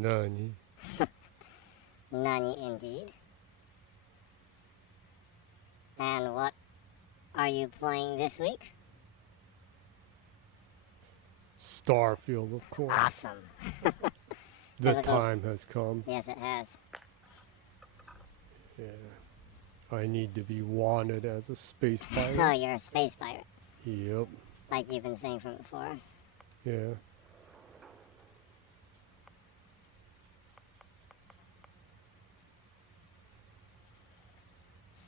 Nani? Nani indeed. And what are you playing this week? Starfield, of course. Awesome. The time has come. Yes, it has. Yeah. I need to be wanted as a space pirate. Oh, you're a space pirate. Yep. Like you've been saying from before. Yeah.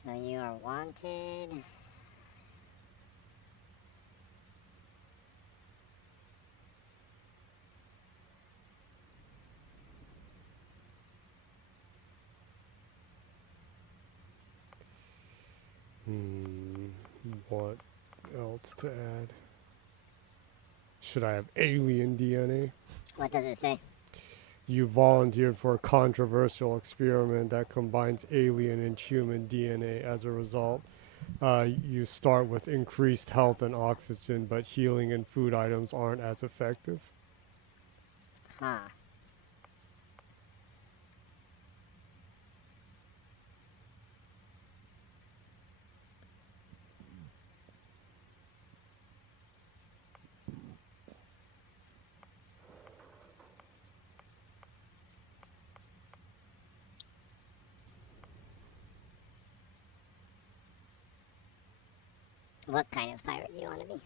So you are wanted. What else to add? Should I have alien DNA? What does it say? You volunteered for a controversial experiment that combines alien and human DNA. As a result, you start with increased health and oxygen, but healing and food items aren't as effective. Huh. What kind of pirate do you want to be?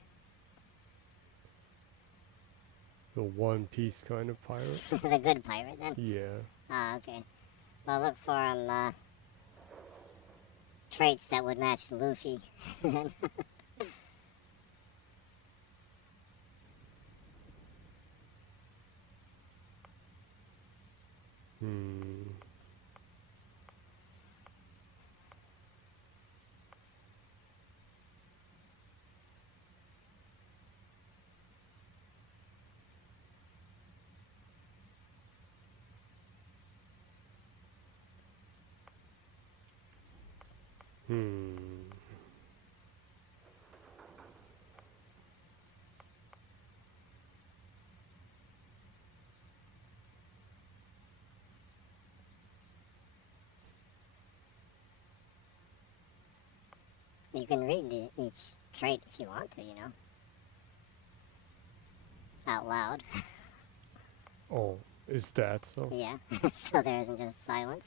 The One Piece kind of pirate? The good pirate, then? Yeah. Ah, okay. Well, look for traits that would match Luffy. You can read each trait if you want to, you know. Out loud. Oh, is that so? Yeah, so there isn't just silence.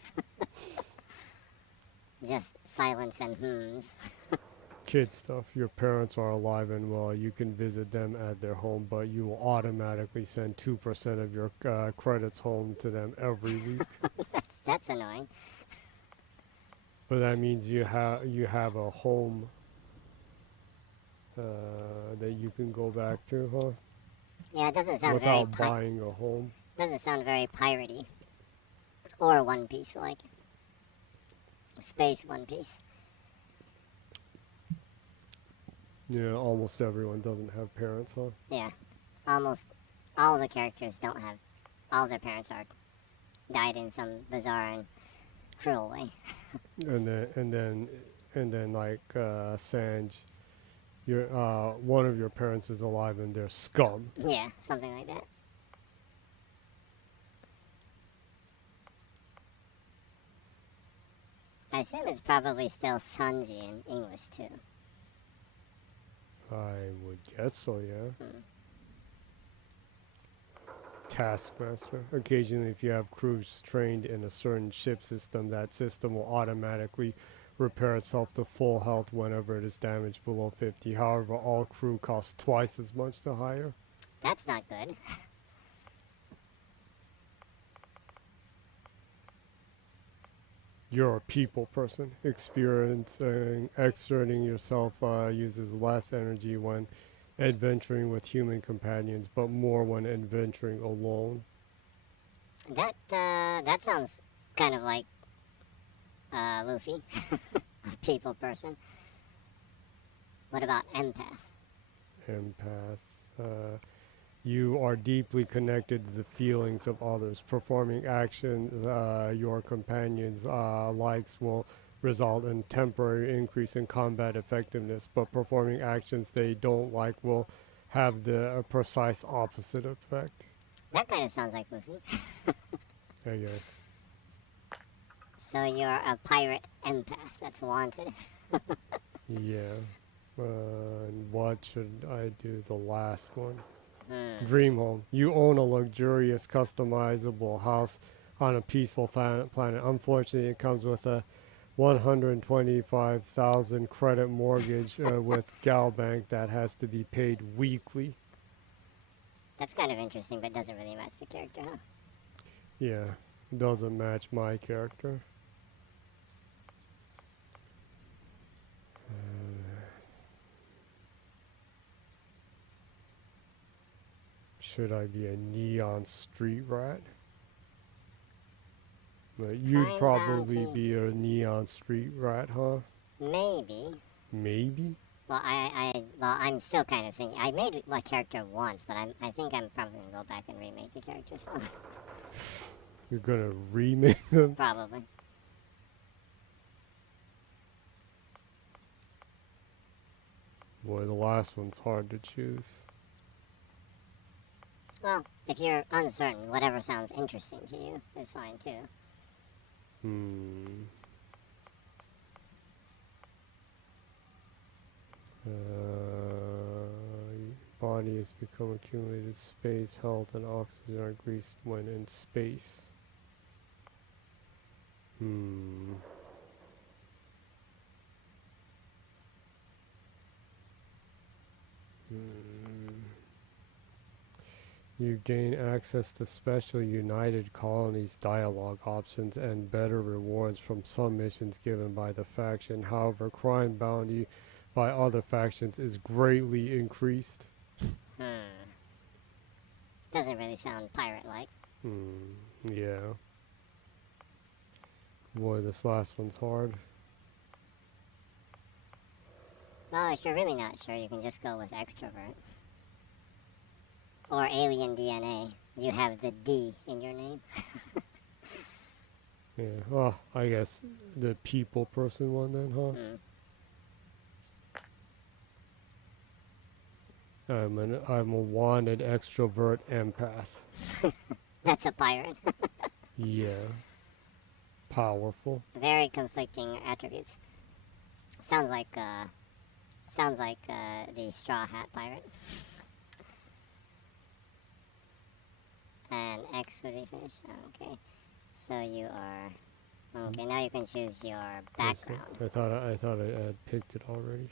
Just silence and hmms. Kid stuff. Your parents are alive and well. You can visit them at their home, but you will automatically send 2% of your credits home to them every week. That's annoying. But that means you have a home that you can go back to, huh? Yeah, it doesn't sound Without very buying a home. doesn't sound very piratey. Or One Piece, like Space One Piece. Yeah, almost everyone doesn't have parents, huh? Yeah, almost all the characters don't have. All their parents are died in some bizarre and cruel way. And then like Sanj, your one of your parents is alive and they're scum. Yeah, something like that. I assume it's probably still Sanji in English too. I would guess so, yeah. Taskmaster. Occasionally, if you have crews trained in a certain ship system, that system will automatically repair itself to full health whenever it is damaged below 50. However, all crew cost twice as much to hire. That's not good. You're a people person. Exerting yourself uses less energy when adventuring with human companions, but more when adventuring alone. That sounds kind of like Luffy, a people person. What about empath? Empath. You are deeply connected to the feelings of others. Performing actions your companions likes will result in temporary increase in combat effectiveness, but performing actions they don't like will have the precise opposite effect. That kind of sounds like Luffy. I guess. So you're a pirate empath that's wanted. Yeah. And what should I do? The last one. Hmm. Dream home. You own a luxurious, customizable house on a peaceful planet. Unfortunately, it comes with a 125,000 credit mortgage with Galbank that has to be paid weekly. That's kind of interesting, but doesn't really match the character, huh? Yeah, doesn't match my character. Should I be a neon street rat? You'd Crime probably bounty. be a neon street rat, huh? Maybe. Maybe? Well, I'm still kind of thinking. I made my character once, but I think I'm probably gonna go back and remake the character. So You're gonna remake them? probably. Boy, the last one's hard to choose. Well, if you're uncertain, whatever sounds interesting to you is fine too. Body has become accumulated space, health, and oxygen are increased when in space. You gain access to special United Colonies dialogue options and better rewards from some missions given by the faction. However, crime bounty by other factions is greatly increased. Doesn't really sound pirate-like. Yeah. Boy, this last one's hard. Well, if you're really not sure, you can just go with extrovert. Or alien DNA. You have the D in your name. Yeah. Oh, I guess the people person one then, huh? I'm a wanted extrovert empath. That's a pirate. Yeah. Powerful. Very conflicting attributes. Sounds like the Straw Hat Pirate. And X would be finished. Okay. So you are... Okay, now you can choose your background. I thought I had picked it already.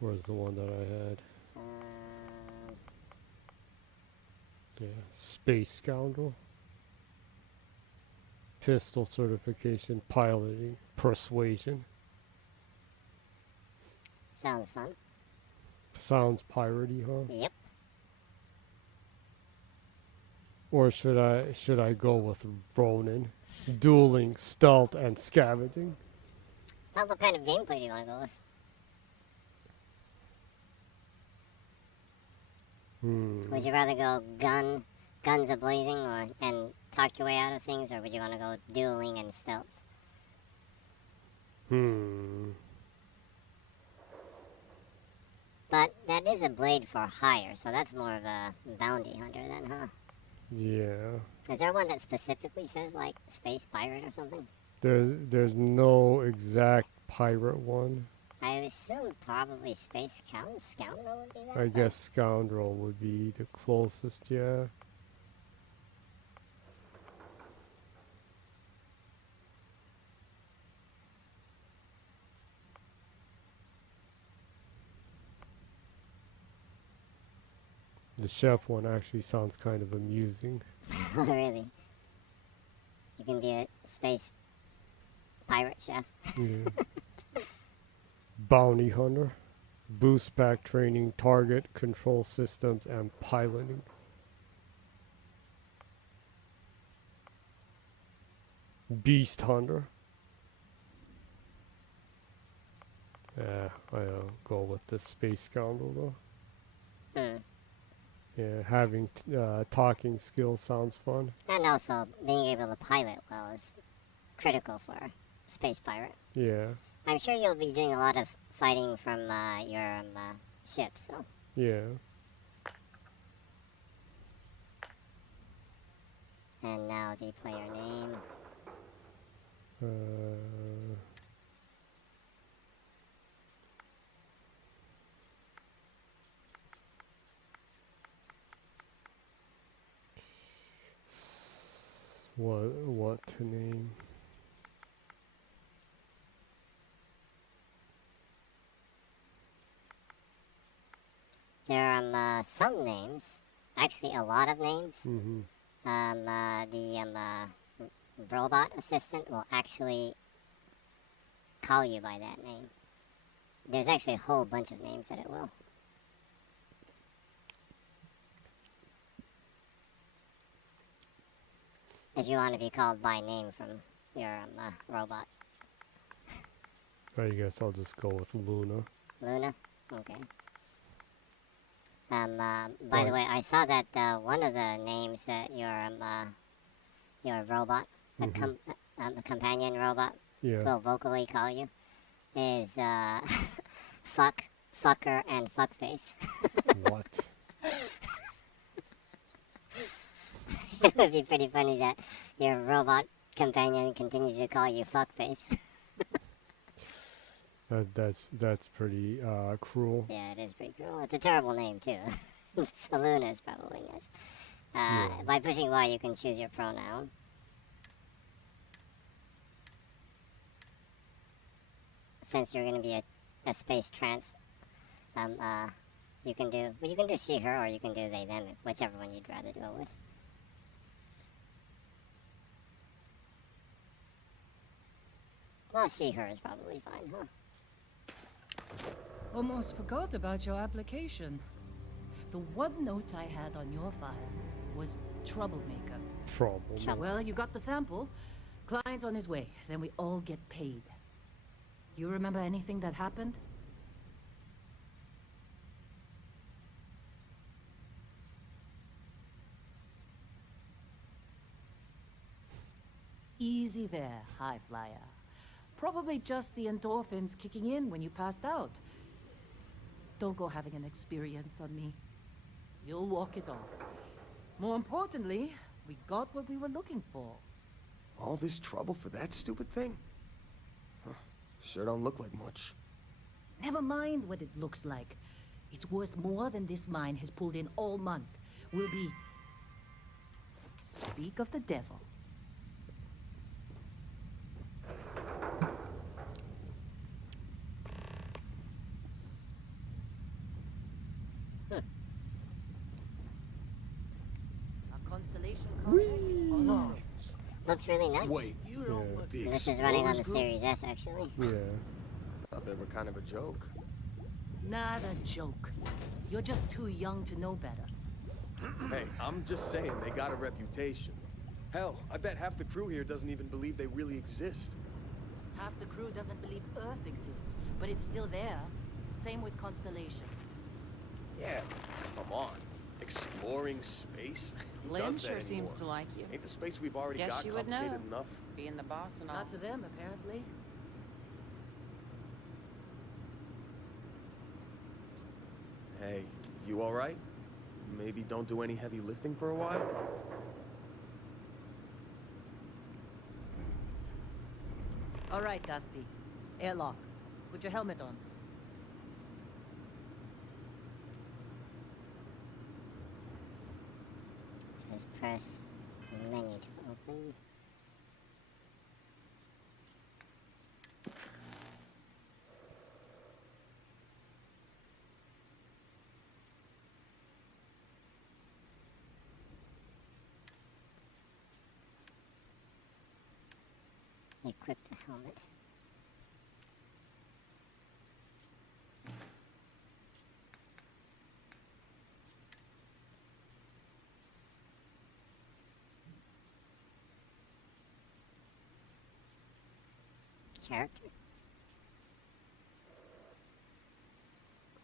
Where's the one that I had? Yeah, Space Scoundrel. Pistol certification, piloting, persuasion. Sounds fun. Sounds piratey, huh? Yep. Or should I go with Ronin, dueling, stealth, and scavenging? Well, what kind of gameplay do you want to go with? Would you rather go guns a-blazing and talk your way out of things, or would you want to go dueling and stealth? But that is a blade for hire, so that's more of a bounty hunter then, huh? Yeah. Is there one that specifically says, like, space pirate or something? There's no exact pirate one. I assume probably space scoundrel would be that. I guess scoundrel would be the closest, yeah. The chef one actually sounds kind of amusing. Oh, really? You can be a space pirate chef. Yeah. Bounty hunter. Boost pack training, target control systems, and piloting. Beast hunter. Yeah, I'll go with the space scoundrel though. Yeah, having talking skills sounds fun. And also, being able to pilot well is critical for a space pirate. Yeah. I'm sure you'll be doing a lot of fighting from your ship, so. Yeah. And now the player name. What to name? There are some names, actually a lot of names. Mm-hmm. The robot assistant will actually call you by that name. There's actually a whole bunch of names that it will. If you want to be called by name from your robot. I guess I'll just go with Luna. Luna? Okay. By the way, I saw that one of the names that your robot, the companion robot, Yeah. will vocally call you is fuck, fucker, and fuckface. What? It would be pretty funny that your robot companion continues to call you fuckface. That's pretty cruel. Yeah, it is pretty cool. It's a terrible name too. Luna is probably nice. Yeah. By pushing Y, you can choose your pronoun. Since you're going to be a space trans, you can do she, her, or you can do they, them, whichever one you'd rather go with. Well, she, her is probably fine, huh? Almost forgot about your application. The one note I had on your file was troublemaker. Trouble. Well, you got the sample. Client's on his way. Then we all get paid. You remember anything that happened? Easy there, high flyer. Probably just the endorphins kicking in when you passed out. Don't go having an experience on me. You'll walk it off. More importantly, we got what we were looking for. All this trouble for that stupid thing? Huh. Sure don't look like much. Never mind what it looks like. It's worth more than this mine has pulled in all month. We'll be... Speak of the devil. Our constellation contact is online. Looks really nice. Wait, Yeah. the This is running on the Explorers Series S, actually. Yeah. Thought they were kind of a joke. Not a joke. You're just too young to know better. Hey, I'm just saying they got a reputation. Hell, I bet half the crew here doesn't even believe they really exist. Half the crew doesn't believe Earth exists, but it's still there. Same with Constellation. Yeah, come on. Exploring space? Who Lynn does that sure seems to anymore? like you. Ain't the space we've already Guess got you would know. complicated enough? Being the boss and all. Not to them, apparently. Hey, you alright? Maybe don't do any heavy lifting for a while? All right, Dusty. Airlock. Put your helmet on. Says press menu to open. Equip the helmet. Character.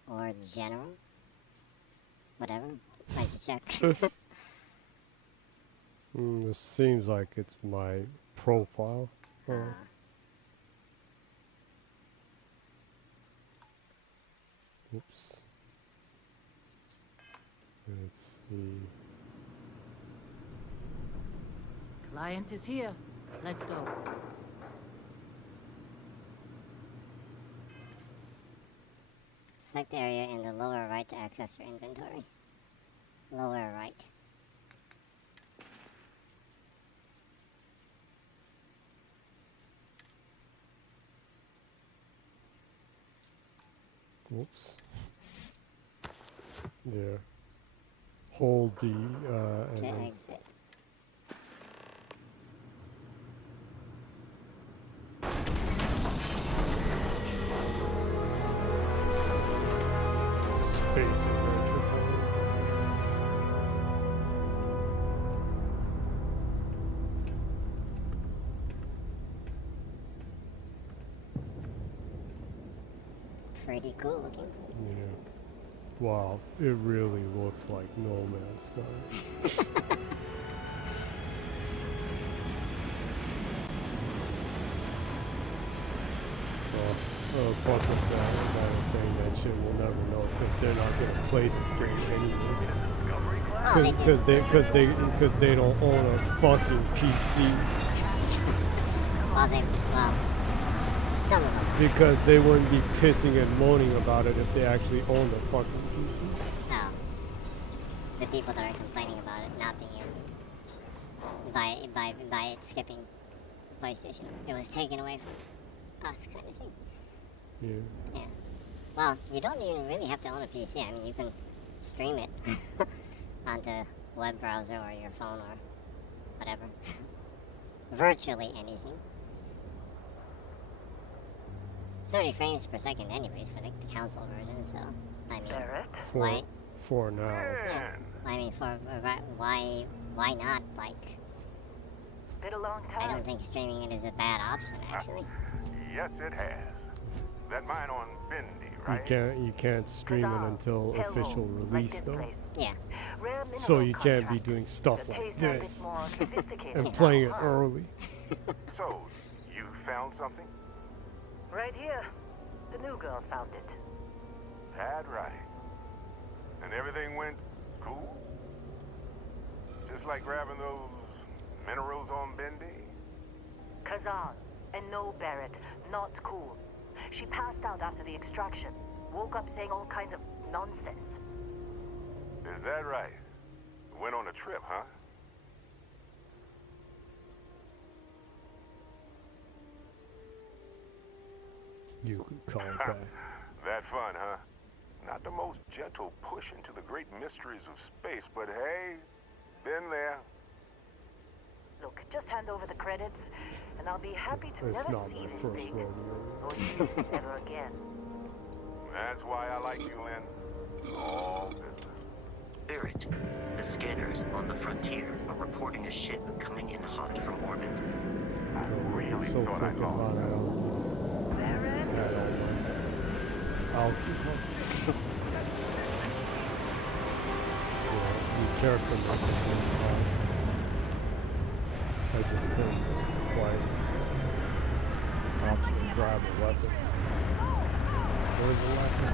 Or general. Whatever. I should check. This seems like it's my profile. Oops. Let's see. Client is here. Let's go. Select the area in the lower right to access your inventory. Lower right. Whoops. Yeah. Hold the To and then exit. space adventure time. Pretty cool looking. Yeah. Wow, it really looks like No Man's Sky. Fuck was that? That was saying that shit. We'll never know because they're not gonna play this game anyways. Oh, they do. Because they don't own a fucking PC. Well, some of them. Because they wouldn't be pissing and moaning about it if they actually owned a fucking PC. No. The people that are complaining about it not being able by it skipping PlayStation. It was taken away from us kind of thing. Yeah. Yeah. Well, you don't even really have to own a PC. I mean, you can stream it onto web browser or your phone or whatever. Virtually anything. 30 frames per second anyways for the console version, so I mean, Barrett? why? For now. Yeah. I mean, why not? Like, Been a long I time. don't think streaming it is a bad option actually. Yes, it has. That mine on Bendy, right? You can't stream it until official release though. Yeah. Rare So mineral you can't be contract. doing stuff The like taste a bit this more sophisticated and now, playing it huh? early. So, you found something? Right here. The new girl found it. That right. And everything went cool? Just like grabbing those minerals on Bendy? Kazan. And no, Barrett. Not cool. She passed out after the extraction. Woke up saying all kinds of nonsense. Is that right? Went on a trip, huh? You could call it that. That fun, huh? Not the most gentle push into the great mysteries of space, but hey, been there. Look, just hand over the credits, and I'll be happy to It's never not see my this first thing rodeo. or use it ever again. That's why I like you, Lynn. All business. Barrett, the scanners on the frontier are reporting a ship coming in hot from orbit. I really So thought I freaking lost hot. that. Barrett? I don't like that. Alcohol. Yeah, the character models really hard. I just couldn't quite option to grab a weapon. Where's the weapon?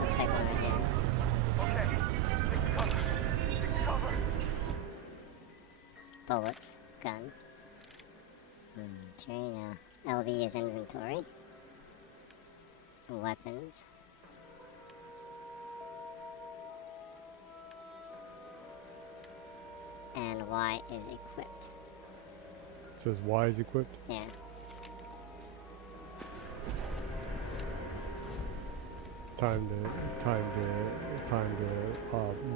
Looks like one right there. Okay, stick cover. Stick cover. Bullets, gun. Trina. LV is inventory. Weapons. And Y is equipped. It says Y is equipped. Yeah. Time to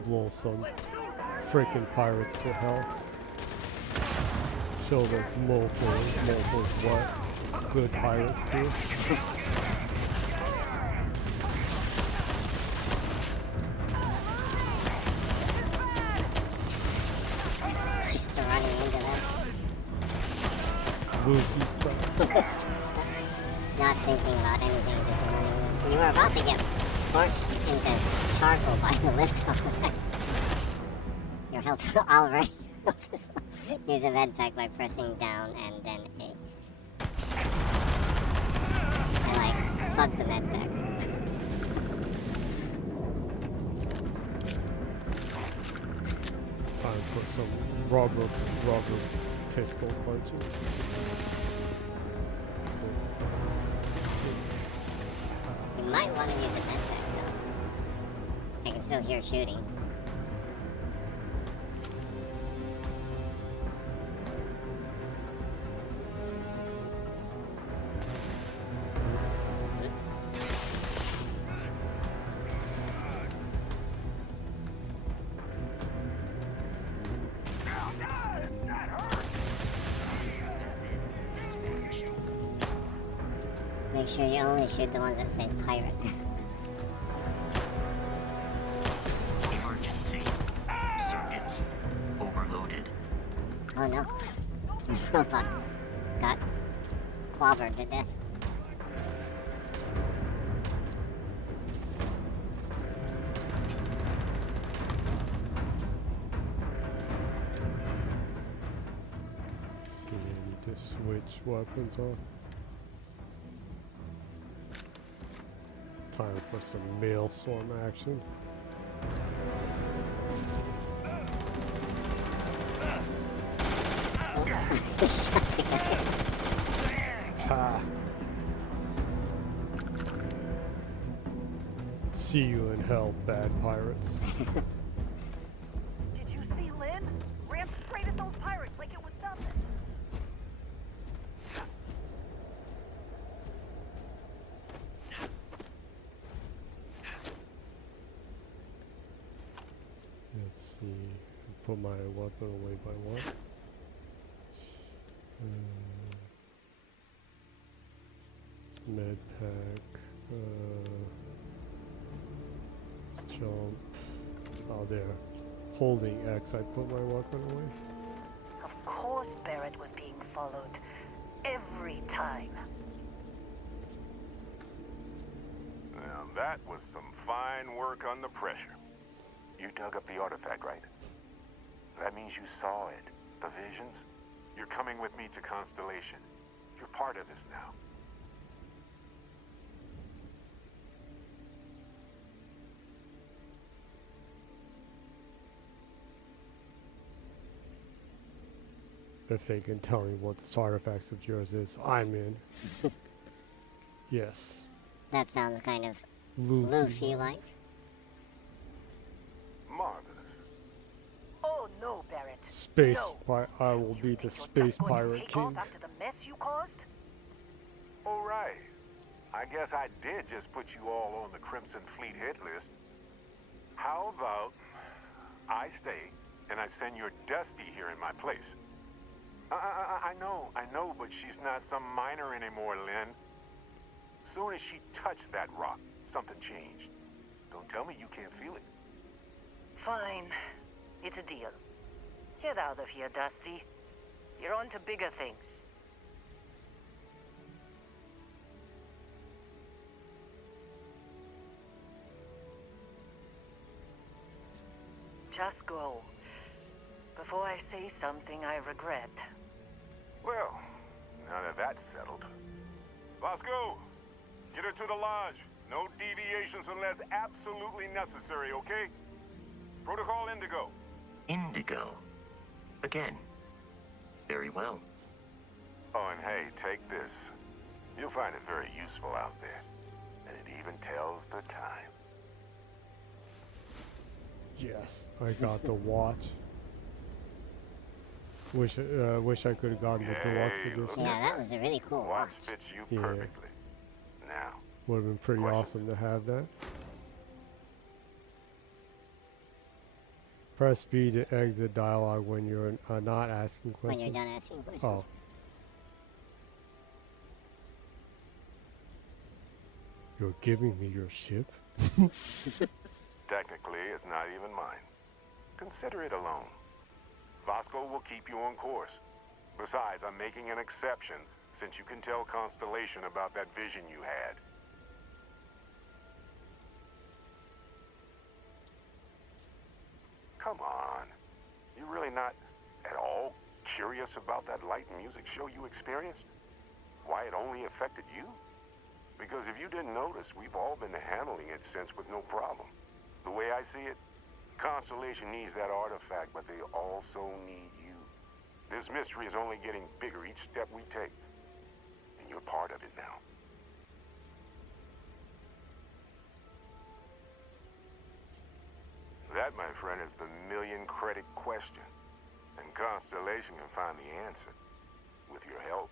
blow some freaking pirates to hell. Show those mofos what good pirates do. Just running into them. Luffy stuff. Not thinking about anything, just running. You were about to get scorched into charcoal by the lift off. Your health already. Use a med pack by pressing down and then A. I like, fuck the med pack. Time for some rubber pistol punches. You might want to use a medpack though. I can still hear shooting. Make sure you only shoot the ones that say pirate. Emergency. Circuits overloaded. Oh no. Robot got clobbered to death. See, I need to switch weapons off. Time for some maelstrom action. Ha! See you in hell, bad pirates. Did you see Lynn? Ran straight at those pirates like it was nothing. Let's see. Put my weapon away by one. It's med pack. Let's jump. Oh, there. Holding X, I put my weapon away. Of course Barrett was being followed. Every time. Now that was some fine work under pressure. You dug up the artifact, right? That means you saw it. The visions? You're coming with me to Constellation. You're part of this now. If they can tell me what this artifacts of yours is, I'm in. Yes. That sounds kind of Luffy. Luffy-like. Marvelous. Oh no, Barrett. Space. No. I will You be think the you're space just going to pirate take off king. after the mess you caused? All right. I guess I did just put you all on the Crimson Fleet hit list. How about I stay and I send your Dusty here in my place? I know, but she's not some miner anymore, Lynn. Soon as she touched that rock, something changed. Don't tell me you can't feel it. Fine. It's a deal. Get out of here, Dusty. You're on to bigger things. Just go. Before I say something I regret. Well, now that that's settled. Bosco, get her to the lodge. No deviations unless absolutely necessary, okay? Protocol Indigo. Indigo. Again. Very well. Oh, and hey, take this. You'll find it very useful out there. And it even tells the time. Yes, I got the watch. Wish I could have gotten the deluxe Hey, edition. look Yeah, at that was a really cool Watch watch. fits you Yeah. perfectly. Now, Would have been pretty Questions? awesome to have that. Press B to exit dialogue when you're not asking When you're questions. done asking questions. Oh. You're giving me your ship? technically, it's not even mine. Consider it a loan. Vasco will keep you on course. Besides, I'm making an exception since you can tell Constellation about that vision you had. Come on. You really not at all curious about that light and music show you experienced? Why it only affected you? Because if you didn't notice, we've all been handling it since with no problem. The way I see it, Constellation needs that artifact, but they also need you. This mystery is only getting bigger each step we take. And you're part of it now. That, my friend, is the million-credit question. And Constellation can find the answer. With your help.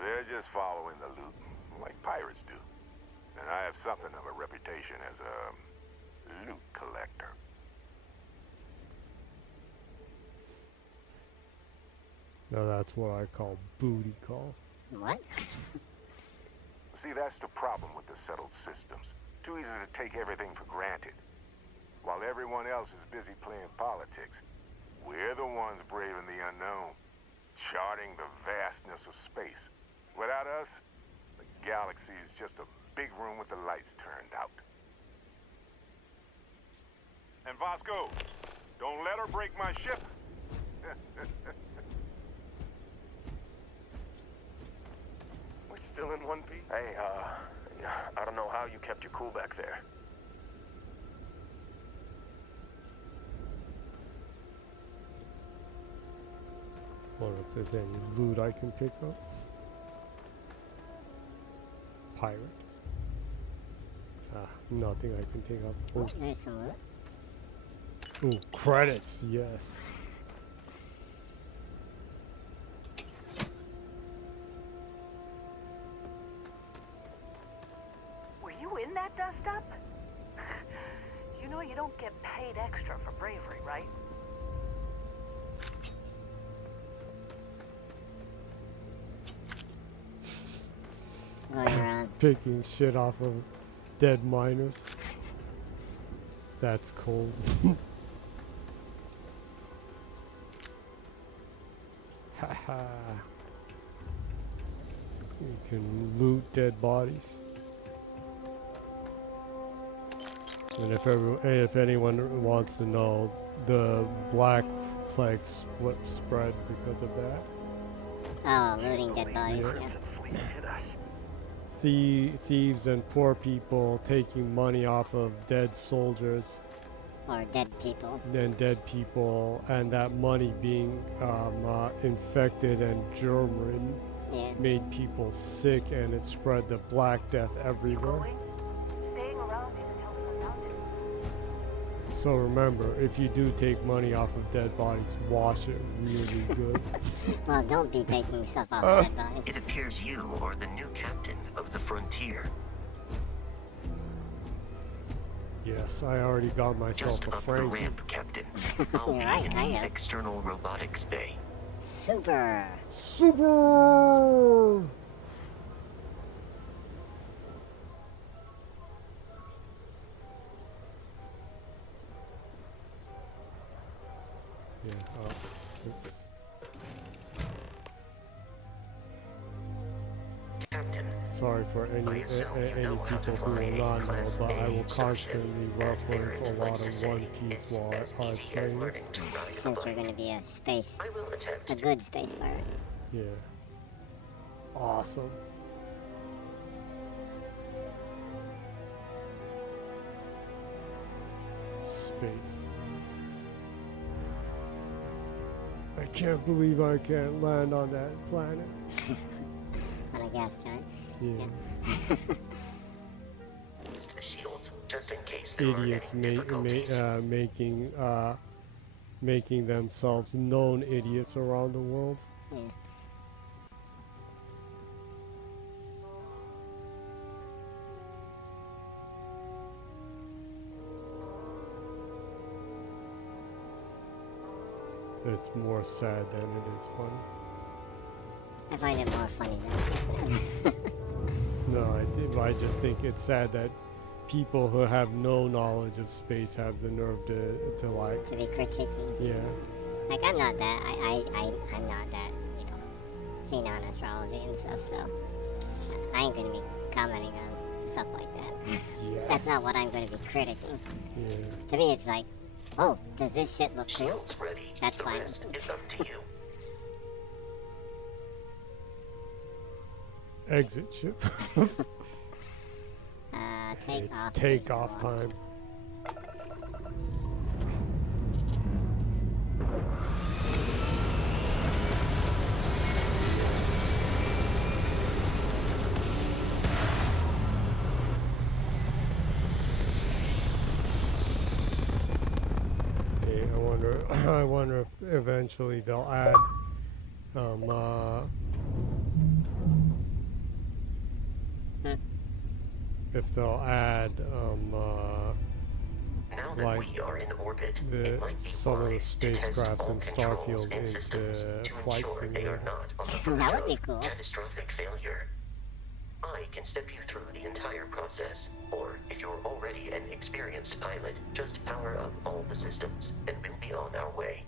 They're just following the loot, like pirates do. And I have something of a reputation as a loot collector. Now that's what I call booty call. What? See, that's the problem with the settled systems. Too easy to take everything for granted. While everyone else is busy playing politics, we're the ones braving the unknown, charting the vastness of space. Without us, the galaxy is just a big room with the lights turned out. And Vasco, don't let her break my ship. We're still in one piece? Hey, I don't know how you kept your cool back there. Wonder if there's any loot I can pick up. Pirate. Nothing I can take up. Oh, There's some loot. ooh, credits, yes. Were you in that dust-up? You know you don't get paid extra for bravery, right? Going around. Picking shit off of dead miners. That's cold. Haha. You can loot dead bodies. And if anyone wants to know, the Black Plague spread because of that. Oh, looting dead bodies, Yeah. yeah. Thieves and poor people taking money off of dead soldiers Or dead people. and dead people, and that money being infected and germ-ridden Yeah. made people sick, and it spread the Black Death everywhere. Going? Staying around isn't helping us out anymore. So remember, if you do take money off of dead bodies, wash it really good. Well, don't be taking stuff off dead bodies. It appears you are the new captain of the Frontier. Yes, I already got myself Just a up the Frankie. ramp, Captain. I'll You're be right, in kind the of. external robotics bay. Super. Super! Yeah, oops. Captain, Sorry for any people who will not know, but I will constantly reference a lot of One Piece while I play this. Since you're gonna be a space, I will attempt. a good space pirate. Yeah. Awesome. Space. I can't believe I can't land on that planet. On a gas giant. Yeah. The shields, just in case there are Idiots any difficulties. making themselves known idiots around the world. Yeah. It's more sad than it is funny. I find it more funny than No, I just think it's sad that people who have no knowledge of space have the nerve to like, to be critiquing. yeah. Like, I'm not that, I'm not that, you know, keen on astrology and stuff, so I ain't gonna be commenting on stuff like that. Yes. That's not what I'm gonna be critiquing. Yeah. To me, it's like, oh, does this shit look cool? Shields ready. That's the fine. rest is up to you. Exit ship. It's takeoff time. Hey, I wonder if eventually they'll add if they'll add Now that like we are in orbit, the it might be some of the wise to test spacecrafts all in controls Starfield and systems into to flight ensure they are simulator. not on the That verge would be of cool. catastrophic failure. I can step you through the entire process, or if you're already an experienced pilot, just power up all the systems, and we'll be on our way.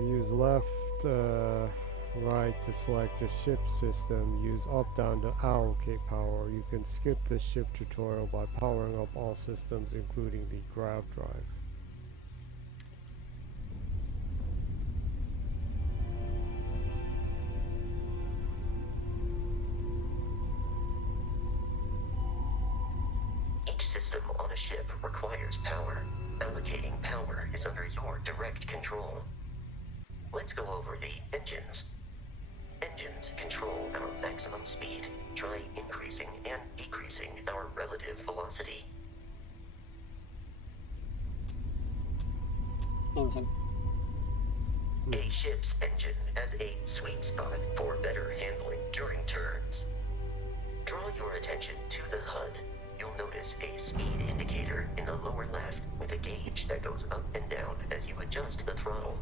Use left, right to select the ship system. Use up down to allocate power. You can skip the ship tutorial by powering up all systems, including the grav drive. Each system on a ship requires power. Allocating power is under your direct control. Let's go over the engines. Engines control our maximum speed. Try increasing and decreasing our relative velocity. Engine. A ship's engine has a sweet spot for better handling during turns. Draw your attention to the HUD. You'll notice a speed indicator in the lower left with a gauge that goes up and down as you adjust the throttle.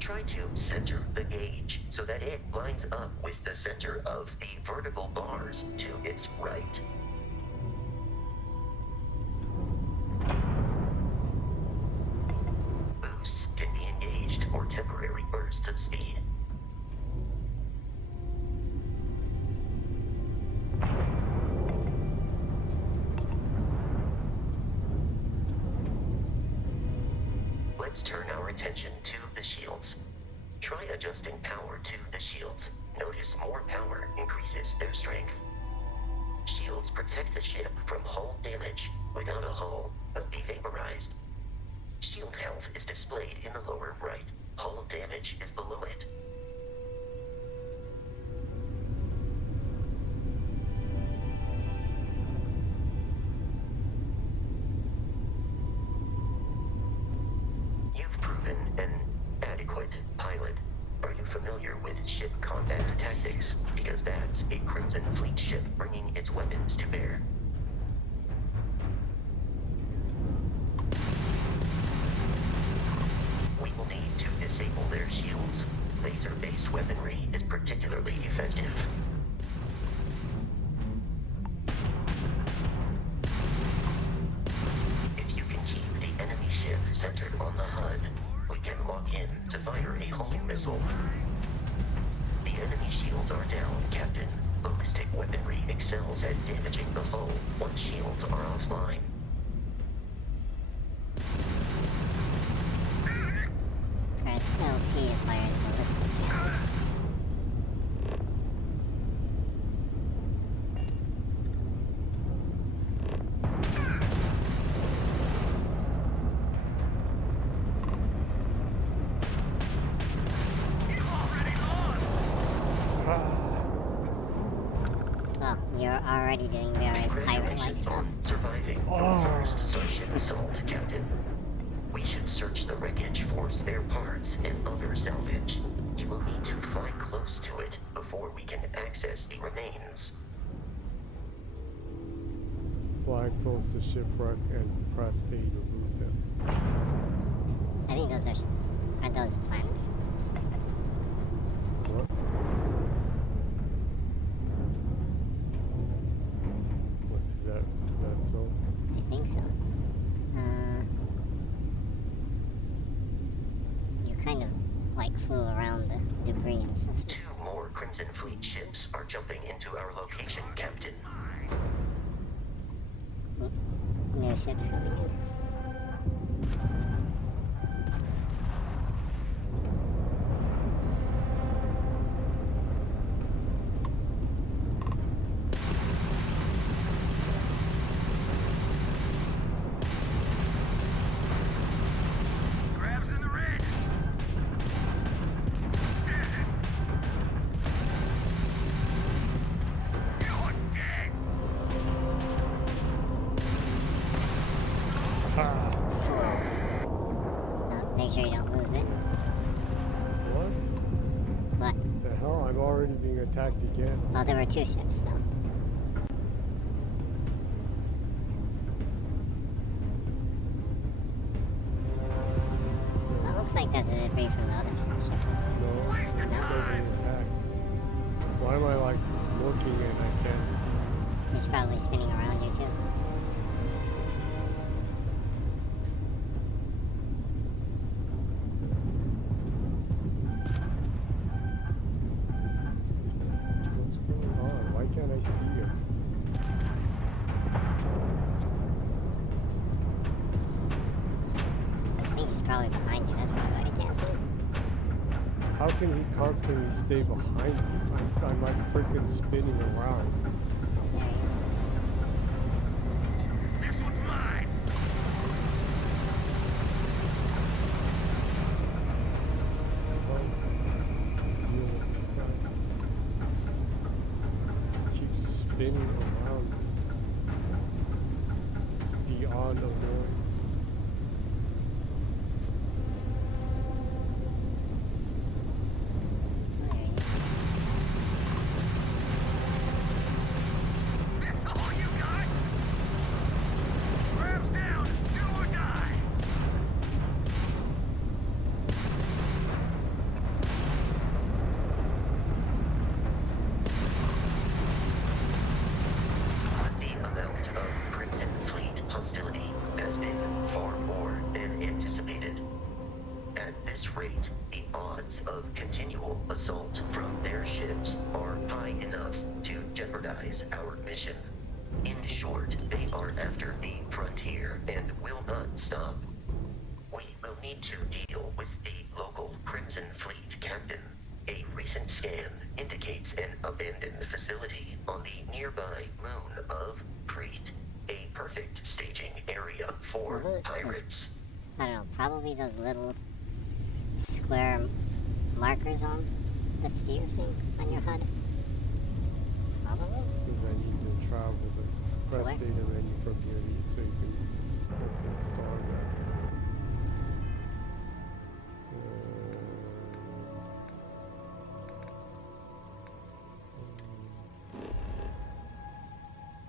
Try to center the gauge so that it lines up with the center of the vertical bars to its right. Boosts can be engaged for temporary bursts of speed. Let's turn our attention to the shields. Try adjusting power to the shields. Notice more power increases their strength. Shields protect the ship from hull damage. Without a hull, but be vaporized. Shield health is displayed in the lower right. Hull damage is below it. You've proven an adequate pilot. Are you familiar with ship combat tactics? Because that's a Crimson Fleet ship bringing its weapons to bear. We will need to disable their shields. Laser-based weaponry is particularly effective. If you can keep the enemy ship centered on the HUD, we can lock in to fire a homing missile. The enemy shields are down, Captain. Ballistic weaponry excels at damaging the hull once shields are offline. Press LT to fire the ballistic cannon. Well, you're already doing very pirate-like Congratulations stuff. on surviving your first starship assault, Captain. We should search the wreckage for spare parts and other salvage. You will need to fly close to it before we can access the remains. Fly close to shipwreck and press A to move them. I think those are those planets? What? What is that so? I think so. You kind of like flew around the debris and stuff. 2 more Crimson Fleet ships are jumping into our location, Captain. New ships coming in. Make sure you don't lose it. What? What? The hell? I'm already being attacked again. Well, there were 2 ships, though. Well, it looks like that's a debris from the other ship. No, I'm still being attacked. Why am I like looking and I can't see? He's probably spinning around you, too. What's going on? Why can't I see him? I think he's probably behind you. That's probably why you can't see him. How can he constantly stay behind me? I'm like freaking spinning around. There he is. Deal with this guy. Just keeps spinning around. It's beyond annoying. There he is. The amount of Crimson Fleet hostility has been far more than anticipated. At this rate, the odds of continual assault from their ships are high enough to jeopardize our mission. In short, they are after the frontier and will not stop. We will need to deal with the local Crimson Fleet captain. A recent scan indicates an abandoned facility on the nearby moon of Crete, a perfect staging area for Well, that is- pirates. I don't know, probably those little square markers on the sphere thing on your HUD. Probably. It says I need to travel the press Where? data menu from here so you can open a star map.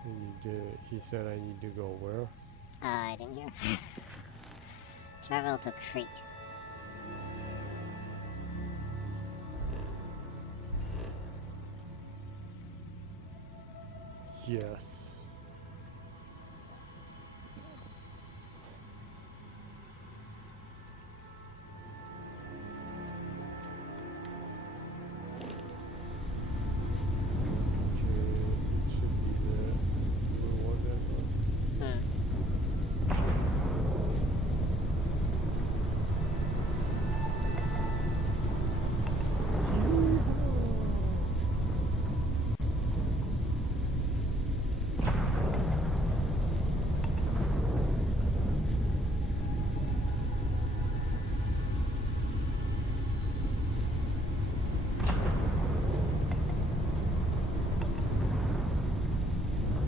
And you did. He said I need to go where? I didn't hear. Travel to Crete. Yes. It should be the blue one then.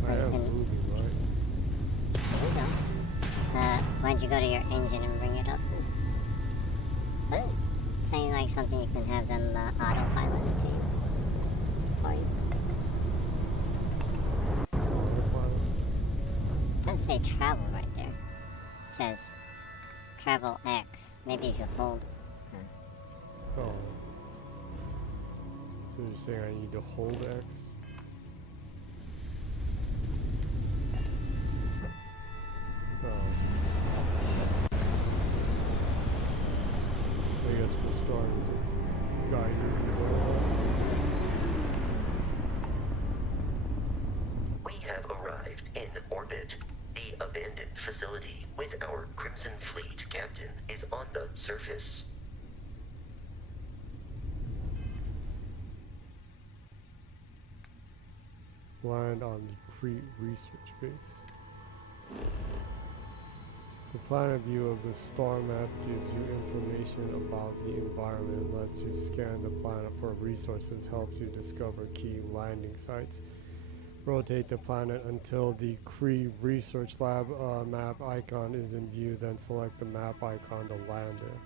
I am moving, right? There you go. Why'd you go to your engine and bring it up? But sounds like something you can have them autopilot it to you. For you. Autopilot. It does say travel right there. It says travel X. Maybe if you hold. Oh. So you're saying I need to hold X? Oh. I guess for starters, it's guiding you. We have arrived in orbit. The abandoned facility with our Crimson Fleet captain is on the surface. Land on the Crete research base. The planet view of the star map gives you information about the environment, lets you scan the planet for resources, helps you discover key landing sites. Rotate the planet until the Kree Research Lab map icon is in view, then select the map icon to land it.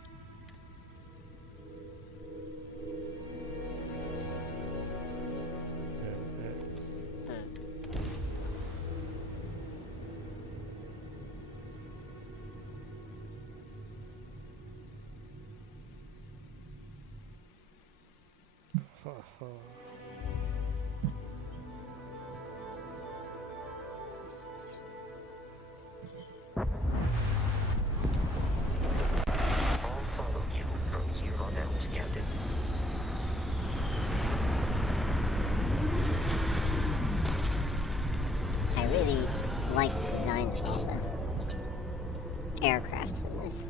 And it's I'll follow you from here on out, Captain. I really like the designs of all the aircrafts in this.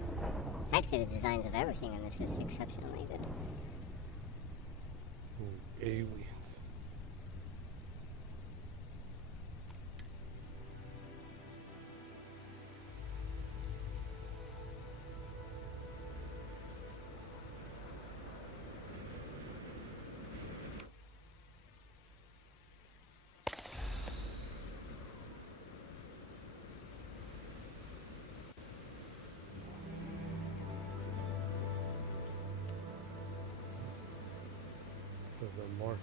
Actually, the designs of everything in this is exceptionally good. aliens. There's a mark.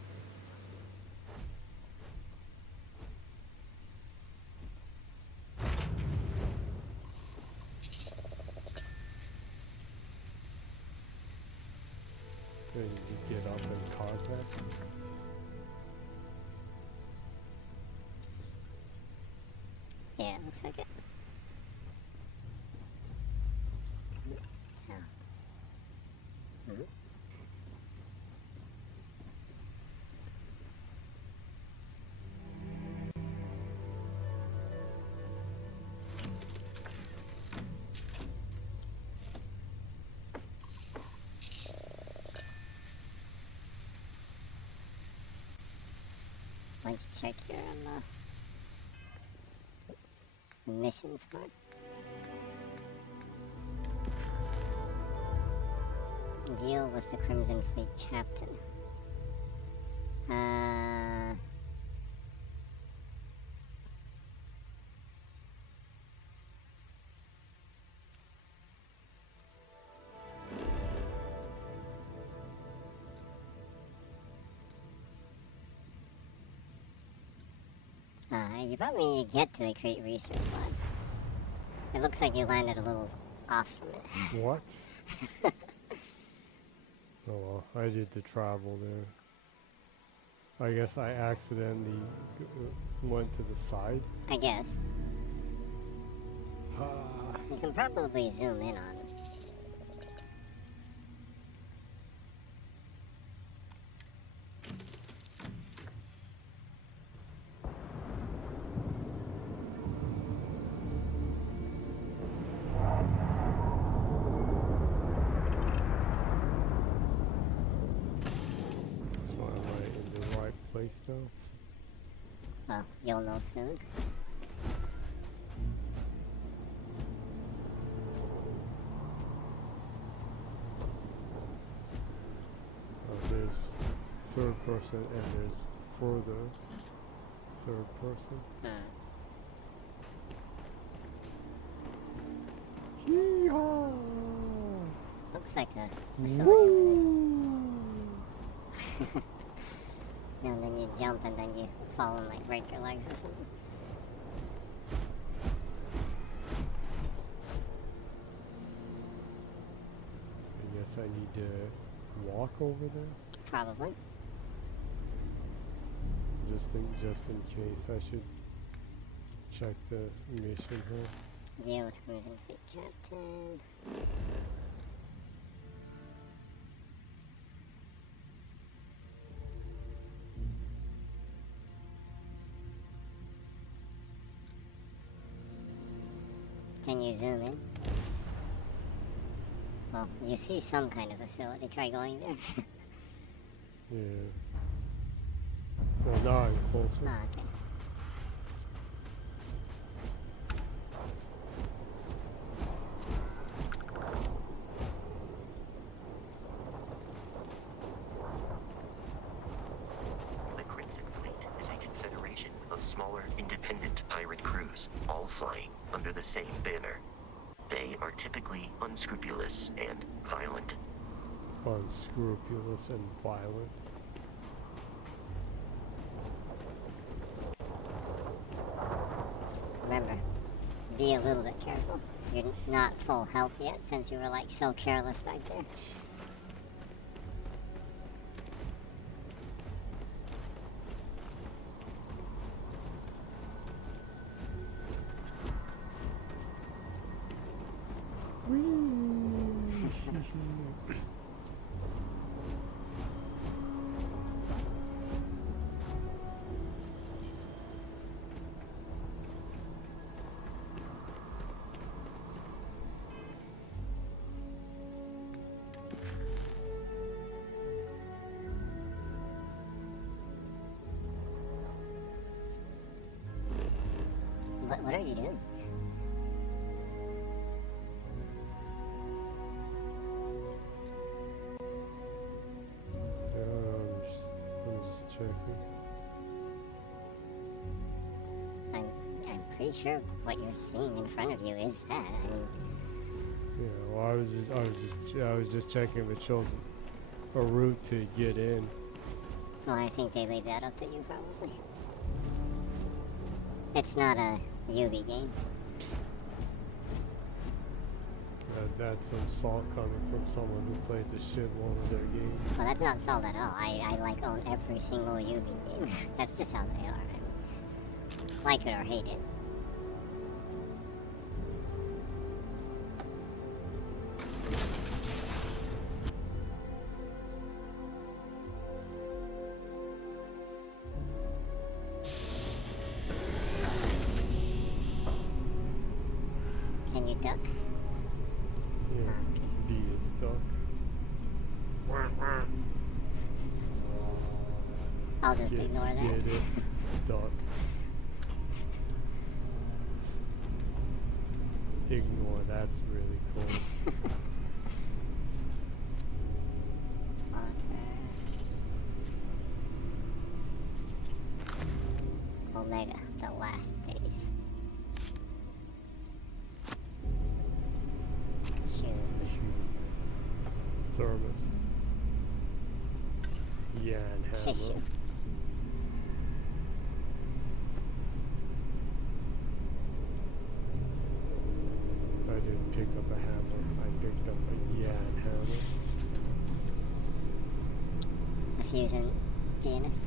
Did you get up and cause that? Yeah, it looks like it. Yeah. Mhm. Let's check here on the missions part. Deal with the Crimson Fleet captain. You probably need to get to the Crate Research Lab. It looks like you landed a little off from it. What? Oh well, I did the travel there. I guess I accidentally went to the side. I guess. Ah, You can probably zoom in on it. so am I in the right place now? Well, you'll know soon. There's third person and there's further third person. Yeehaw! Looks like a facility. Woo! And then you jump and then you fall and like break your legs or something. I guess I need to walk over there. Probably. Just in case, I should check the mission here. Deal with Crimson Fleet captain. Can you zoom in? Well, you see some kind of facility. Try going there. Yeah. Well, now I'm closer. Ah, okay. The Crimson Fleet is a confederation of typically unscrupulous and violent. Unscrupulous and violent. Remember, be a little bit careful. You're not full health yet since you were like so careless back there. What are you doing? I'm just checking. I'm pretty sure what you're seeing in front of you is that. I mean, Yeah, well, I was just checking if it shows a route to get in. well, I think they laid that up to you probably. It's not a Yubi game. That's some salt coming from someone who plays a shitload of their games. Well, that's not salt at all. I like own every single Yubi game. That's just how they are. I mean, like it or hate it. Can you duck? Yeah, B is stuck. I'll just ignore that. Get it, duck. Ignore, that's really cool. Omega, the last days. Shoot. Thermos. Yeah, and hammer. Tissue. I didn't pick up a hammer. I picked up a yan hammer. A fusion pianist.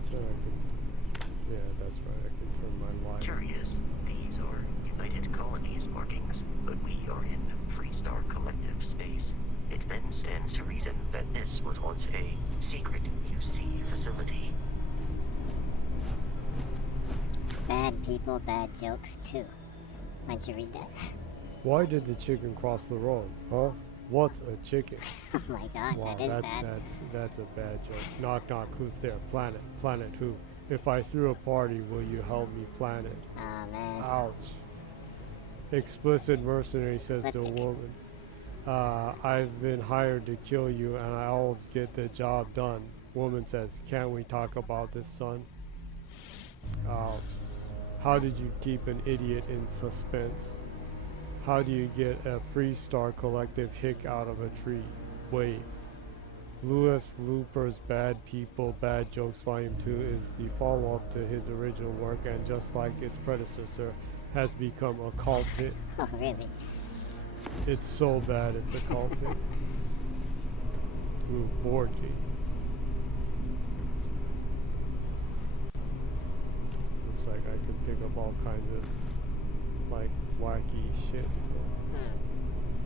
So I can, yeah, that's right. I can turn my light. Curious, these are United Colonies markings, but we are in Freestar Collective space. It then stands to reason that this was once a secret UC facility. Bad people, bad jokes too. Why'd you read that? Why did the chicken cross the road? Huh? What's a chicken? Oh my god, Wow, that is bad. that's a bad joke. Knock knock, who's there? Planet. Planet who? If I threw a party, will you help me plan it? Oh man. Ouch. Explicit mercenary says to a Lipstick. woman. I've been hired to kill you and I always get the job done. Woman says, can't we talk about this, son? Ouch. How did you keep an idiot in suspense? How do you get a Freestar Collective hick out of a tree? Wave. Louis Looper's Bad People, Bad Jokes Volume 2 is the follow-up to his original work and just like its predecessor, has become a cult hit. Oh really? It's so bad it's a cult hit. Ooh, board game. Looks like I can pick up all kinds of like wacky shit.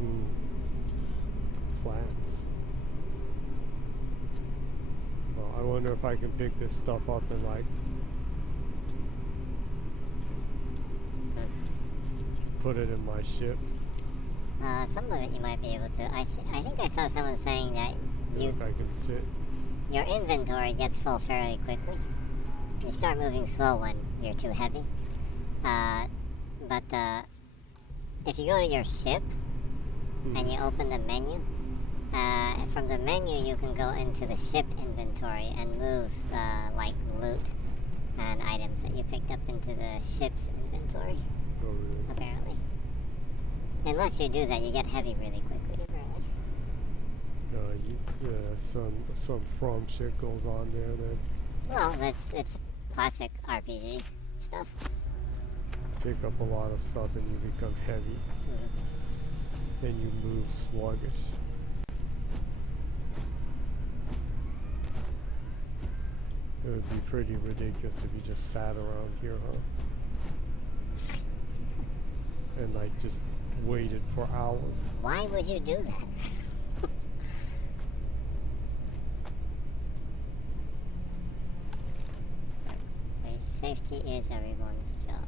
Ooh. Plants. Well, I wonder if I can pick this stuff up and like put it in my ship. Some of it you might be able to. I think I saw someone saying that If I can sit. your inventory gets full fairly quickly. You start moving slow when you're too heavy. But if you go to your ship and you open the menu, From the menu, you can go into the ship inventory and move, like, loot and items that you picked up into the ship's inventory, Oh, really? apparently. Unless you do that, you get heavy really quickly, apparently. Some from shit goes on there then. Well, it's classic RPG stuff. Pick up a lot of stuff and you become heavy. Mhm. And you move sluggish. It would be pretty ridiculous if you just sat around here, huh? And like just waited for hours. Why would you do that? Safety is everyone's job.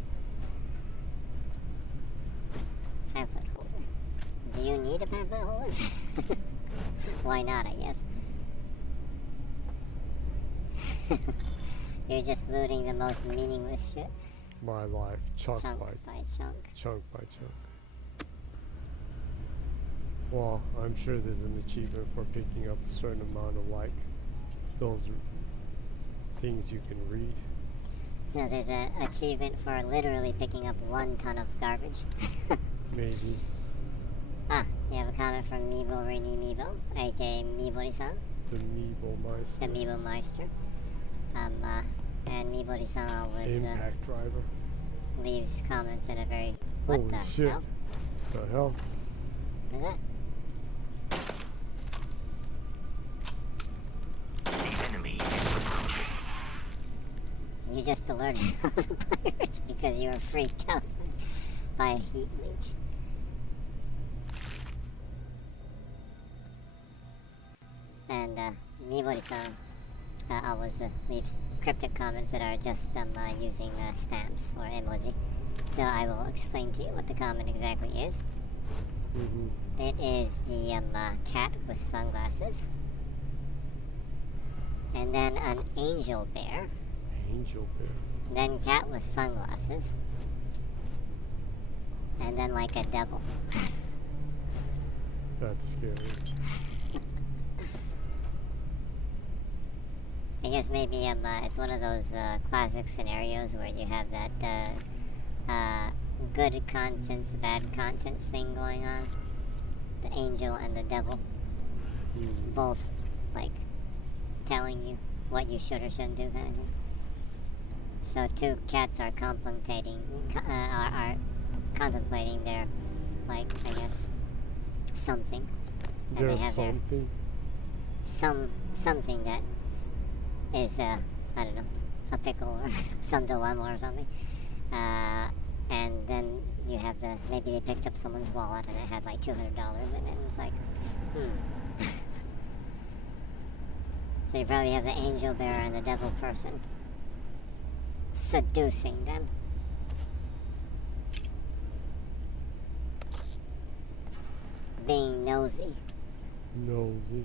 Pamphlet holder. Do you need a pamphlet holder? Why not, I guess. You're just looting the most meaningless shit. My life, chunk Chunk by by chunk. chunk by chunk. Well, I'm sure there's an achievement for picking up a certain amount of like those things you can read. No, there's an achievement for literally picking up 1 ton of garbage. Maybe. Ah, you have a comment from Meebo Rainy Meebo, aka Meebori-san, The Meeble Meister. the Meebo Meister. And Meebori-san always Impact driver. leaves comments in a very... What Holy the shit. hell? The hell? Is it? The enemy is approaching. You just alerted all the pirates because you were freaked out by a heat leech. And Mibori-san always leaves cryptic comments that are just using stamps or emoji. So I will explain to you what the comment exactly is. Mm-hmm. It is the cat with sunglasses. And then an angel bear. Angel bear. Then cat with sunglasses. And then like a devil. That's scary. I guess maybe it's one of those classic scenarios where you have that good conscience, bad conscience thing going on. The angel and the devil. Mm. Both like telling you what you should or shouldn't do kind of thing. So 2 cats are contemplating their, like, I guess, something. And There's they have something. something that is, I don't know, a pickle or some dilemma or something. And then you have maybe they picked up someone's wallet and it had like $200 in it, and it's like, So you probably have the angel bear and the devil person seducing them. Being nosy. Nosy.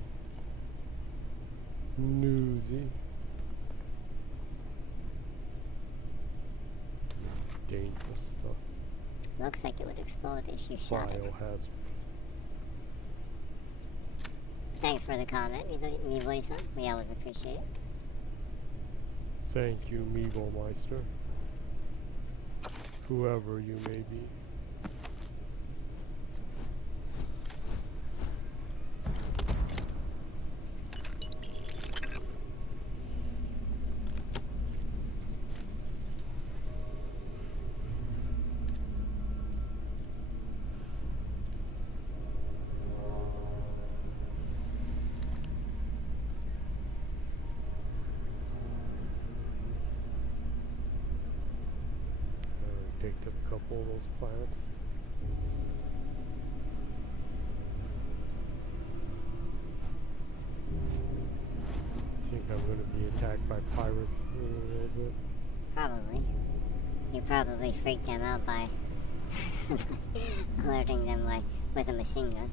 Newsy. Dangerous stuff. Looks like it would explode if you shot it. Biohazard. Thanks for the comment, Miboi-san. We always appreciate it. Thank you, Meeble Meister. Whoever you may be. Picked up a couple of those plants. Think I'm going to be attacked by pirates in a little bit. Probably. You probably freaked them out by alerting them like with a machine gun.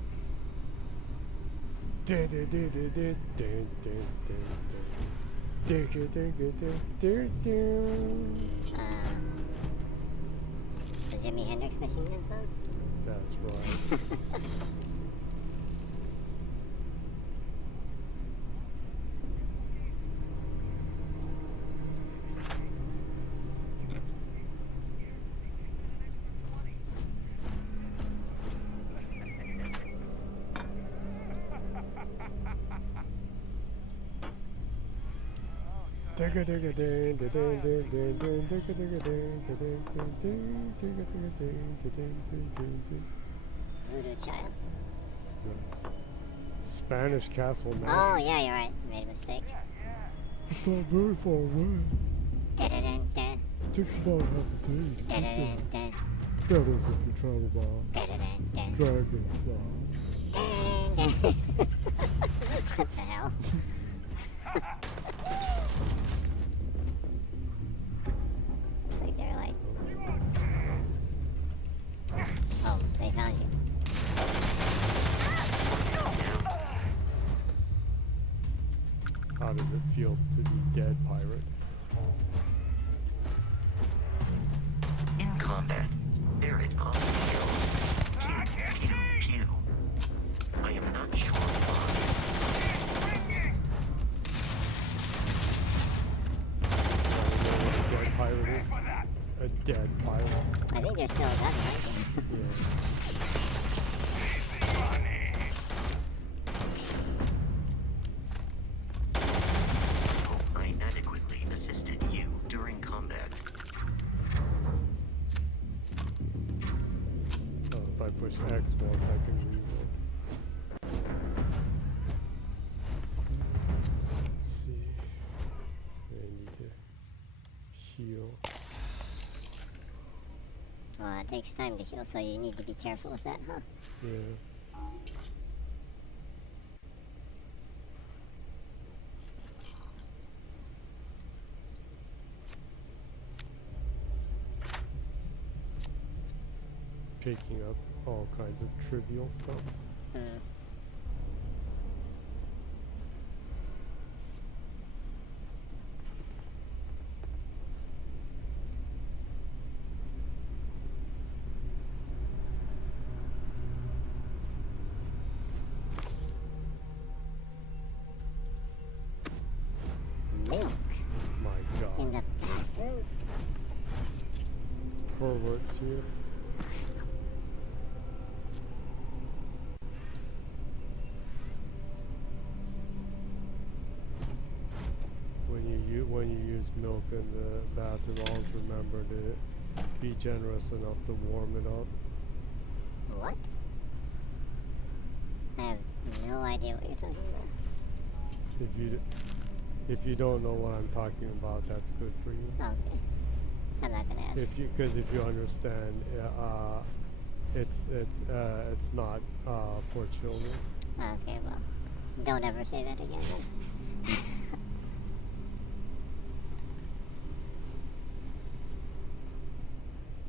The Jimi Hendrix machine gun song? That's right. Voodoo child. Spanish castle magic. Oh, yeah, you're right. Made a mistake. It's not very far away. Dun-dun-dun-dun. It takes about half a day to get there. Dun-dun-dun-dun. That is if you travel by Dun-dun-dun-dun. dragonfly. Dun-dun. What the hell? Looks like they're like... Oh, they found you. How does it feel to be dead, pirate? In combat, Barrett on the kill. Pew, pew, pew. I am not sure why. A dead pirate is? A dead pirate? I think they're still alive, right? Yeah. I inadequately assisted you during combat. Oh, if I push X once, I can reload. Let's see. I need to heal. Well, it takes time to heal, so you need to be careful with that, huh? Yeah. Picking up all kinds of trivial stuff. Milk My in god. the bathroom? Perverts here. When you use milk in the bathroom, always remember to be generous enough to warm it up. What? I have no idea what you're talking about. If you don't know what I'm talking about, that's good for you. Okay. I'm not gonna ask. Because if you understand, it's not for children. Okay, well, don't ever say that again then.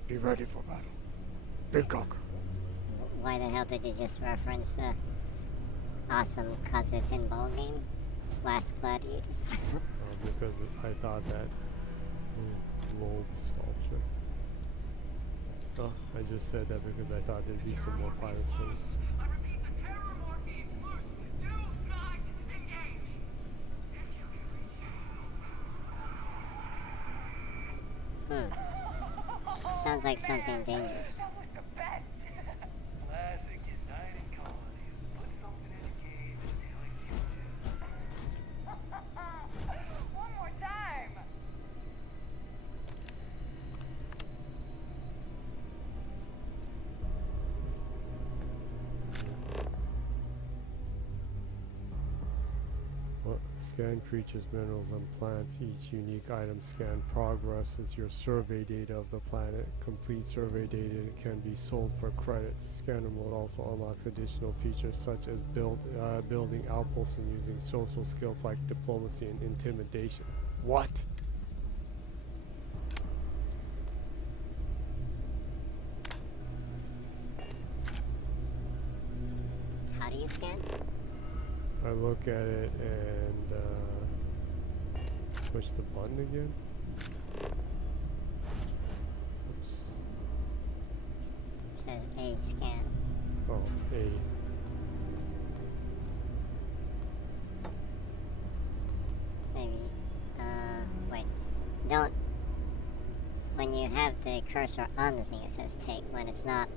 Be ready for battle. Big cocker. Why the hell did you just reference the awesome Kaze pinball game? Last Gladiator? Because I thought that globe sculpture. Oh, I just said that because I thought there'd be some more pirates coming. I repeat, the terror morphes must do not engage. Sounds like something dangerous. That was the best. Classic United Colonies. Put something in a cage and nearly killed you. One more time. Scan creatures, minerals, and plants. Each unique item scan progresses your survey data of the planet. Complete survey data can be sold for credits. Scanner mode also unlocks additional features such as building outposts and using social skills like diplomacy and intimidation. What? How do you scan? I look at it and push the button again. Oops. It says A scan. Oh, A. Maybe. Wait. Don't. When you have the cursor on the thing, it says take. When it's not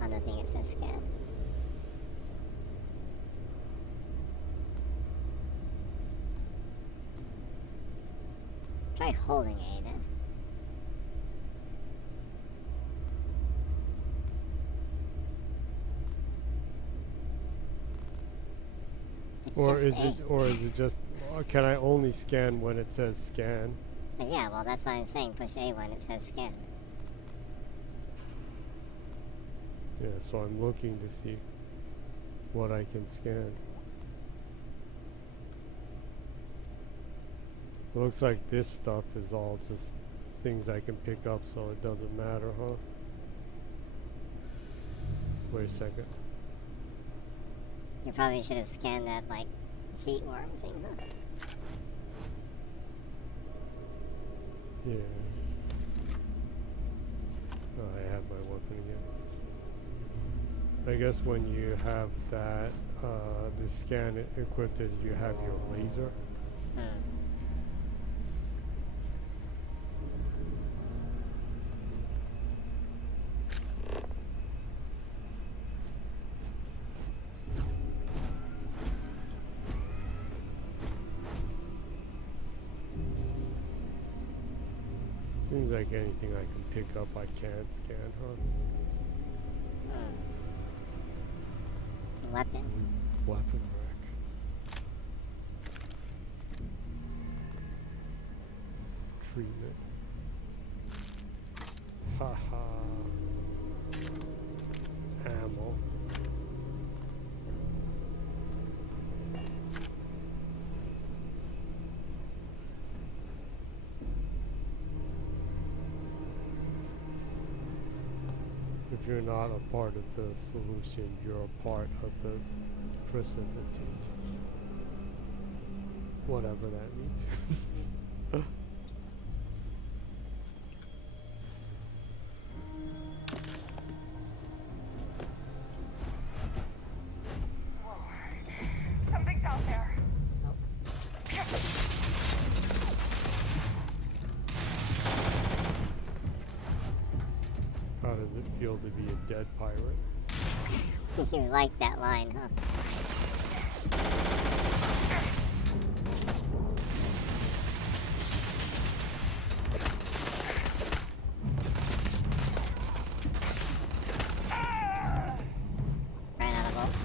on the thing, it says scan. Try holding A then. It's Or just is A. it, or is it just? Can I only scan when it says scan? But yeah, well, that's why I'm saying push A when it says scan. Yeah, so I'm looking to see what I can scan. Looks like this stuff is all just things I can pick up, so it doesn't matter, huh? Wait a second. You probably should have scanned that, like, heat worm thing, huh? Yeah. Oh, I have my weapon again. I guess when you have that, the scan equipped, you have your laser. Hmm. Seems like anything I can pick up I can scan, huh? Weapon. Weapon rack. Treatment. Haha. Ammo. If you're not a part of the solution, you're a part of the precipitate. Whatever that means. Something's out there. How does it feel to be a dead pirate? You like that line, huh? Ran out of bolts.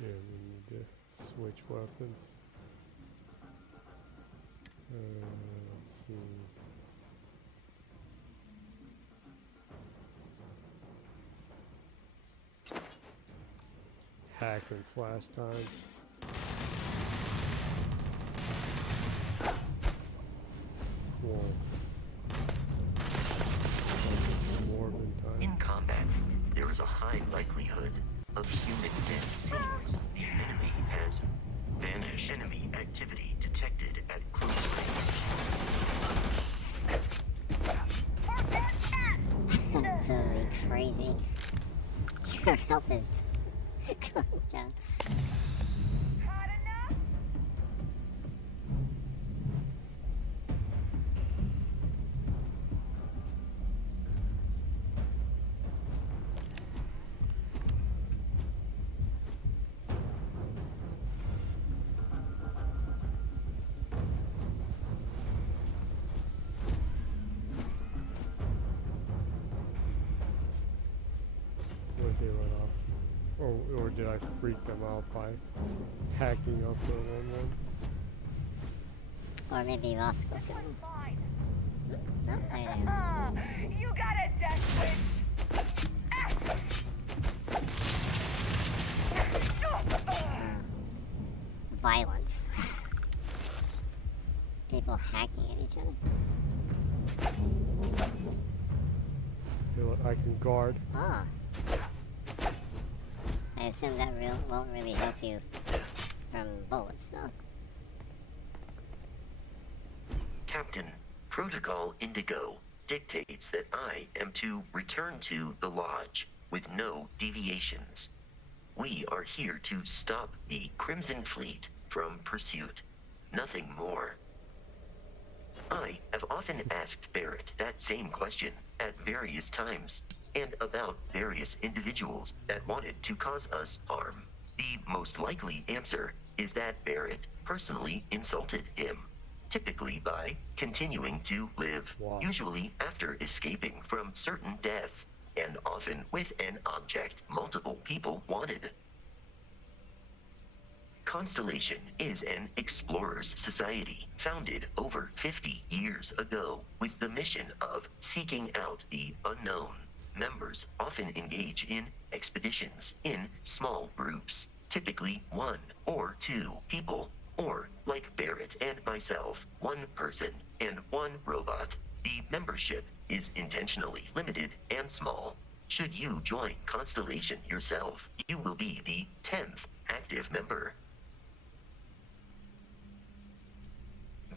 Yeah, we need to switch weapons. Let's see. Hack and slash time. Whoa. Morbid time. In combat, there is a high likelihood of human death scenes. The enemy has vanished. Enemy activity detected at close range. Absolutely crazy. Your health is going down. Hot enough? Where'd they run off to? Or did I freak them out by hacking up the one? Or maybe you lost quick. Fine. No, I didn't. You got a death wish. Violence. People hacking at each other. You know what, I can guard. Ah. I assume that won't really help you from bullets, though. Captain, Protocol Indigo dictates that I am to return to the Lodge with no deviations. We are here to stop the Crimson Fleet from pursuit. Nothing more. I have often asked Barrett that same question at various times, and about various individuals that wanted to cause us harm. The most likely answer is that Barrett personally insulted him, typically by continuing to live, Wow. usually after escaping from certain death, and often with an object multiple people wanted. Constellation is an explorers society founded over 50 years ago with the mission of seeking out the unknown. Members often engage in expeditions in small groups, typically 1 or 2 people, or like Barrett and myself, 1 person and 1 robot. The membership is intentionally limited and small. Should you join Constellation yourself, you will be the 10th active member.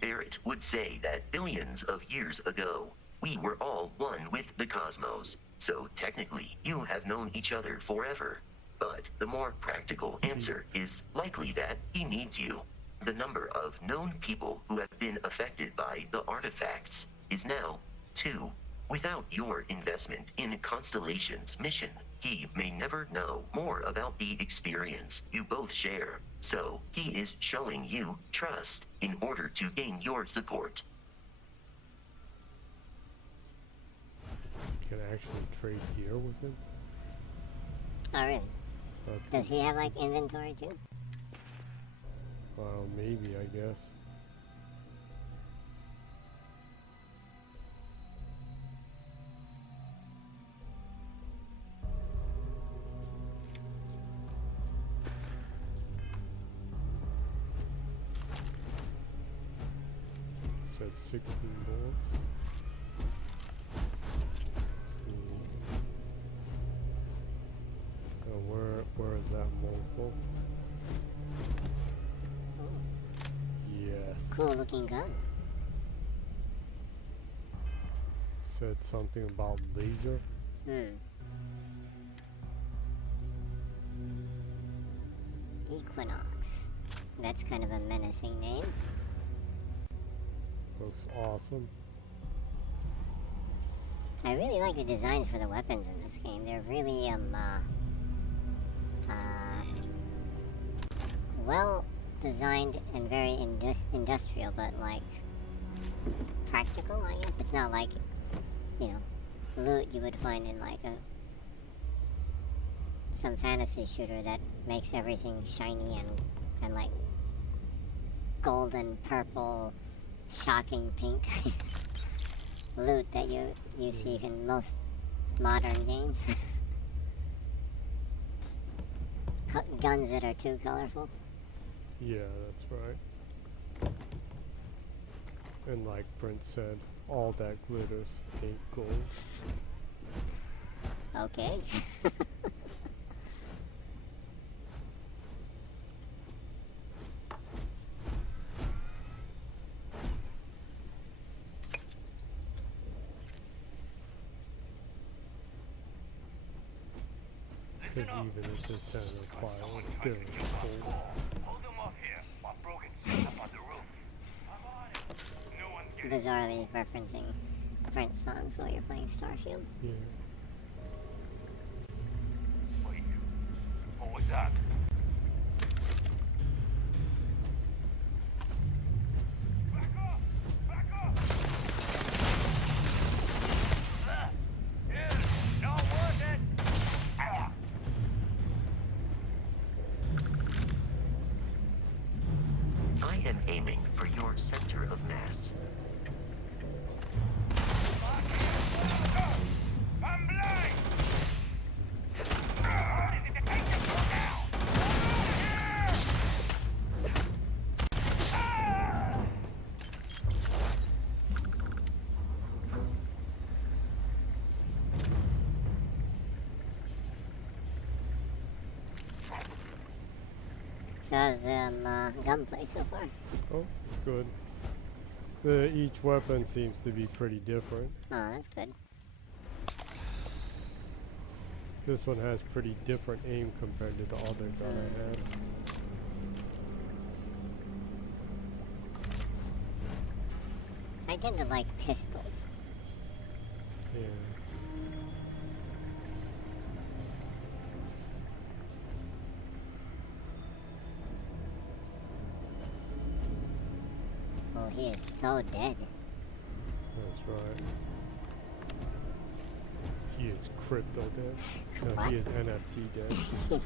Barrett would say that billions of years ago, we were all one with the cosmos, so technically you have known each other forever. But the more practical answer is likely that he needs you. The number of known people who have been affected by the artifacts is now 2. Without your investment in Constellation's mission, he may never know more about the experience you both share. So, he is showing you trust in order to gain your support. You can actually trade gear with him? Oh, really? That's Does he have, like, inventory, too? Well, maybe, I guess. Says 16 bullets. Let's see. Where is that mofo? Yes. Cool looking gun. Said something about laser. Equinox. That's kind of a menacing name. Looks awesome. I really like the designs for the weapons in this game. They're really, well designed and very industrial, but like practical, I guess. It's not like, you know, loot you would find in like some fantasy shooter that makes everything shiny and like golden, purple, shocking pink loot that you see in most modern games. Guns that are too colorful. Yeah, that's right. And like Brent said, all that glitters ain't gold. Okay. Because even if this center file is still gold. Hold them off here while Brogan sets up on the roof. I'm on it. No one's getting Bizarrely referencing French songs while you're playing Starfield. Yeah. Wait. What was that? Back off! Back off! Yeah, not worth it! Ah. I am aiming for your center of mass. I'm blind! What is it to take this one down? Ah! So how's the gunplay so far? Oh, it's good. Each weapon seems to be pretty different. Oh, that's good. This one has pretty different aim compared to the other gun I had. I tend to like pistols. Yeah. Oh, he is so dead. That's right. He is crypto dead. No, What? he is NFT dead.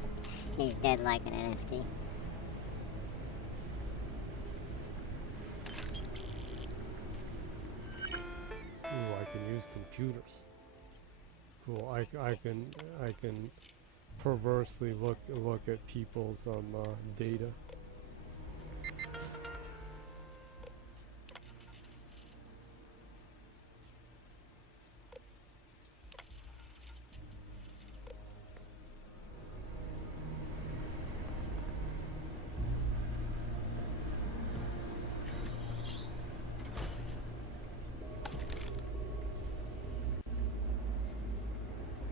He's dead like an NFT. Ooh, I can use computers. Cool. I can perversely look at people's data.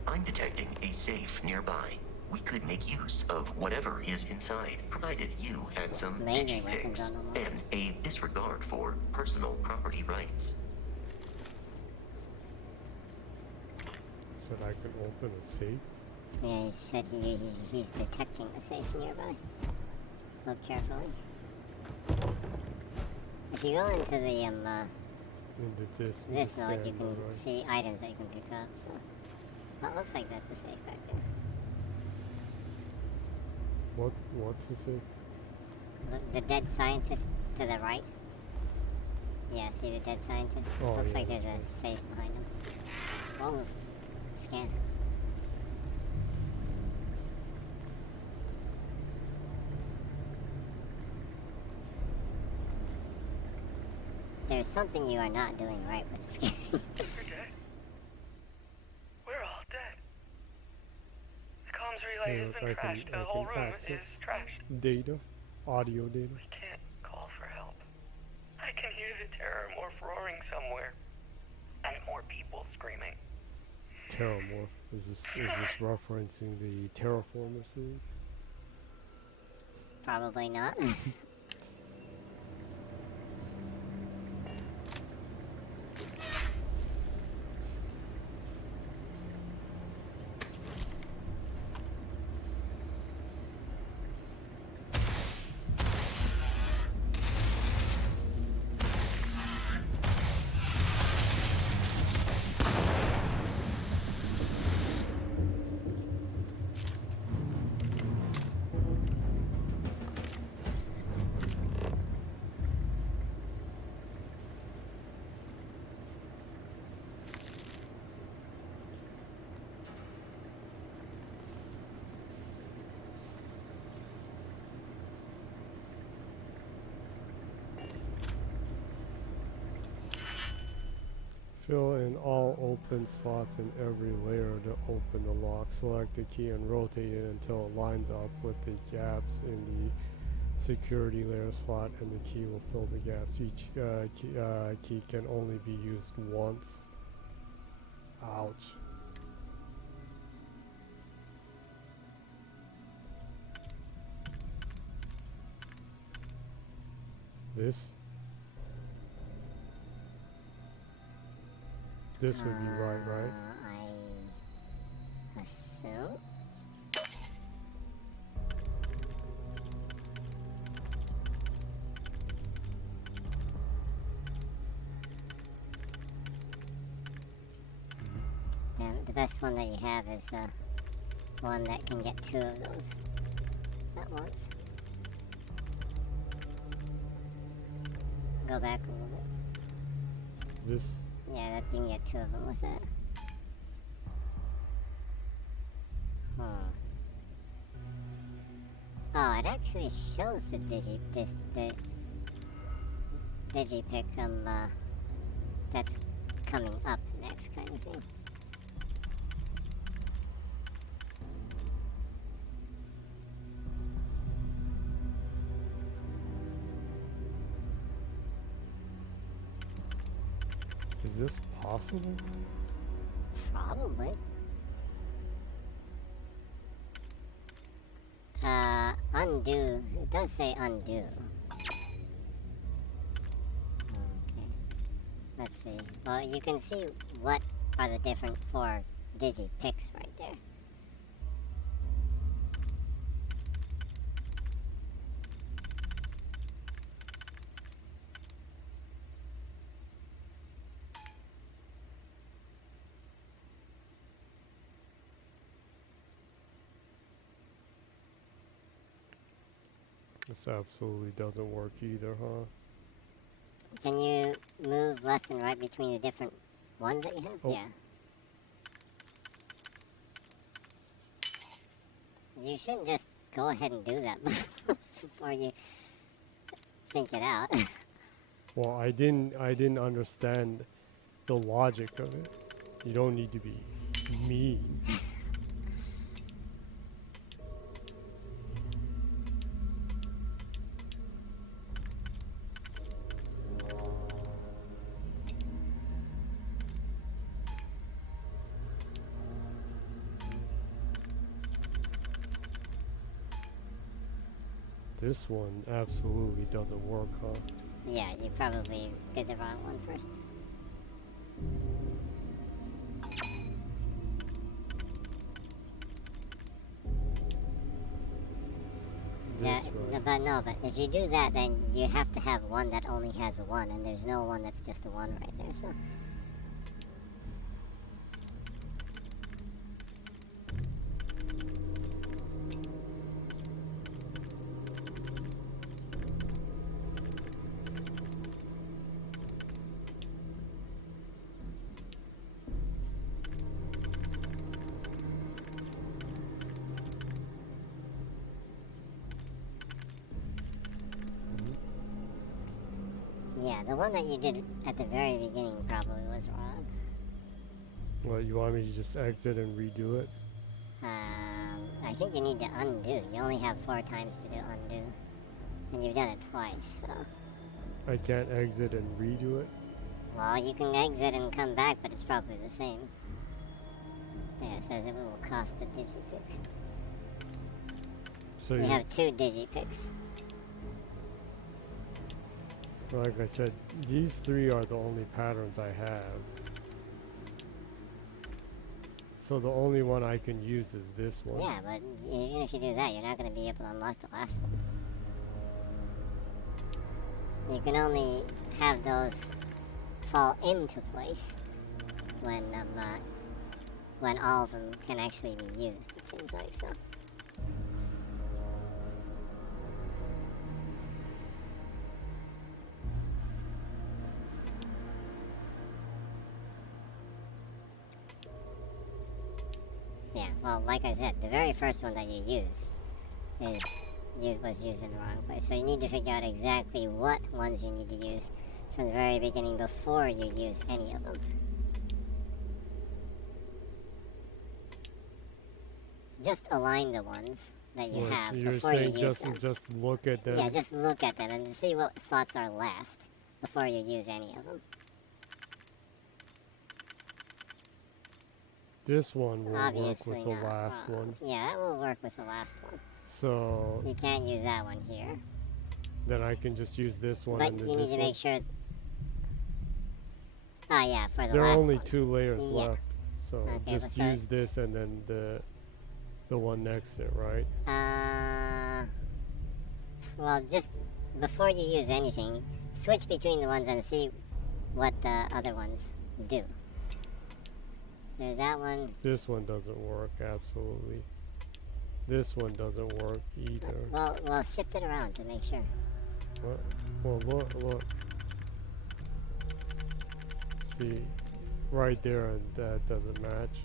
I'm detecting a safe nearby. We could make use of whatever is inside, provided you had some Laser digipics weapons on the wall. and a disregard for personal property rights. Said I could open a safe. Yeah, he said he's detecting a safe nearby. Look carefully. If you go into the Into this mode, you stand, can right? see items that you can pick up. So, well, it looks like that's the safe back there. What's the safe? Look, the dead scientist to the right. Yeah, see the dead scientist? Oh, Looks yeah, like there's that's a safe behind him. Oh, scan. There's something you are not doing right with scanning. We're dead. We're all dead. The comms relay Yeah, has been trashed. The I whole can room is access trashed. data, audio data. We can't call for help. I can hear the terror morph roaring somewhere. And more people screaming. Terramorph. Is this referencing the Terraformer series? Probably not. Fill in all open slots in every layer to open the lock. Select the key and rotate it until it lines up with the gaps in the security layer slot, and the key will fill the gaps. Each key can only be used once. Ouch. This would be right? I assume. The best one that you have is the one that can get two of those at once. Go back a little bit. This? Yeah, that you can get two of them with that. Oh, it actually shows the digipick that's coming up next kind of thing. Is this possible? Probably. Undo. It does say undo. Okay. Let's see. Well, you can see what are the different 4 digi picks right there. This absolutely doesn't work either, huh? Can you move left and right between the different ones that you have? Oh. Yeah. You shouldn't just go ahead and do that before you think it out. Well, I didn't understand the logic of it. You don't need to be mean. This one absolutely doesn't work, huh? Yeah, you probably did the wrong one first. This That, one. but if you do that, then you have to have one that only has a 1, and there's no one that's just a 1 right there, so. Yeah, the one that you did at the very beginning probably was wrong. What, you want me to just exit and redo it? I think you need to undo. You only have 4 times to do undo. And you've done it twice, so. I can't exit and redo it? Well, you can exit and come back, but it's probably the same. Yeah, it says it will cost a digipick. So You have 2 digipicks. like I said, these 3 are the only patterns I have. So the only one I can use is this one. Yeah, but even if you do that, you're not going to be able to unlock the last one. You can only have those fall into place when all of them can actually be used, it seems like, so. Yeah, well, like I said, the very first one that you use was used in the wrong place. So you need to figure out exactly what ones you need to use from the very beginning before you use any of them. Just align the ones that you What, have you're before you saying use them. just look at them? Yeah, just look at them and see what slots are left before you use any of them. This one will Obviously work with the not. last one. Yeah, that will work with the last one. So You can't use that one here. then I can just use this one But and then you need this to one. make sure. Oh yeah, for the There are last only one. 2 layers Yeah. left. So Okay, just but so- use this and then the one next to it, right? Well, just before you use anything, switch between the ones and see what the other ones do. There's that one. This one doesn't work, absolutely. This one doesn't work either. Well, shift it around to make sure. What? Well, look. See, right there, that doesn't match.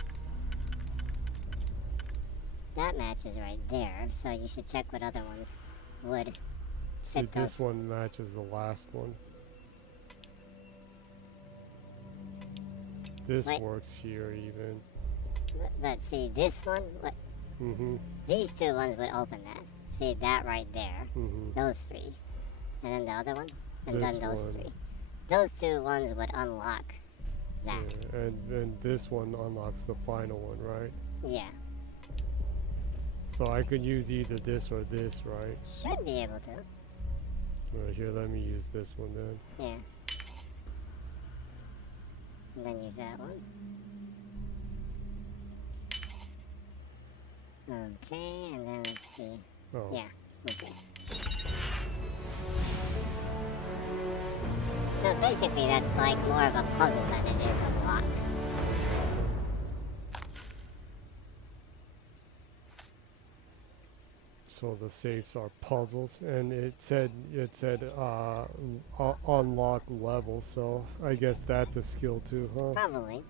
That matches right there, so you should check what other ones would. See, It this does. one matches the last one. This Wait. works here even. But see, this one, Mm-hmm. these 2 ones would open that. See that right there. Mm-hmm. Those 3. And then the other one. And This then those one. 3. Those 2 ones would unlock that. Yeah, and this one unlocks the final one, right? Yeah. So I could use either this or this, right? Should be able to. Right here, let me use this one then. Yeah. And then use that one. Okay, and then let's see. Oh. Yeah, okay. So basically that's like more of a puzzle than it is a lock. So the safes are puzzles, and it said unlock level. So I guess that's a skill too, huh? Probably.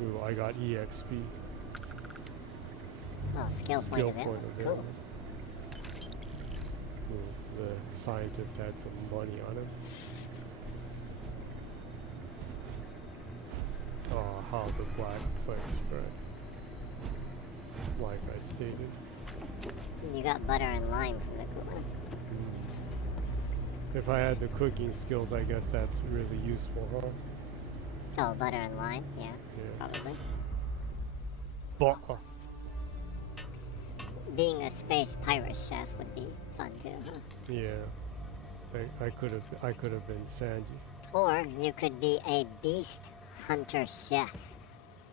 Ooh, I got EXP. Oh, skill point available. Cool. Ooh, the scientist had some money on him. Oh, how the black plague spread. Like I stated. You got butter and lime from the cooler. If I had the cooking skills, I guess that's really useful, huh? Oh, butter and lime? Yeah, probably. Butter. Being a space pirate chef would be fun too, huh? Yeah. I could have been Sanji. Or you could be a beast hunter chef.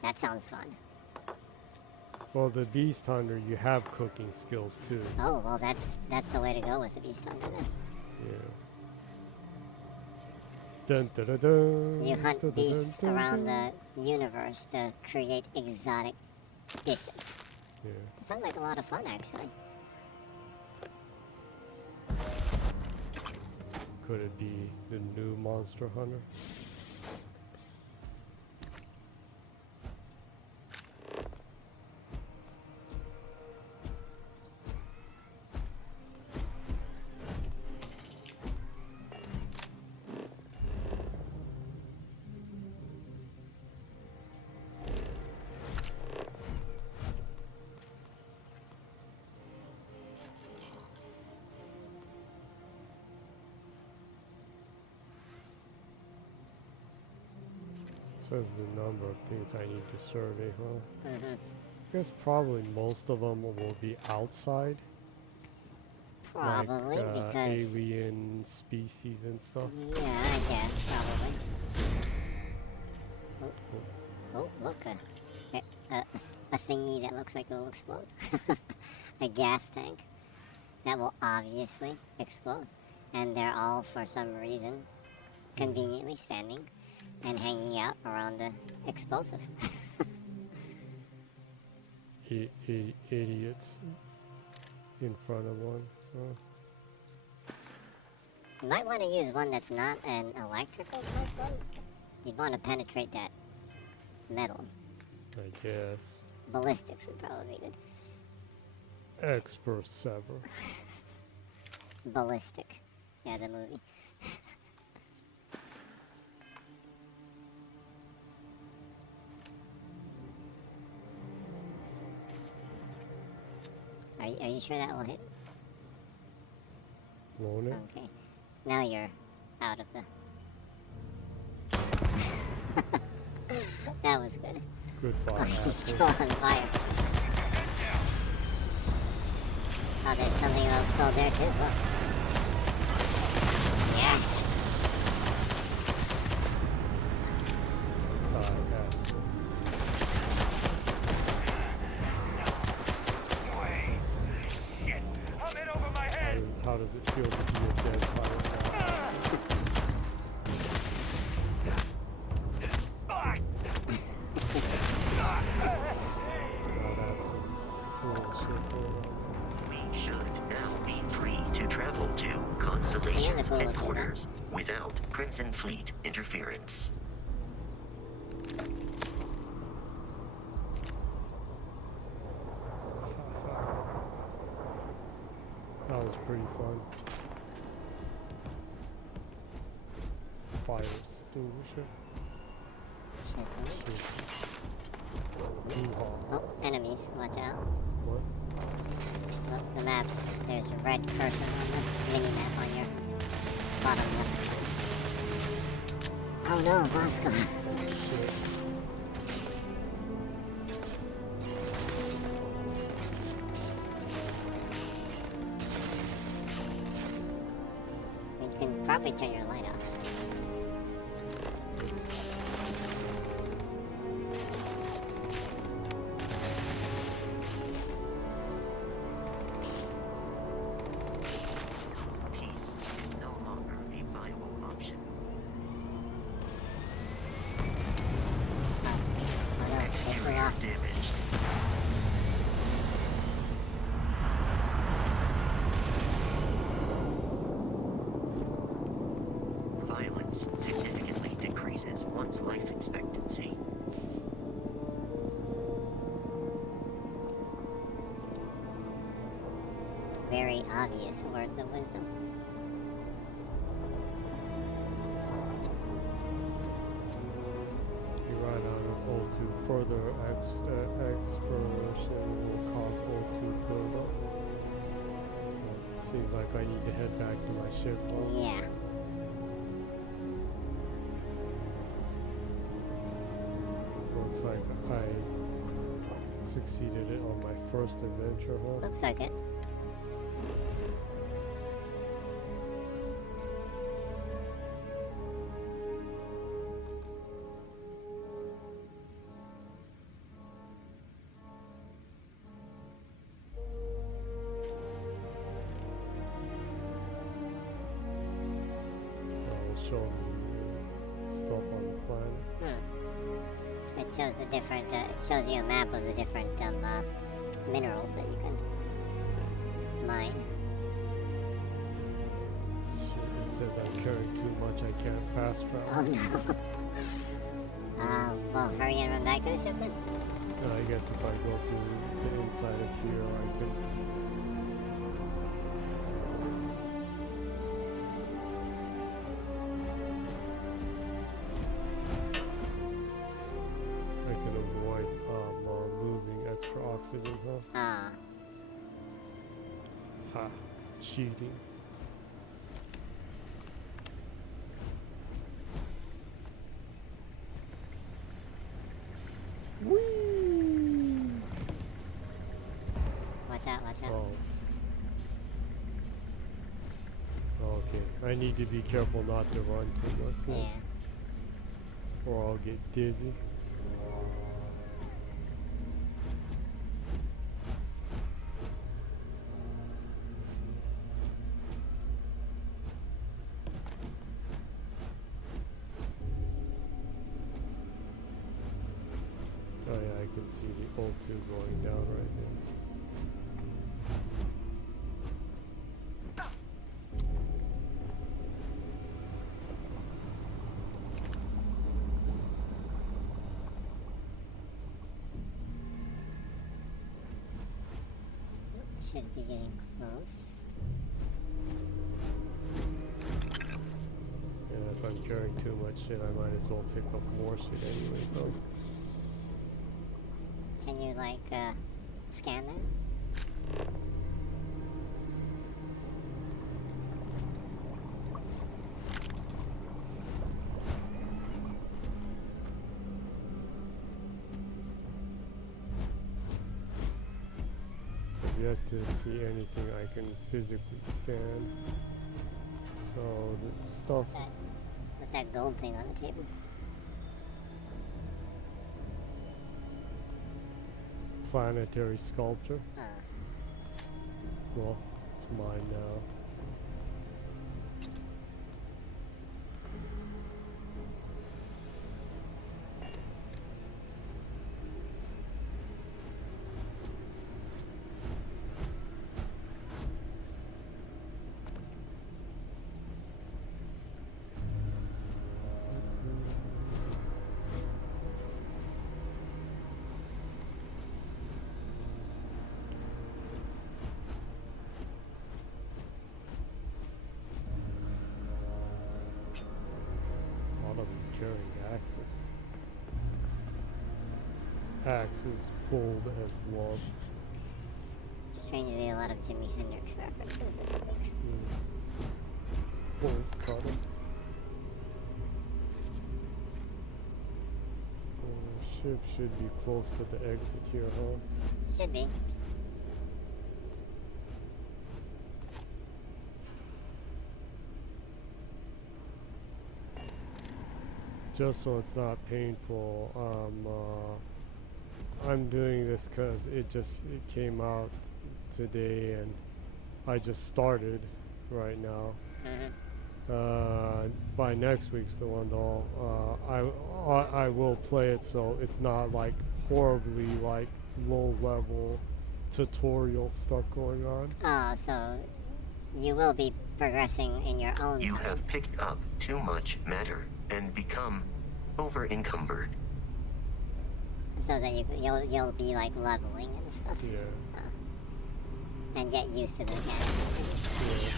That sounds fun. Well, the beast hunter, you have cooking skills too. Oh, well that's the way to go with the beast hunter then. Yeah. Dun, dun, dun, dun, You hunt dun, dun, beasts dun, dun, around dun. the universe to create exotic dishes. Yeah. It sounds like a lot of fun actually. Could it be the new Monster Hunter? Says the number of things I need to survey, huh? Mm-hmm. I guess probably most of them will be outside. Probably like, because alien species and stuff. yeah, I guess probably. Oh, look, a thingy that looks like it will explode. A gas tank that will obviously explode, and they're all for some reason conveniently standing and hanging out around the explosive. Idiots in front of one. You might want to use one that's not an electrical type one. You'd want to penetrate that metal. I guess. Ballistics would probably be good. X for sever. Ballistic. Yeah, the movie. Are you sure that will hit? Won't it? Okay. Now you're out of the... That was good. Goodbye, He's asshole. still on fire. Oh, there's something else still there too. Look. Yes! Die, asshole. Shit! I'm in over my head! How does it feel to be a dead pirate now? Now that's some cruel shit going on. We should now be free to travel to Constellation's Yeah, headquarters without Crimson Fleet interference. That was pretty fun. Fire extinguisher. Shit. Hoo-ha. Oh, enemies. Watch out. What? Look, the map. There's a red cursor on the mini-map on your bottom left. Oh no, Bosco. Shit. You can probably turn your light off. very obvious words of wisdom. You run out of O2. Further expiration will cause O2 buildup. Seems like I need to head back to my ship. Yeah. Looks like I succeeded it on my first adventure, huh? Looks like it. Show me stuff on the planet. It shows the different, shows you a map of the different minerals that you can mine. Shit, it says I'm carrying too much, I can't fast travel. Oh no. Well, hurry and run back to the ship then. I guess if I go through the inside of here, I could. I can avoid losing extra oxygen, huh? Ah. Ha. Cheating. Whee! Watch out, watch out. Oh. Okay, I need to be careful not to run too much, huh? Yeah. Or I'll get dizzy. Oh yeah, I can see the O2 going down right there. Should be getting close. Yeah, if I'm carrying too much shit, I might as well pick up more shit anyway, so. Can you, like, scan that? I've yet to see anything I can physically scan. So, the stuff. What's that gold thing on the table? Planetary sculpture. Ah. Well, it's mine now. Carrying axes. Axes bold as love. Strangely, a lot of Jimi Hendrix references this week. Both cutter. Ship should be close to the exit here, huh? Should be. Just so it's not painful, I'm doing this because it came out today and I just started right now. By next week's the one though, I will play it so it's not like horribly like low level tutorial stuff going on. Oh, so you will be progressing in your own You time. have picked up too much matter and become over-encumbered. So that you'll be like leveling and stuff. Yeah. and get used to the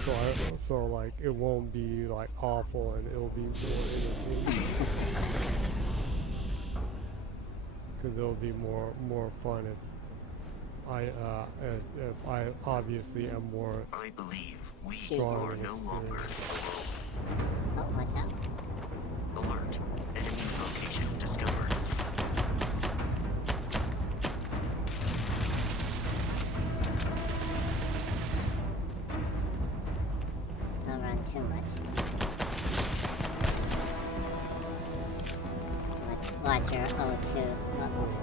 Yeah, so like it won't be like awful, and it'll be more entertaining. Because it'll be more fun if I obviously am more I believe we strong are in no longer experience. Oh, watch out. alert. Enemy location discovered. Don't run too much. Watch your O2 levels.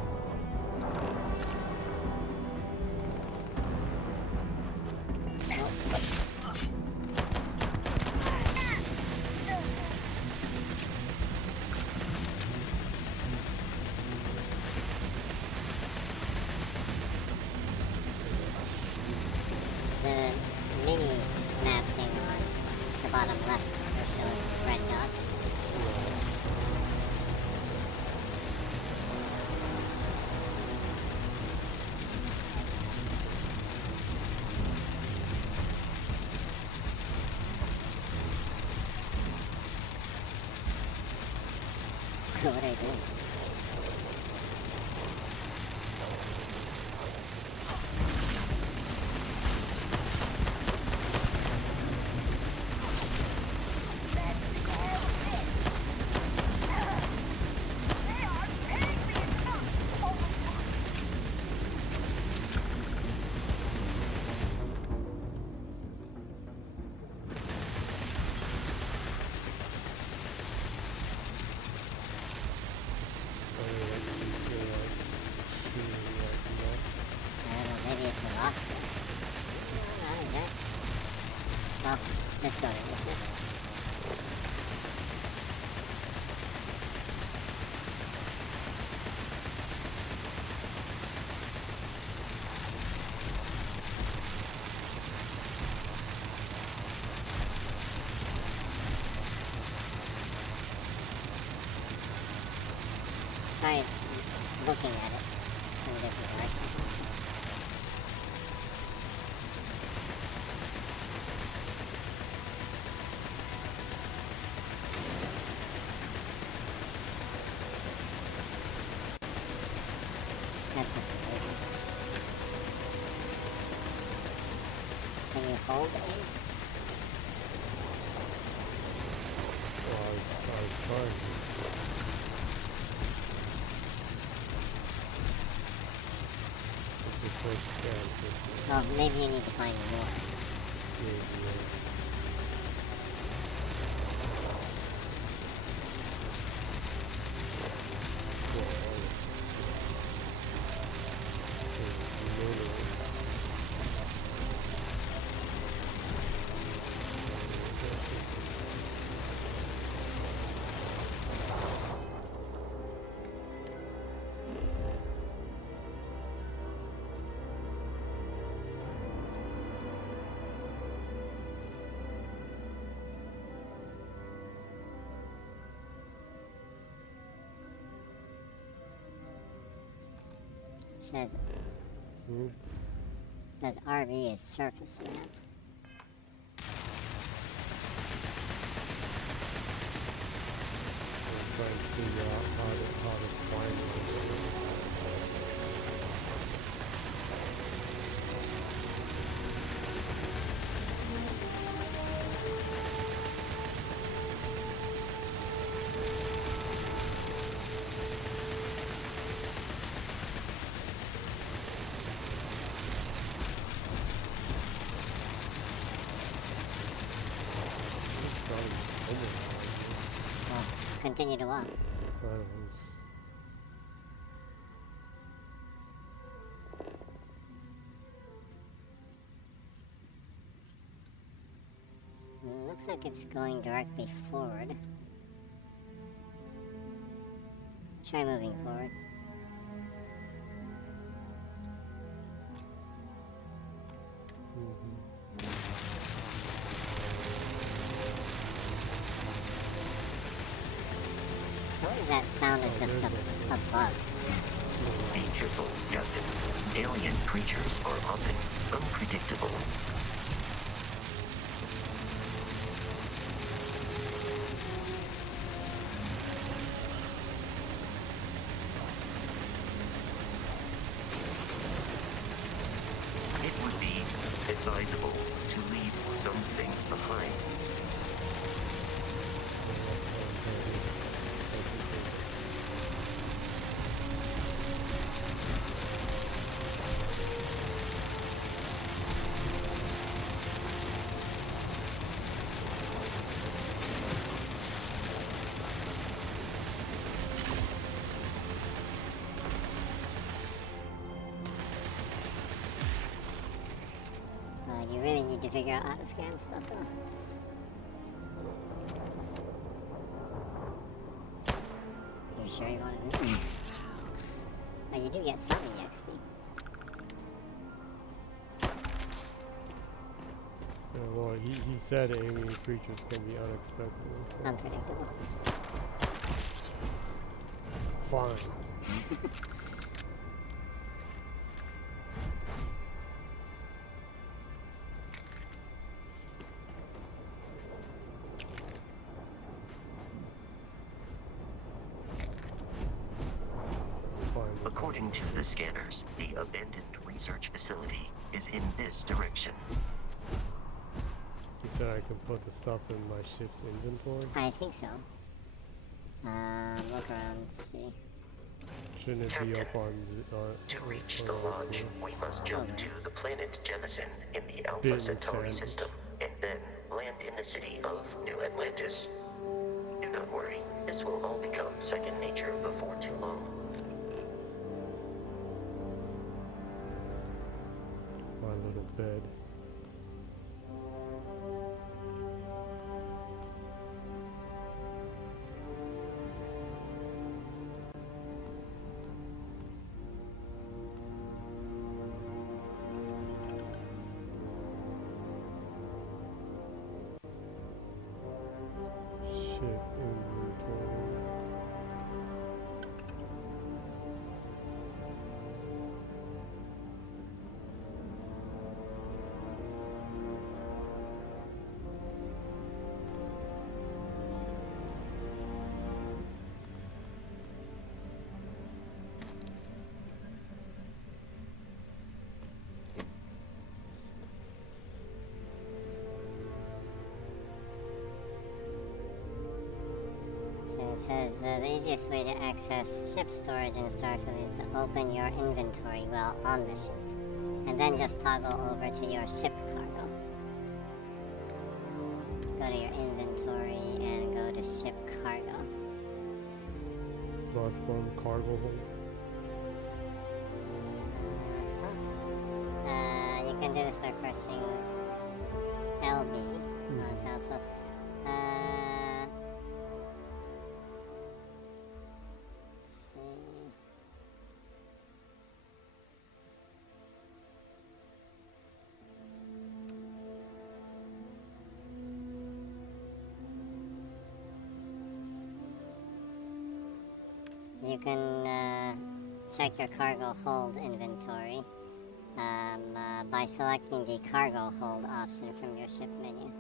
The mini map thing on the bottom left will show us red dots. What are you doing? Maybe it's a lost one. No, not exactly. Well, let's go there, isn't it? Try looking at it from a different direction. That's just amazing. Can you hold aim? Well, I was trying to. It just says scan. Well, maybe you need to find more. Says says RV is surface map. I'm trying to figure out how to find it. Well, continue to walk. I don't know, Looks like it's going directly forward. Try moving forward. What is that sound? It's just a bug. Be careful, Captain. Alien creatures are often unpredictable. It would be advisable to leave some things behind. You really need to figure out how to scan stuff though. You sure you want to do it? Oh, you do get some EXP. Well, he said alien creatures can be unexpected. So. Unpredictable. Fine. According to the scanners, the abandoned research facility is in this direction. You said I can put the stuff in my ship's inventory? I think so. Look around, see. Shouldn't it be up on the... To reach the launch, we must jump to the planet Jemison in the Alpha Didn't Centauri send. system, and then land in the city of New Atlantis. Do not worry, this will all become second nature before too long. My little bed. Ship inventory. It says the easiest way to access ship storage in Starfield is to open your inventory while on the ship, and then just toggle over to your ship cargo. Go to your inventory and go to ship cargo. Left one cargo hold. You can do this by pressing LB on console. Let's see. You can check your cargo hold inventory by selecting the cargo hold option from your ship menu.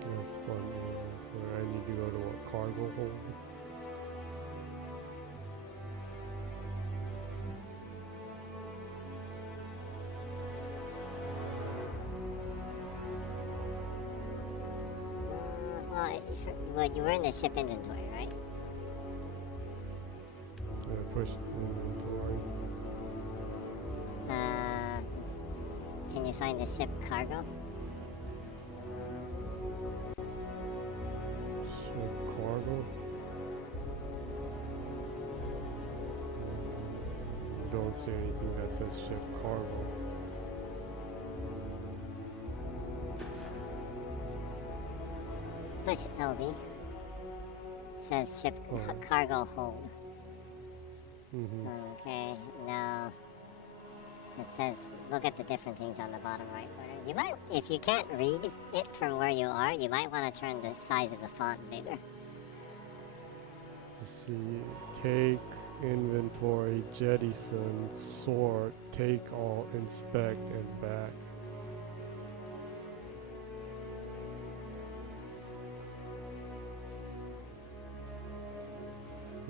Left one inventory. I need to go to a cargo hold. Well, you were in the ship inventory, right? Push the inventory. Can you find the ship cargo? Ship cargo. Don't see anything that says ship cargo. Push LB. Says ship cargo hold. Okay, now it says look at the different things on the bottom right corner. You might, if you can't read it from where you are, you might want to turn the size of the font bigger. Let's see. Take inventory, jettison, sort, take all, inspect, and back.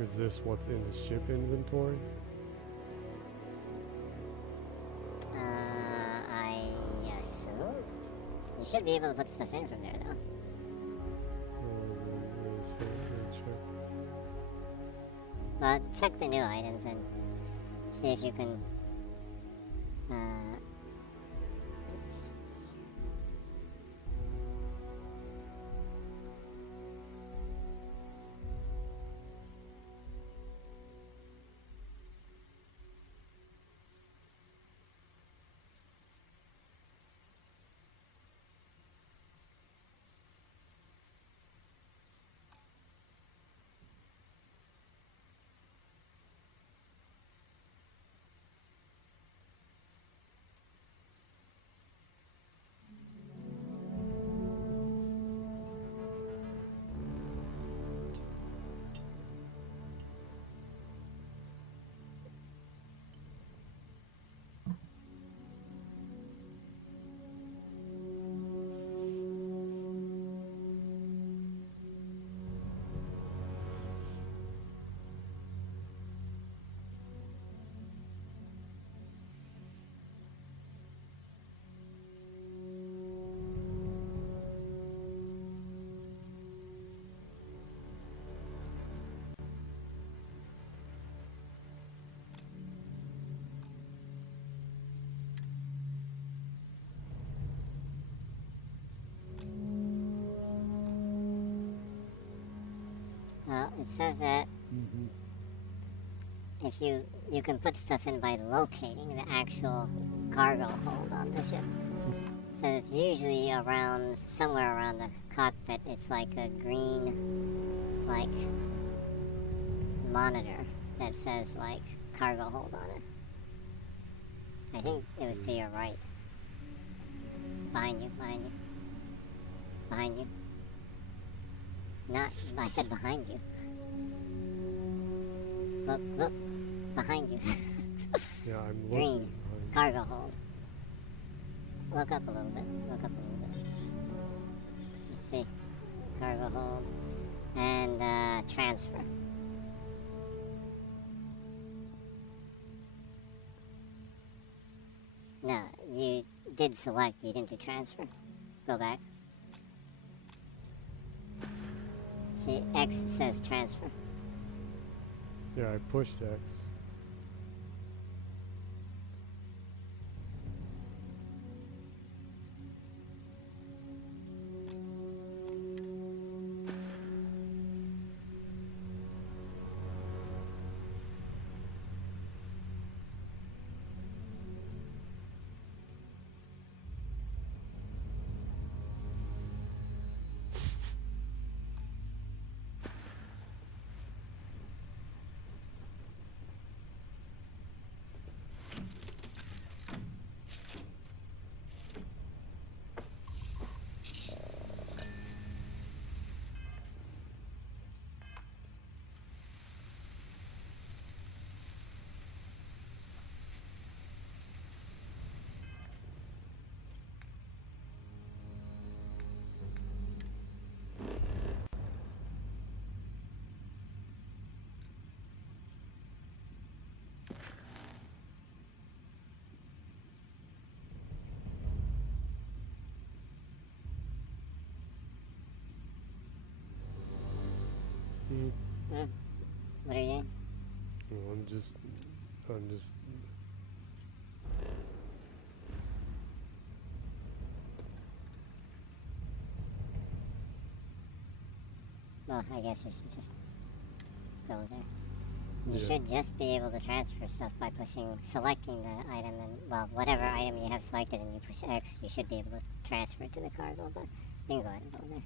Is this what's in the ship inventory? I assume. You should be able to put stuff in from there, though. But check the new items and see if you can. Let's see. Well, it says that if you can put stuff in by locating the actual cargo hold on the ship. So it's usually around somewhere around the cockpit. It's like a green like monitor that says like cargo hold on it. I think it was to your right. Behind you, behind you. Behind you. Not, I said behind you. Look, look, behind you. Yeah, I'm looking. Green, cargo hold. Look up a little bit, look up a little bit. Let's see. Cargo hold. And, transfer. No, you did select, you didn't do transfer. Go back. See, X says transfer. Yeah, I pushed X. What are you doing? Well, I'm just. Well, I guess you should just go there. You Yeah. should just be able to transfer stuff by selecting the item and, well, whatever item you have selected and you push X, you should be able to transfer it to the cargo, but you can go ahead and go there.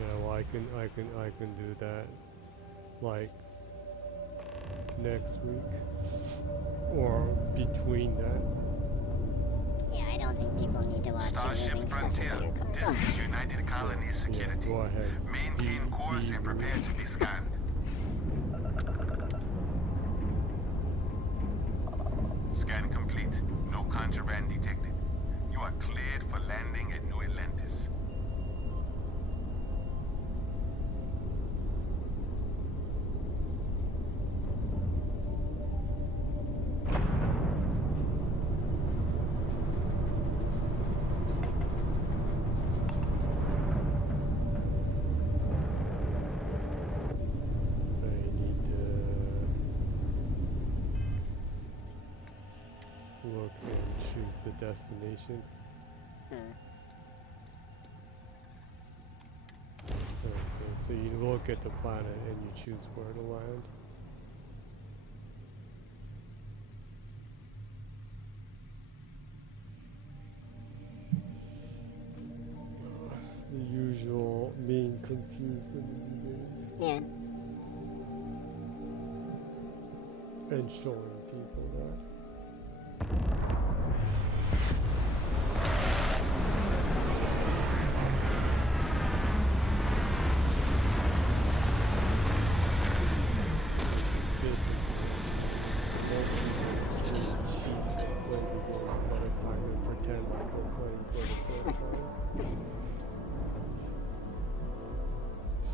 Yeah, well, I can do that, like, next week, or between that. Yeah, I don't think people need to watch you moving stuff into your car. This is United Colonies Yeah, Security. go ahead. Maintain course and prepare to be scanned. Scan complete. No contraband detected. You are cleared for landing at New Atlantis. I need to look and choose the destination. Okay, so you look at the planet and you choose where to land. The usual being confused in the beginning Yeah. and showing people that.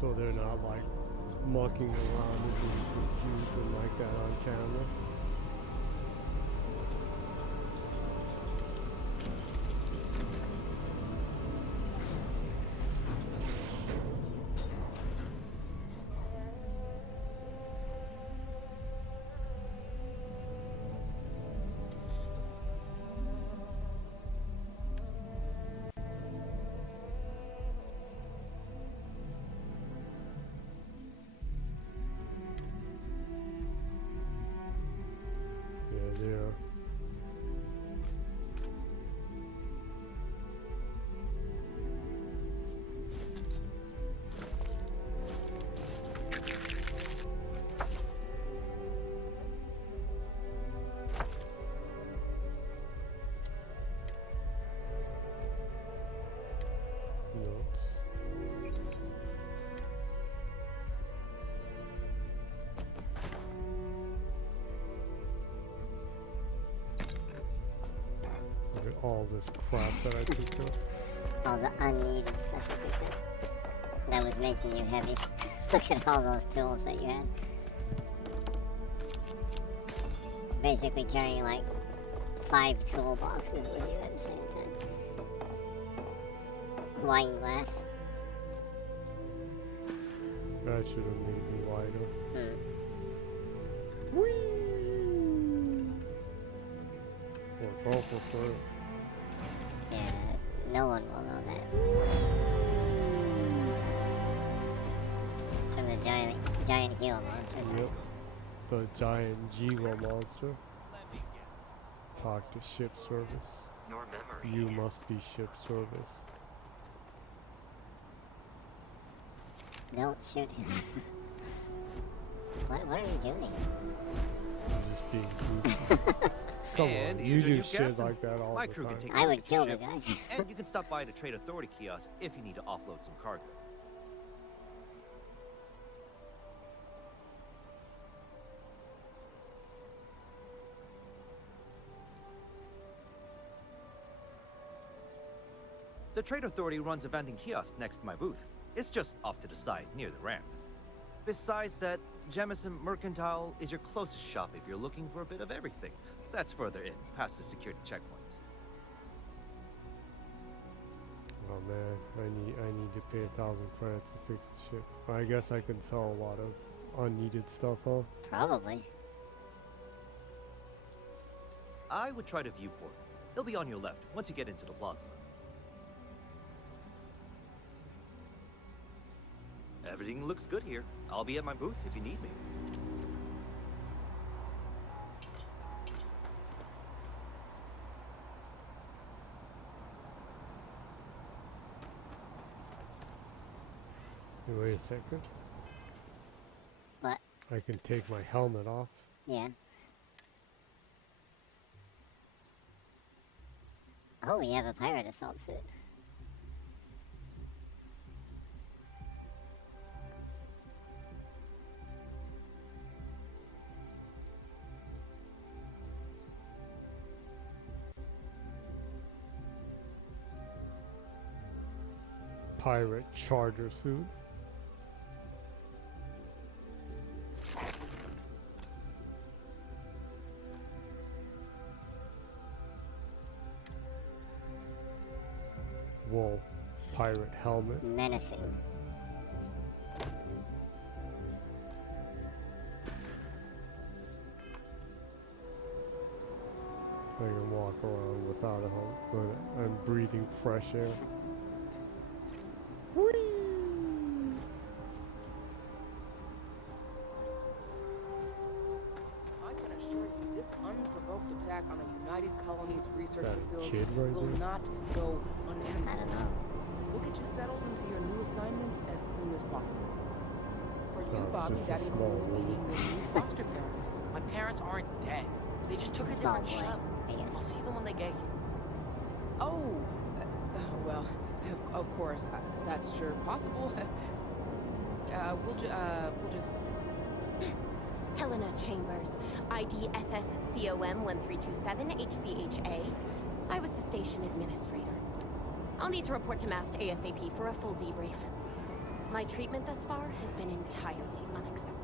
So they're not like mucking around and being confused and like that on camera. Yeah, there. Notes. Look at all this crap that I picked up. All the unneeded stuff you picked up. That was making you heavy. Look at all those tools that you had. Basically carrying like 5 toolboxes with you at the same time. Wine glass. That should have made me lighter. Well, it's awful service. Yeah, no one will know that. It's from the giant heel monster. Yep. The giant Jiva monster. Talk to ship service. Your memory. You must be ship service. Don't shoot him. What are you doing? You're just being goofy. Come And on, here's you your do new shit captain. like that all My the crew time. can take I you would to the kill the ship, guy. and you can stop by the Trade Authority kiosk if you need to offload some cargo. The Trade Authority runs a vending kiosk next to my booth. It's just off to the side, near the ramp. Besides that, Jemison Mercantile is your closest shop if you're looking for a bit of everything. That's further in, past the security checkpoint. Oh man, I need to pay 1,000 credits to fix the ship. I guess I can sell a lot of unneeded stuff, huh? Probably. I would try the viewport. It'll be on your left, once you get into the plaza. Everything looks good here. I'll be at my booth if you need me. Hey, wait a second. What? I can take my helmet off. Yeah. Oh, we have a pirate assault suit. Pirate charger suit. Whoa, pirate helmet. Menacing. I can walk around without a helmet, but I'm breathing fresh air. Whee! I can assure you, this unprovoked attack on a United Colonies research That facility kid right will there? not go I unanswered. don't know. We'll get you settled into your new assignments as soon as possible. For you, No, it's Bobby, just a that small includes room. meeting your new foster parent. My parents aren't dead. They just took a Small different boy, shuttle. I guess. I'll see them when they get here. Oh, well, of course, that's sure possible. We'll just... Helena Chambers, ID SSCOM 1327 HCHA. I was the station administrator. I'll need to report to MAST ASAP for a full debrief. My treatment thus far has been entirely unacceptable.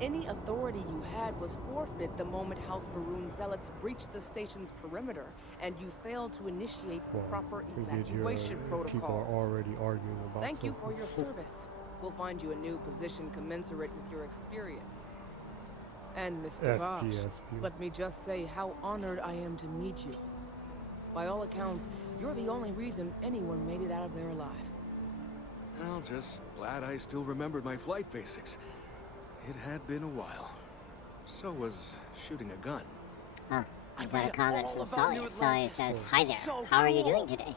Any authority you had was forfeit the moment House Varun zealots breached the station's perimeter, and you failed to initiate proper evacuation People protocols. are already arguing about Thank you something. for your service. We'll find you a new position commensurate with your experience. And Mr. Vosh, FPS view. let me just say how honored I am to meet you. By all accounts, you're the only reason anyone made it out of there alive. Well, just glad I still remembered my flight basics. It had been a while. So was shooting a gun. Huh. I got a comment all from about Sawyer. New Sawyer Atlantis. says, hi there. So How are you cool. doing today?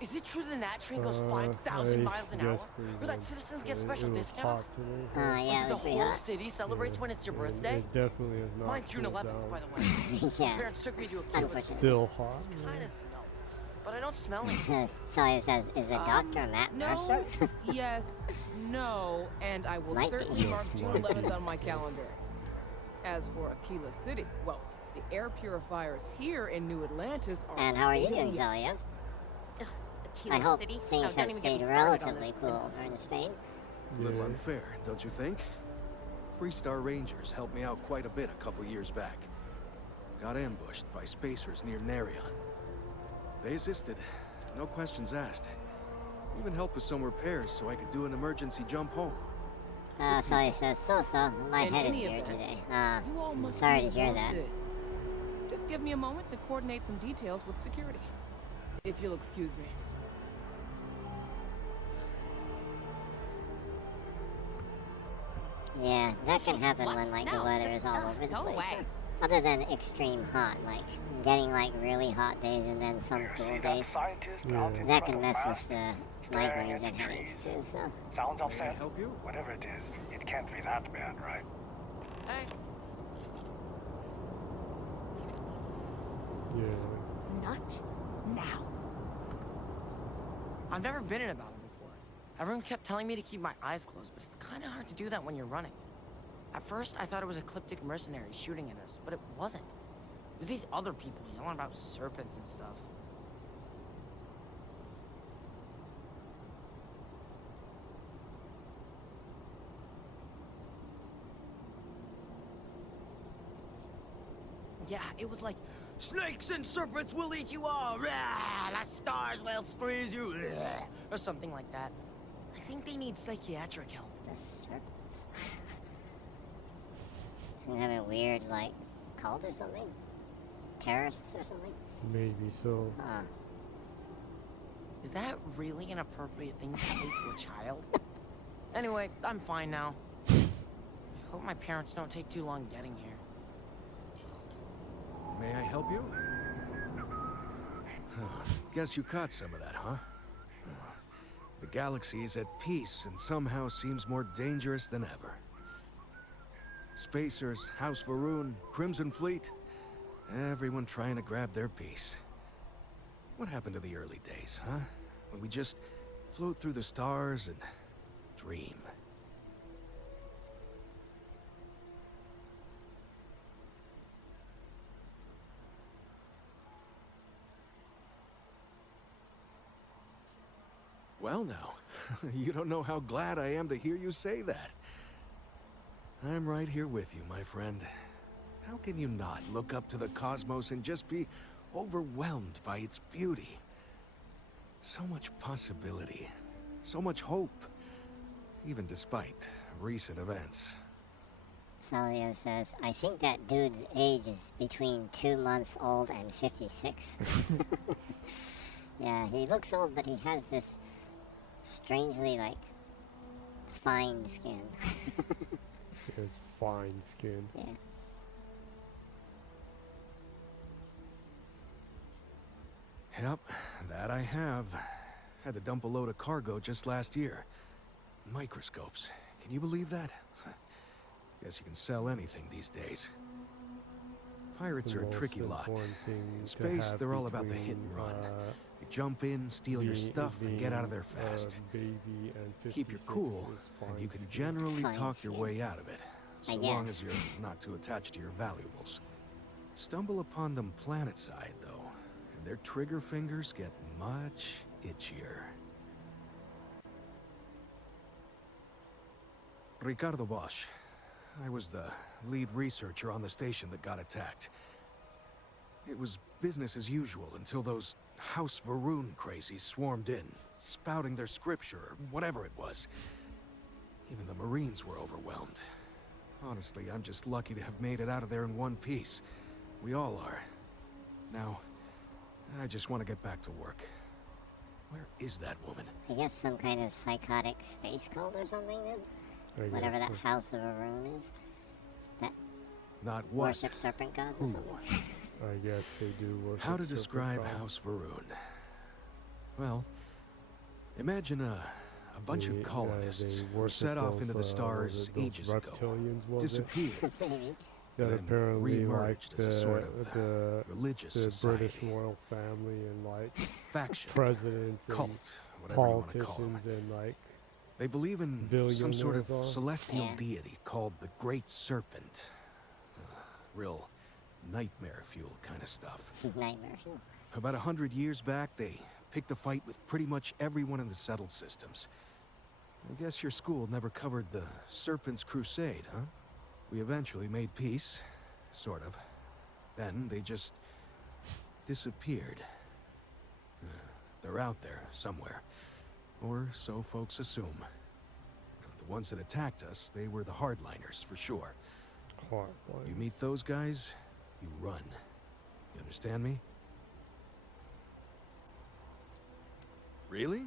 Is it true the Nat train goes 5,000 I miles an hour? guess Or that citizens get it special was discounts? hot today. Yeah, Like it the was pretty whole hot. city celebrates when it's your And birthday? It definitely is not. Mine's June cooled 11th, down. by the way. My Yeah. parents took me to a Unfortunately. Still hot. Kind of smell. But I don't smell anything. Sawyer says, is the doctor Matt Mercer? No, yes, no, and I will Might be. certainly mark Yes, June might be. 11th on my calendar. As for Aquila City, well, the air purifiers here in New Atlantis are And how are you doing, state-of-the-art. Sawyer? Aquila I hope City? things don't have even get me stayed started on relatively this cool simple over in Spain. A little Yeah. unfair, don't you think? Freestar Rangers helped me out quite a bit a couple years back. Got ambushed by spacers near Narion. They assisted, no questions asked. Even helped with some repairs so I could do an emergency jump home. Sawyer says, so, my In head is any weird event, today. You all must sorry be to hear that. exhausted. Just give me a moment to coordinate some details with security. If you'll excuse me. Yeah, that can happen What? when, like, the No, weather just- is all over the go place. away. Other than extreme hot, like, getting, like, really hot days and then some cool days. Yeah. That can mess with the migraines and headaches, too, so. Sounds May I upset. help you? Whatever it is, it can't be that bad, right? Hey, Yeah. Not now. I've never been in a battle before. Everyone kept telling me to keep my eyes closed, but it's kind of hard to do that when you're running. At first, I thought it was ecliptic mercenaries shooting at us, but it wasn't. It was these other people yelling about serpents and stuff. Yeah, it was like, snakes and serpents will eat you all, rah, the stars will squeeze you, rah, or something like that. I think they need psychiatric help. The serpents. Some kind of weird, like, cult or something? Terrorists or something? Maybe so. Huh. Is that really an appropriate thing to say to a child? Anyway, I'm fine now. I hope my parents don't take too long getting here. May I help you? Guess you caught some of that, huh? The galaxy is at peace and somehow seems more dangerous than ever. Spacers, House Varun, Crimson Fleet, everyone trying to grab their piece. What happened to the early days, huh? When we just float through the stars and dream. Well now, you don't know how glad I am to hear you say that. I'm right here with you, my friend. How can you not look up to the cosmos and just be overwhelmed by its beauty? So much possibility, so much hope, even despite recent events. Salio says, I think that dude's age is between 2 months old and 56. Yeah, he looks old, but he has this strangely, like, fine skin. He has fine skin. Yeah. Yep, that I have. Had to dump a load of cargo just last year. Microscopes. Can you believe that? Guess you can sell anything these days. Pirates are a tricky lot. In space, they're all about the hit and run. You jump in, steal your stuff, and get out of there fast. Keep your cool, and you can generally talk your way out of it, so long as you're not too attached to your valuables. Stumble upon them planet-side, though, and their trigger fingers get much itchier. Ricardo Bosch. I was the lead researcher on the station that got attacked. It was business as usual until those House Varun crazies swarmed in, spouting their scripture or whatever it was. Even the Marines were overwhelmed. Honestly, I'm just lucky to have made it out of there in one piece. We all are. Now, I just want to get back to work. Where is that woman? I guess some kind of psychotic space cult or something, then? Whatever that House of Arun is. That Not what? worship serpent gods or something. I guess they do worship How to describe serpent gods. House Varun? Well, imagine a bunch of colonists who set off into the stars ages ago, disappeared, that then apparently like re-emerged as a sort of the religious the society. British royal family and like Faction, presidents cult, and whatever you want to call politicians them. and like They believe in some sort of billionaires are. celestial Yeah. deity called the Great Serpent. Real nightmare fuel kind of stuff. Nightmare. About 100 years back, they picked a fight with pretty much everyone in the settled systems. I guess your school never covered the Serpent's Crusade, huh? We eventually made peace, sort of. Then they just disappeared. They're out there somewhere, or so folks assume. The ones that attacked us, they were the hardliners for sure. hardline. You meet those guys, you run. You understand me? Really?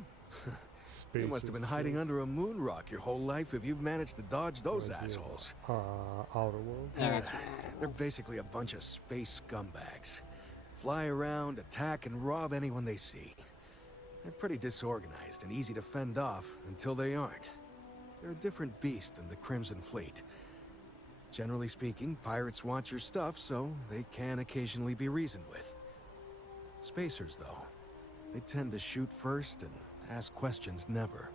You must have been hiding under a moon rock your whole life if you've managed to dodge those assholes. Outer World. Yeah, that's right. They're basically a bunch of space scumbags. Fly around, attack, and rob anyone they see. They're pretty disorganized and easy to fend off until they aren't. They're a different beast than the Crimson Fleet. Generally speaking, pirates want your stuff, so they can occasionally be reasoned with. Spacers, though, they tend to shoot first and ask questions never.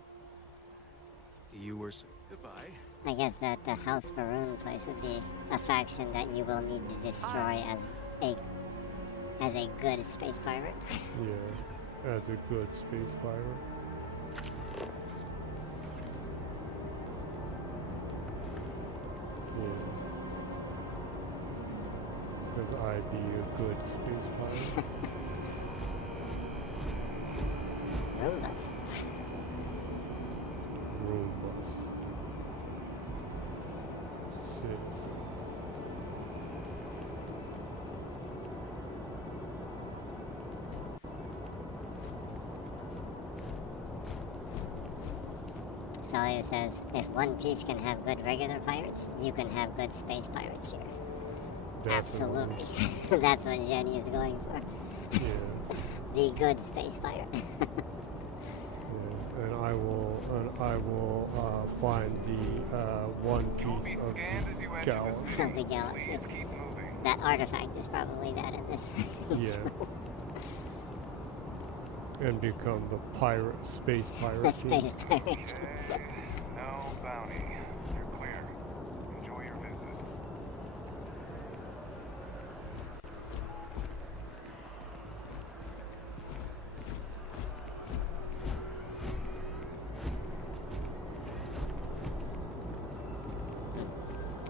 You were... Goodbye. I guess that the House Varun place would be a faction that you will need to destroy as a good space pirate. Yeah, as a good space pirate. Yeah. Because I'd be a good space pirate. Roombus. Roombus. Six. Sawyer says, if One Piece can have good regular pirates, you can have good space pirates here. Definitely. Absolutely. That's what Jenny is going for. Yeah. The good space pirate. Yeah, and I will find the one piece of the galaxy. Of the galaxy. That artifact is probably that in this. Yeah. And become the space pirate The team. space pirate. Okay, no bounty. You're clear. Enjoy your visit.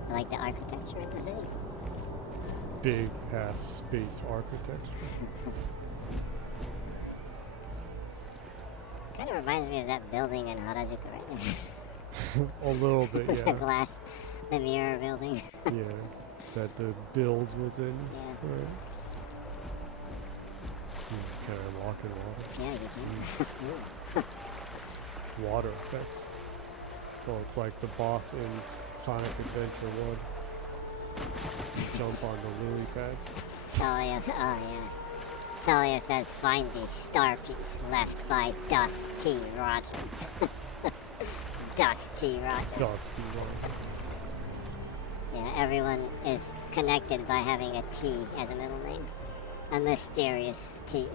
I like the architecture in the city. Big ass space architecture. Kind of reminds me of that building in Harajuku right there. A little bit, The yeah. glass, the mirror building. Yeah. That the Bills was in. Yeah. Right. Can I walk in water? Yeah, you can. Water effects. Well, it's like the boss in Sonic Adventure 1. You jump on the lily pads. Salia, oh yeah. Salia says, find the star piece left by Dusty Roger. Dusty Roger. Dusty Roger. Yeah, everyone is connected by having a T as a middle name. A mysterious T.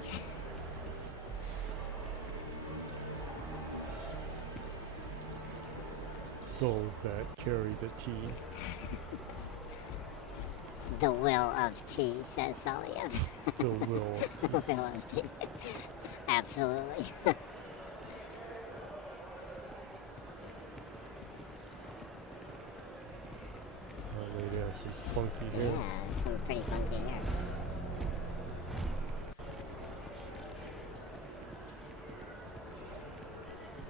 Those that carry the T. The will of T, says Salia. The will of T. The will of T. Absolutely. Lady has some funky hair. Yeah, some pretty funky hair.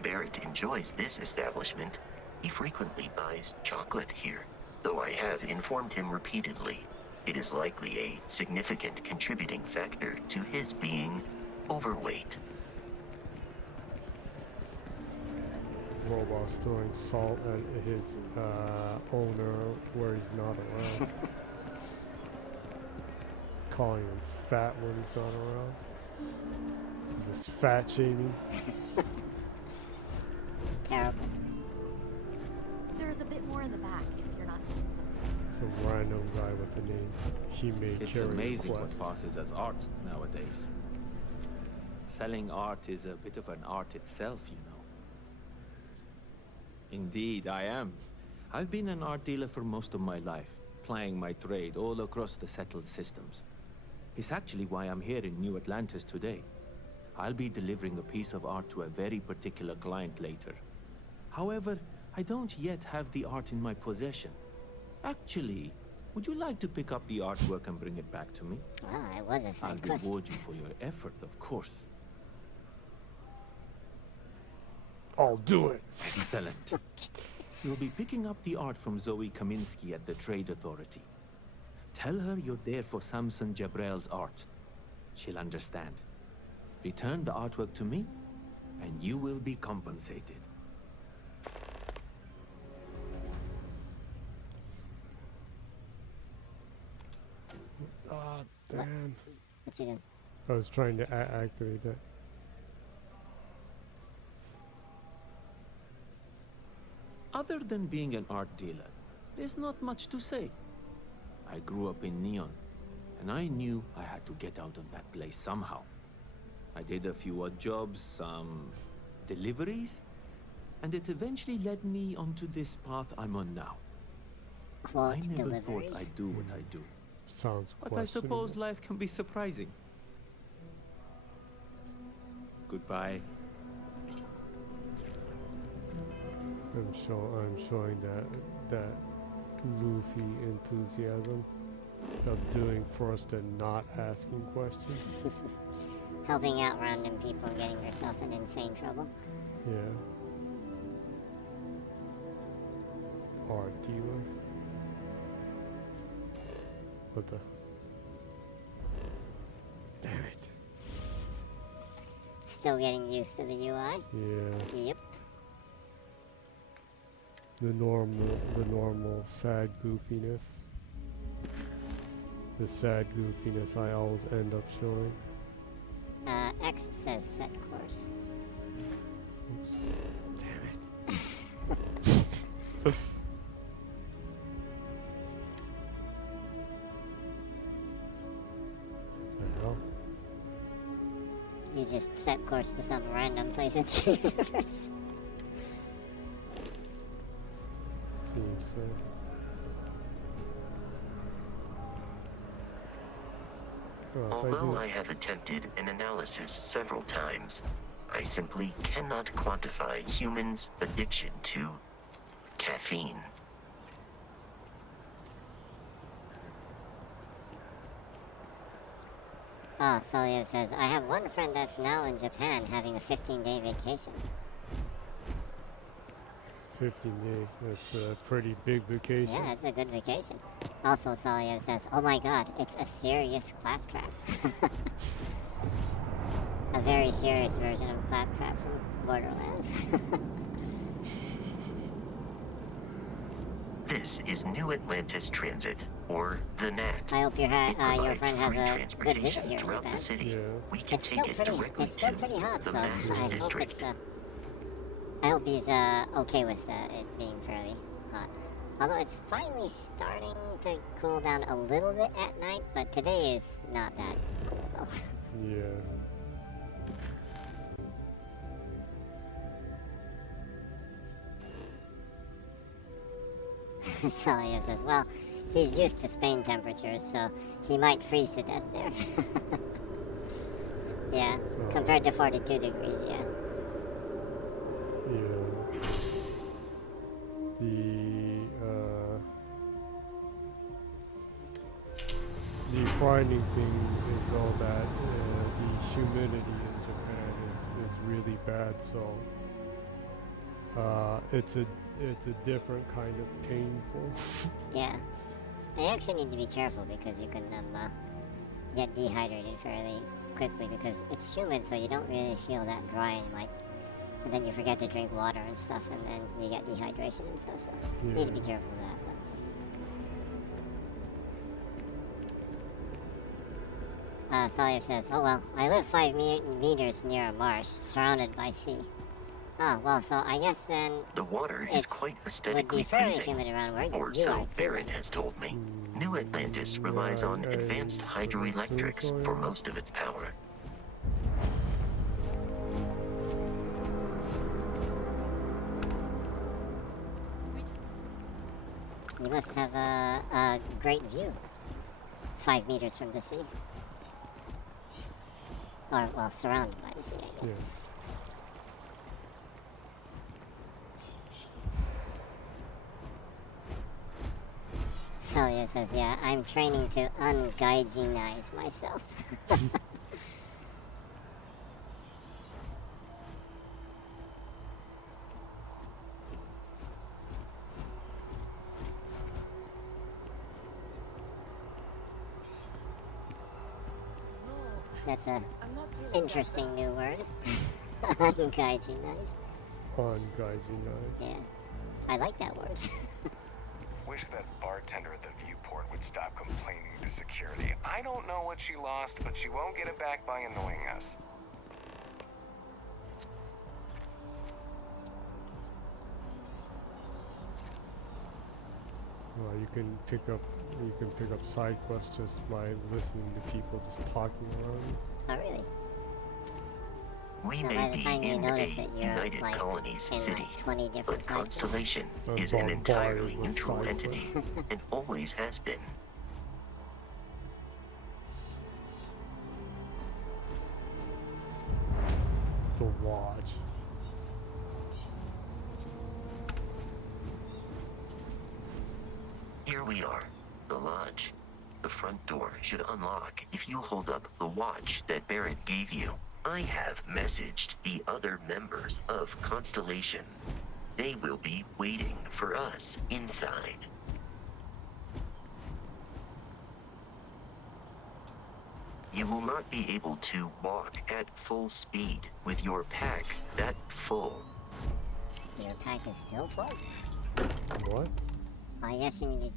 Barrett enjoys this establishment. He frequently buys chocolate here, though I have informed him repeatedly it is likely a significant contributing factor to his being overweight. Robot's throwing salt at his owner where he's not around. Calling him fat when he's not around. Is this fat shaming? Terrible. There's a bit more in the back if you're not seeing something. Some random guy with a name. He made It's carry amazing what request. passes as art nowadays. Selling art is a bit of an art itself, you know. Indeed, I am. I've been an art dealer for most of my life, plying my trade all across the settled systems. It's actually why I'm here in New Atlantis today. I'll be delivering a piece of art to a very particular client later. However, I don't yet have the art in my possession. Actually, would you like to pick up the artwork and bring it back to me? Ah, it was a I'll side quest. reward you for your effort, of course. I'll do it. Excellent. You'll be picking up the art from Zoe Kaminsky at the Trade Authority. Tell her you're there for Samson Jabrel's art. She'll understand. Return the artwork to me, and you will be compensated. Ah, damn. What you doing? I was trying to activate that. Other than being an art dealer, there's not much to say. I grew up in Neon, and I knew I had to get out of that place somehow. I did a few odd jobs, some deliveries, and it eventually led me onto this path I'm on now. Quote I never deliveries. thought I'd do what I do. Sounds But I suppose questionable. life can be surprising. Goodbye. I'm showing that Luffy enthusiasm of doing first and not asking questions. Helping out random people and getting yourself in insane trouble. Yeah. Art dealer. What the? Damn it. Still getting used to the UI? Yeah. Yep. The normal sad goofiness. The sad goofiness I always end up showing. X says set course. Oops. Damn it. The hell? you just set course to some random place in the universe. Seems so. Although I have attempted an analysis several times, I simply cannot quantify humans' addiction to caffeine. Oh, Solio says, I have one friend that's now in Japan having a 15-day vacation. 15 days, that's a pretty big vacation. Yeah, it's a good vacation. Also, Solio says, oh my god, it's a serious claptrap. A very serious version of claptrap from Borderlands. This is New Atlantis Transit, or the NAT. I hope your friend has a good visit here in throughout Japan. the city. Yeah. We can It's take still it pretty, directly it's still to pretty hot, the so I Masses hope District. it's, I hope he's okay with it being fairly hot. Although it's finally starting to cool down a little bit at night, but today is not that cool though. Yeah. Celia says, well, he's used to Spain temperatures, so he might freeze to death there. Yeah, compared to 42 degrees, yeah. Yeah. The frightening thing is though that the humidity in Japan is really bad, so it's a different kind of painful. Yeah. You actually need to be careful because you can get dehydrated fairly quickly because it's humid, so you don't really feel that dry and then you forget to drink water and stuff, and then you get dehydration and stuff, so you need to be careful of that. Sawyer says, oh well, I live 5 meters near a marsh, surrounded by sea. Oh, well, so I guess then The water is quite aesthetically would be fairly pleasing, humid around where or you so are. Barrett has told me. New Atlantis relies on advanced hydroelectrics for most of its power. You must have a great view. 5 meters from the sea. Or, well, surrounded by the sea, I guess. Celia says, yeah, I'm training to ungaijinize myself. That's a interesting new word. Ungaijinize. Ungaijinize. Yeah. I like that word. Wish that bartender at the viewport would stop complaining to security. I don't know what she lost, but she won't get it back by annoying us. Well, you can pick up side quests just by listening to people just talking around. Oh, really? We So may by the be time you in notice a it, you're United like Colonies in city, like 20 different but side quests. Constellation I'm is an bombarded entirely with neutral side entity, and always has been. The Lodge. Here we are, the lodge. The front door should unlock if you hold up the watch that Barrett gave you. I have messaged the other members of Constellation. They will be waiting for us inside. You will not be able to walk at full speed with your pack that full. Your pack is still full? What? I guess you need to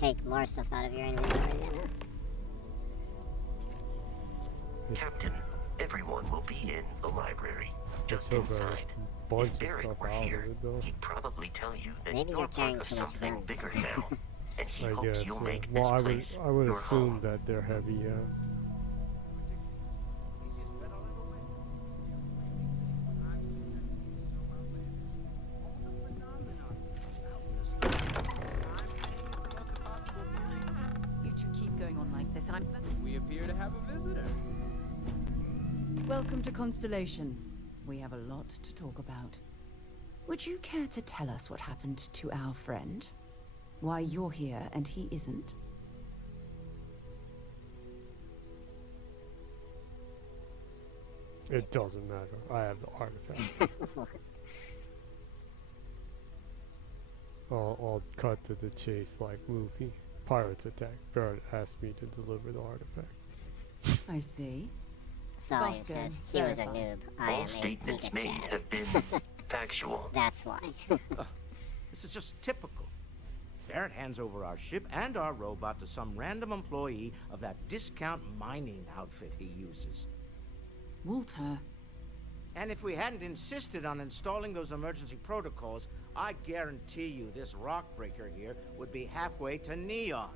take more stuff out of your inventory then, huh? Captain, everyone will be in the library, just took a inside. bunch If of Barrett stuff were out of here, it, though. he'd probably tell you that Maybe you're you're carrying part of too much something guns. bigger now, and he I hopes guess. you'll Yeah. make Well, this I place would your assume home. that they're heavy. Yeah. We appear to have a visitor. Welcome to Constellation. We have a lot to talk about. Would you care to tell us what happened to our friend? Why you're here and he isn't? It doesn't matter. I have the artifact. I'll cut to the chase like Luffy. Pirates attack. Barrett asked me to deliver the artifact. I see. Sawyer says he was a noob. I am All a statements Giga made Chad. have been factual. That's why. This is just typical. Barrett hands over our ship and our robot to some random employee of that discount mining outfit he uses. Walter. And if we hadn't insisted on installing those emergency protocols, I guarantee you this rock breaker here would be halfway to Neon.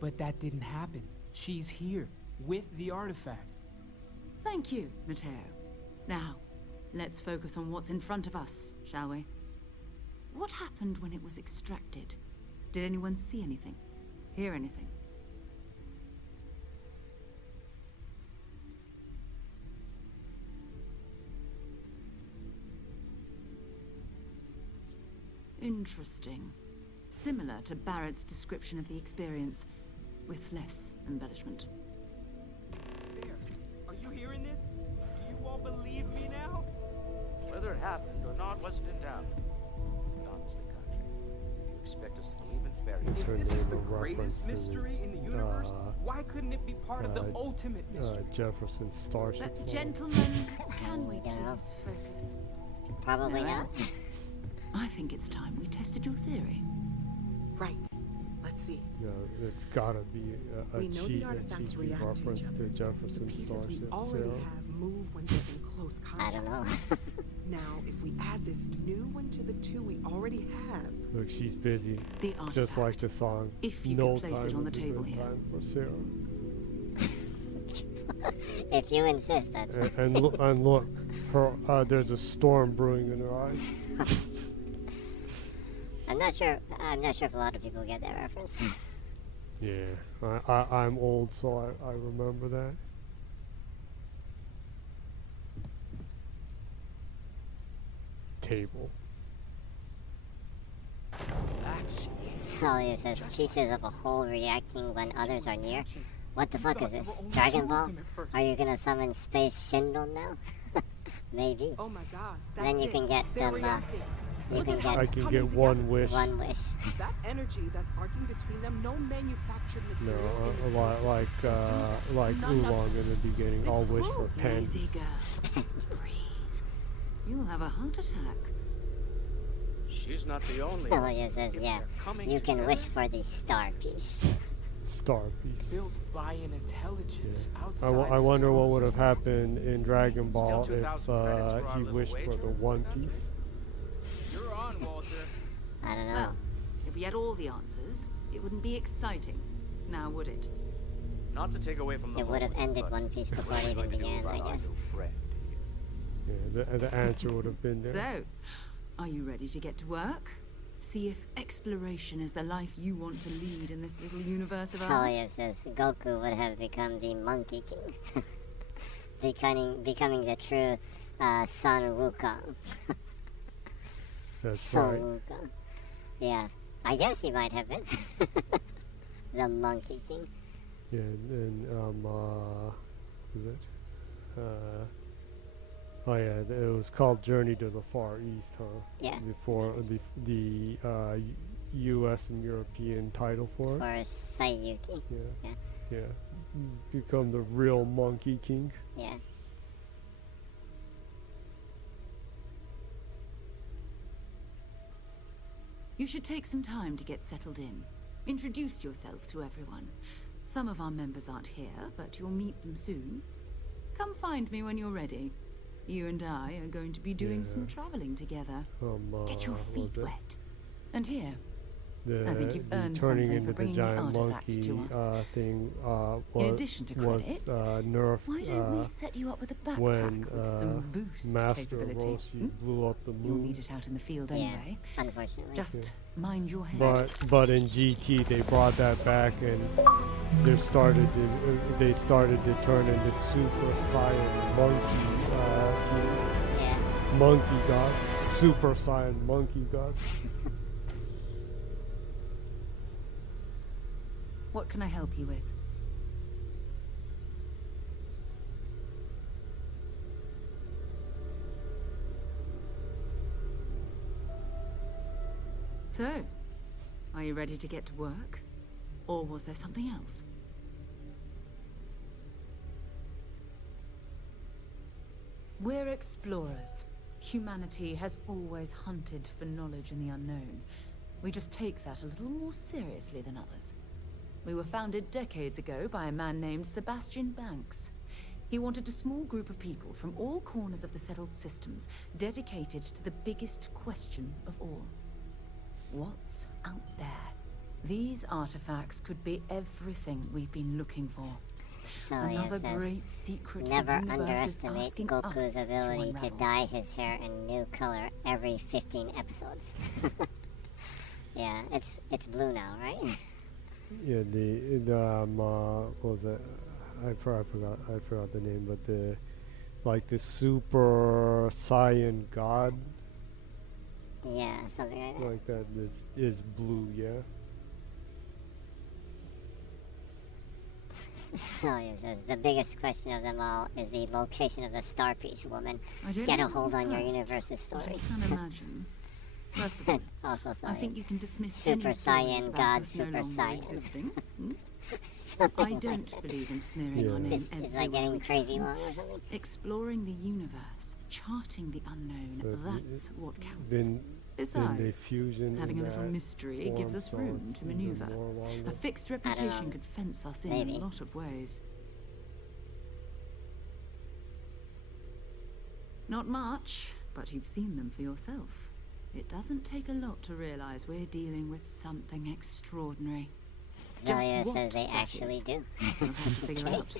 But that didn't happen. She's here, with the artifact. Thank you, Matteo. Now, let's focus on what's in front of us, shall we? What happened when it was extracted? Did anyone see anything? Hear anything? Interesting. Similar to Barrett's description of the experience, with less embellishment. There. Are you hearing this? Do you all believe me now? Whether it happened or not wasn't in doubt. But honestly, Country, if you expect us to believe in fairy tales... If this is the greatest mystery in the universe, why couldn't it be part of the ultimate mystery? Jefferson's Starship. But gentlemen, can we please focus? Probably Noel? not. I think it's time we tested your theory. Right. Let's see. No, it's gotta be a We know cheat the artifacts and cheeky react to reference each to other. The Jefferson's pieces we Starship. already so- have move when they're in close contact. I don't know. Now, if we add this new one to the two we already have, Look, she's busy. The Just like the song. If you no could place it time on the is a table good here. time for Sarah. If you insist, that's And look, her there's a storm brewing in her eyes. I'm not sure if a lot of people get that reference. Yeah, I'm old, so I remember that. Table. That's Sawyer says pieces of a whole reacting when others are near. What the fuck is this? Dragon Ball? Are you gonna summon Space Shindle now? Maybe. oh my god, And then that's you can it. get They're them. reacting. You Look can at how I it's can coming get together. one wish. One wish. That energy that's arcing between them, no manufactured No, material in this like existence like can do that. None Oolong of in the beginning. I'll wish for proves pens. Easy, girl. Breathe. You'll have a heart attack. She's not the only Sawyer says, If yeah, they're coming you can wish together, for the star piece. Star piece. Built by an intelligence outside I the wonder what solar would have system. happened in Dragon Ball Still if 2,000 credits for our he little wished for wager, the One Piece. You're on, Walter. I don't know. Well, if we had all the answers, it wouldn't be exciting. Now, would it? Not to take away from the It would have moment, ended but One Piece before what are it we even going to do began, I about our guess. new friend? Yeah, the answer would have been there. So, are you ready to get to work? See if exploration is the life you want to lead in this little universe of ours? Sawyer says Goku would have become the Monkey King. becoming the true Son Wukong. That's Son right. Wukong. Yeah, I guess he might have been. The Monkey King. Yeah, and is it? Oh yeah, it was called Journey to the Far East, huh? Yeah. Before the U.S. and European title for it. Or Sayuki. Yeah. Yeah. Become the real Monkey King. Yeah. You should take some time to get settled in. Introduce yourself to everyone. Some of our members aren't here, but you'll meet them soon. Come find me when you're ready. You and I are going to be doing some traveling together. Get your what feet was it? wet. And here, I think you've the earned turning something into for the bringing the giant artifacts monkey to us. thing In addition to was credits, nerfed why don't we set you up with a backpack when with some boost Master capability? Roshi blew up the You'll moon. need it out in the field Yeah, anyway. unfortunately. Just mind your head. But in GT they brought that back, and they started to turn into Super Saiyan monkey monkey gods, Super Saiyan monkey gods. What can I help you with? So, are you ready to get to work? Or was there something else? We're explorers. Humanity has always hunted for knowledge in the unknown. We just take that a little more seriously than others. We were founded decades ago by a man named Sebastian Banks. He wanted a small group of people from all corners of the settled systems dedicated to the biggest question of all. What's out there? These artifacts could be everything we've been looking for. So Another it says, great secret the never universe is underestimate asking Goku's us ability to to unravel. dye his hair a new color every 15 episodes. Yeah, it's blue now, right? Yeah, what was it? I forgot the name, but the Super Saiyan God. Yeah, something like that. Like that is blue, yeah. So it says, the biggest question of them all is the location of the Star Piece, woman. I don't Get a know hold what on your you've heard, universe's but story. I can imagine. First of all, Also, I think you can dismiss Super any stories Saiyan about God, us no Super longer Saiyan. existing. Something I like don't that. believe in smearing our name It's everywhere like getting we crazy can. long or something. Exploring the universe, charting the unknown, So that's what counts. Then the Besides, fusion having in a little that mystery gives us form room sounds to even maneuver. more longer. A fixed know. reputation could fence us in Maybe. a lot of ways. Not much, but you've seen them for yourself. It doesn't take a lot to realize we're dealing with something extraordinary. Just Zoya what says they that actually is, do. we'll have to figure Okay. out.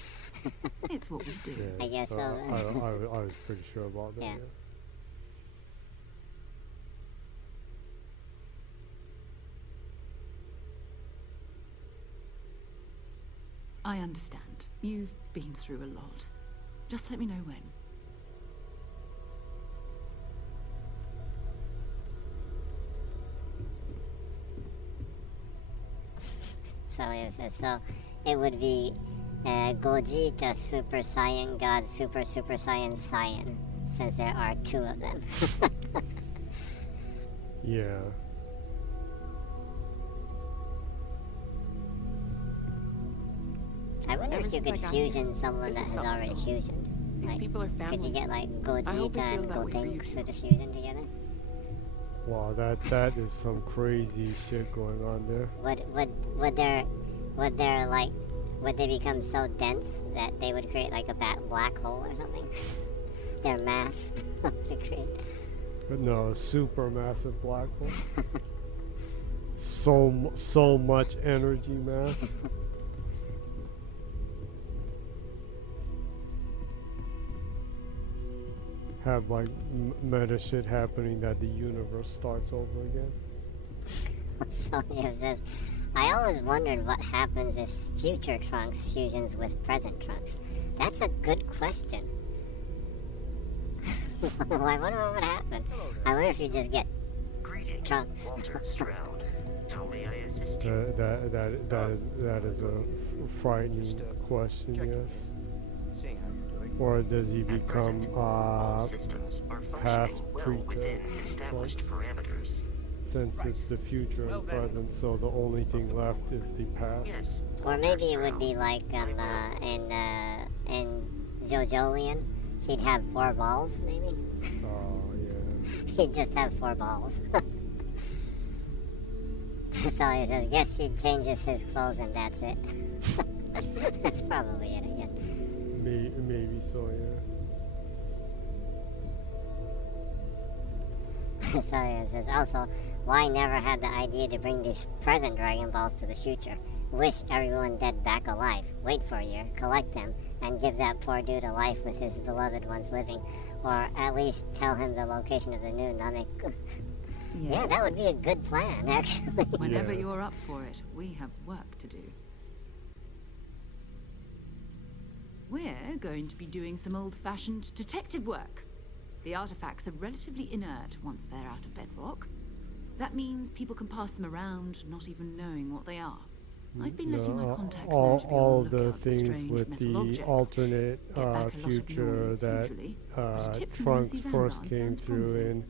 It's what we do. Yeah, I guess so. I was pretty sure about that. Yeah. Yeah. I understand. You've been through a lot. Just let me know when. So it says, so it would be Gogeta Super Saiyan God Super Saiyan Saiyan, since there are two of them. Yeah. I wonder Ever if you since I could got fusion here, someone this that is has how I already feel. fusioned. These people are Could family. you get like I hope Gogeta it and feels that way for you Gotenks too. to fusion together? Wow, that is some crazy shit going on there. Would they become so dense that they would create like a black hole or something? Their mass would create. But no, super massive black hole. so much energy mass. Have like meta shit happening that the universe starts over again. So it says, I always wondered what happens if future Trunks fusions with present Trunks. That's a good question. I wonder what would happen. I wonder if you just get Trunks. Walter Stroud. How may I assist you? That is a frightening question. Yes. Seeing how you're doing. Or does he become Systems are past functioning well within pretense? established parameters. Since it's the future and present, so the only thing left is the past. Yes. Or maybe it would be like in JoJolian, he'd have 4 balls, maybe? Oh, yeah. He'd just have 4 balls. So he says, yes, he changes his clothes and that's it. That's probably it, I guess. Maybe so, yeah. So it says, also, Why never had the idea to bring the present Dragon Balls to the future? Wish everyone dead back alive. Wait for a year, collect them, and give that poor dude a life with his beloved ones living. Or at least tell him the location of the new Namek. Yeah, that would be a good plan, actually. Whenever you're up for it, we have work to do. We're going to be doing some old-fashioned detective work. The artifacts are relatively inert once they're out of bedrock. That means people can pass them around, not even knowing what they are. I've been letting my contacts know to be all on the the lookout for things strange with metal the objects. alternate Get back a lot of future noise, that usually, but a tip from Trunks Lucy first Vanguard came sounds through promising. in.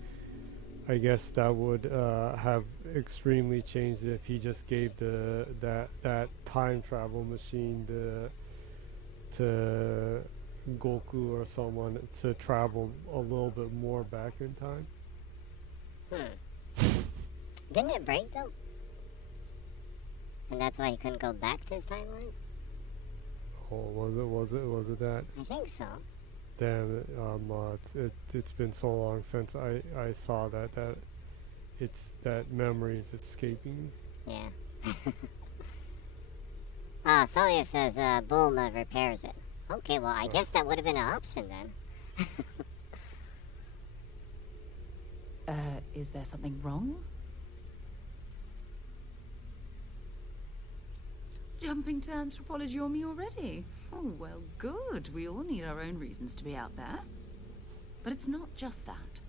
I guess that would have extremely changed if he just gave that time travel machine to Goku or someone to travel a little bit more back in time. Didn't it break though? And that's why he couldn't go back to his timeline? Oh, was it that? I think so. Damn it! It's been so long since I saw that it's that memory is escaping me. Yeah. Solia says Bulma repairs it. Okay, well I guess that would have been an option then. Is there something wrong? Jumping to anthropology on me already? Oh, well, good. We all need our own reasons to be out there. But it's not just that.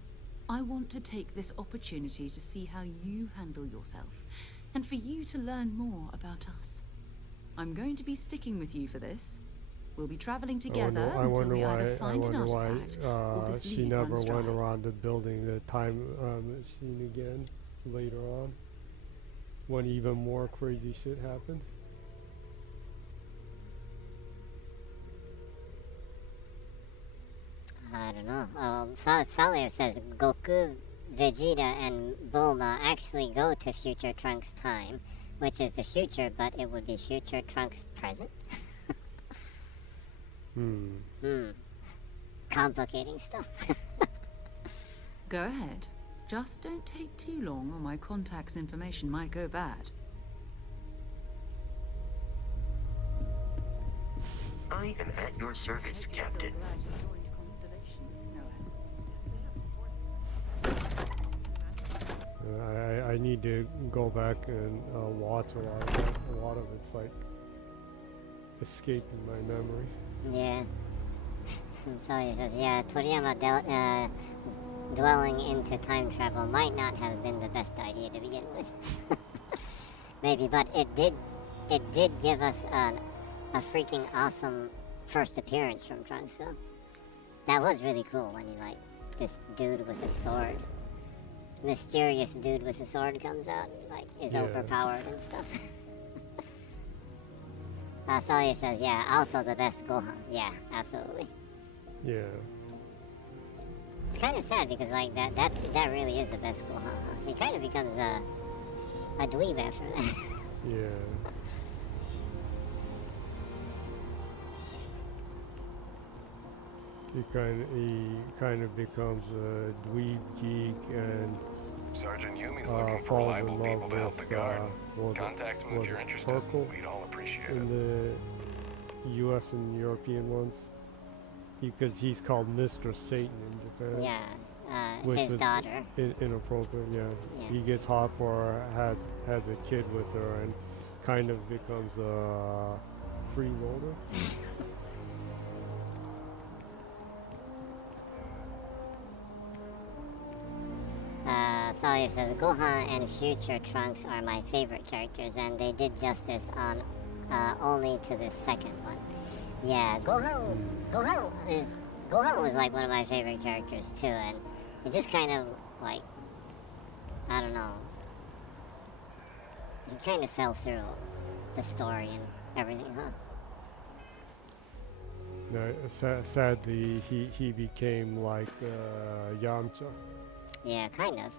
I want to take this opportunity to see how you handle yourself, and for you to learn more about us. I'm going to be sticking with you for this. We'll be traveling together until we either find an artifact or this she lead never runs dry. went around to building the time machine again later on, when even more crazy shit happened. I don't know. Solia says Goku, Vegeta, and Bulma actually go to future Trunks' time, which is the future, but it would be future Trunks' present. Complicating stuff. Go ahead. Just don't take too long or my contact's information might go bad. I am at your service, Captain. I need to go back and watch a lot of it. A lot of it's like escaping my memory. Yeah. Solia says, yeah, Toriyama dwelling into time travel might not have been the best idea to begin with. Maybe, but it did give us a freaking awesome first appearance from Trunks, though. That was really cool when he, like, this dude with a sword. Mysterious dude with a sword comes out and, like, is overpowered and stuff. Solia says, yeah, also the best Gohan. Yeah, absolutely. Yeah. It's kind of sad because, like, that really is the best Gohan. Huh? He kind of becomes a dweeb after that. Yeah. He kind of becomes a dweeb geek and Sergeant Yumi's looking for falls reliable in love people to help the with guard. was Contact him if you're interested. Purple We'd all appreciate it. in the U.S. and European ones, because he's called Mr. Satan in Japan. Yeah, which his was daughter. Inappropriate. Yeah. He gets hot for her, has a kid with her, and kind of becomes a freeloader. Solia says, Gohan and future Trunks are my favorite characters, and they did justice on only to the second one. Yeah, Gohan was like one of my favorite characters too, and it just kind of like, I don't know, he kind of fell through the story and everything, huh? No, sadly, he became like Yamcha. Yeah, kind of.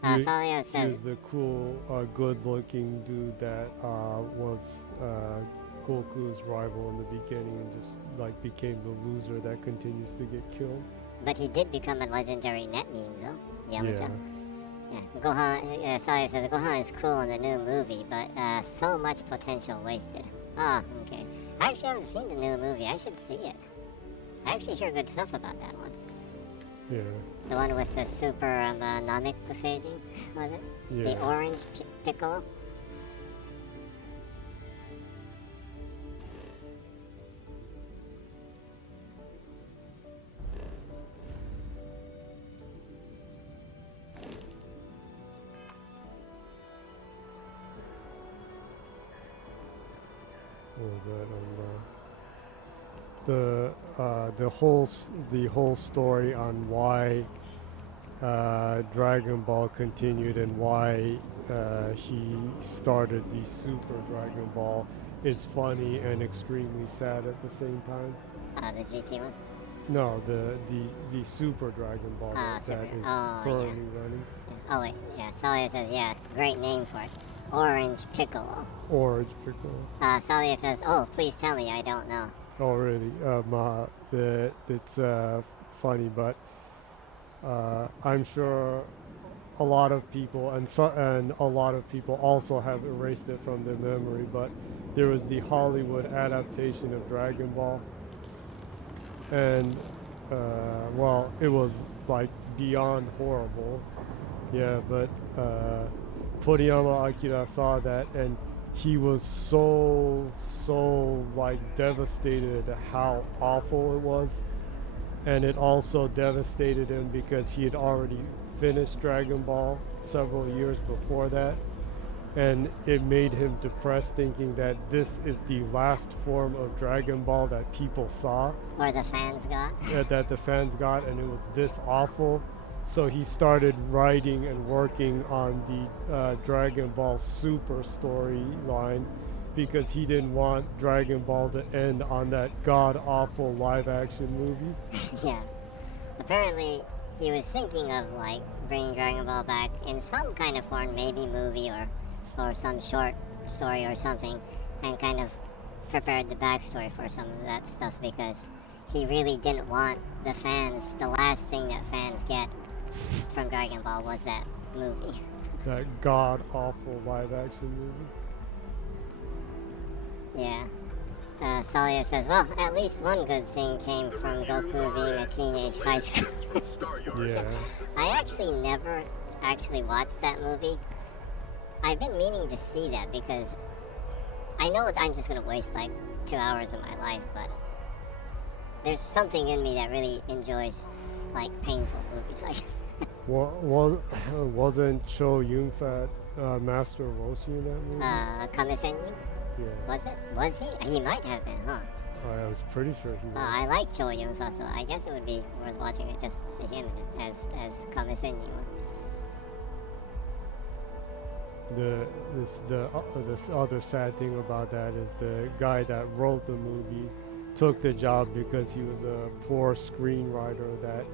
He Solia says, was the cool, good-looking dude that was Goku's rival in the beginning, and just like became the loser that continues to get killed. but he did become a legendary net meme though, Yamcha. Yeah, Gohan, Sawyer says, Gohan is cool in the new movie, but so much potential wasted. Oh, okay. I actually haven't seen the new movie. I should see it. I actually hear good stuff about that one. Yeah. The one with the super Namek Kuseiji, was it? Yeah. The orange piccolo? What was that the whole story on why Dragon Ball continued and why he started the Super Dragon Ball is funny and extremely sad at the same time. The GT one? No, the Super Dragon Ball that is currently running. Yeah. Oh wait, yeah. Sawyer says, yeah, great name for it. Orange Piccolo. Orange Piccolo. Sawyer says, oh, please tell me, I don't know. Oh, really? It's funny, but I'm sure a lot of people and a lot of people also have erased it from their memory. But there was the Hollywood adaptation of Dragon Ball, and well, it was like beyond horrible. Yeah, but Toriyama Akira saw that, and he was so like devastated at how awful it was, and it also devastated him because he had already finished Dragon Ball several years before that, and it made him depressed thinking that this is the last form of Dragon Ball that people saw, or the fans got. that the fans got, and it was this awful. So he started writing and working on the Dragon Ball Super storyline because he didn't want Dragon Ball to end on that god-awful live-action movie. Yeah. Apparently, he was thinking of, like, bringing Dragon Ball back in some kind of form, maybe movie or some short story or something, and kind of prepared the backstory for some of that stuff because he really didn't want the fans, the last thing that fans get from Dragon Ball was that movie. That god-awful live-action movie. Yeah. Sawyer says, well, at least one good thing came from Goku being a teenage high schooler. Yeah. I actually never actually watched that movie. I've been meaning to see that because I know I'm just going to waste like 2 hours of my life, but there's something in me that really enjoys like painful movies like wasn't Cho Yun-fat Master Roshi in that movie? Kame-senju? Yeah. Was it? Was he? He might have been, huh? I was pretty sure he was. I like Cho Yun-fat, so I guess it would be worth watching it just to see him as Kame-senju. This other sad thing about that is the guy that wrote the movie took the job because he was a poor screenwriter that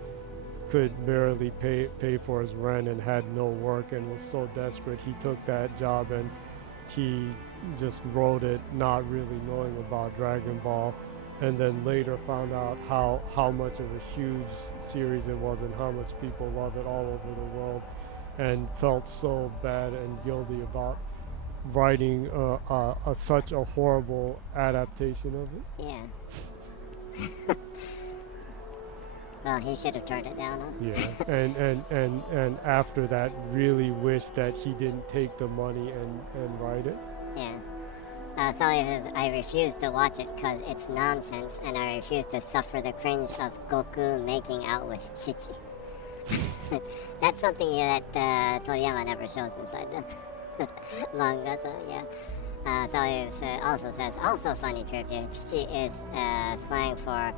could barely pay for his rent and had no work and was so desperate he took that job and he just wrote it not really knowing about Dragon Ball, and then later found out how much of a huge series it was and how much people love it all over the world, and felt so bad and guilty about writing such a horrible adaptation of it. Yeah. Well, he should have turned it down, huh? Yeah, and after that, really wished that he didn't take the money and write it. Yeah. Sawyer says, I refuse to watch it because it's nonsense, and I refuse to suffer the cringe of Goku making out with Chichi. That's something that Toriyama never shows inside the manga, so yeah. Sawyer also says, also funny trivia, Chichi is slang for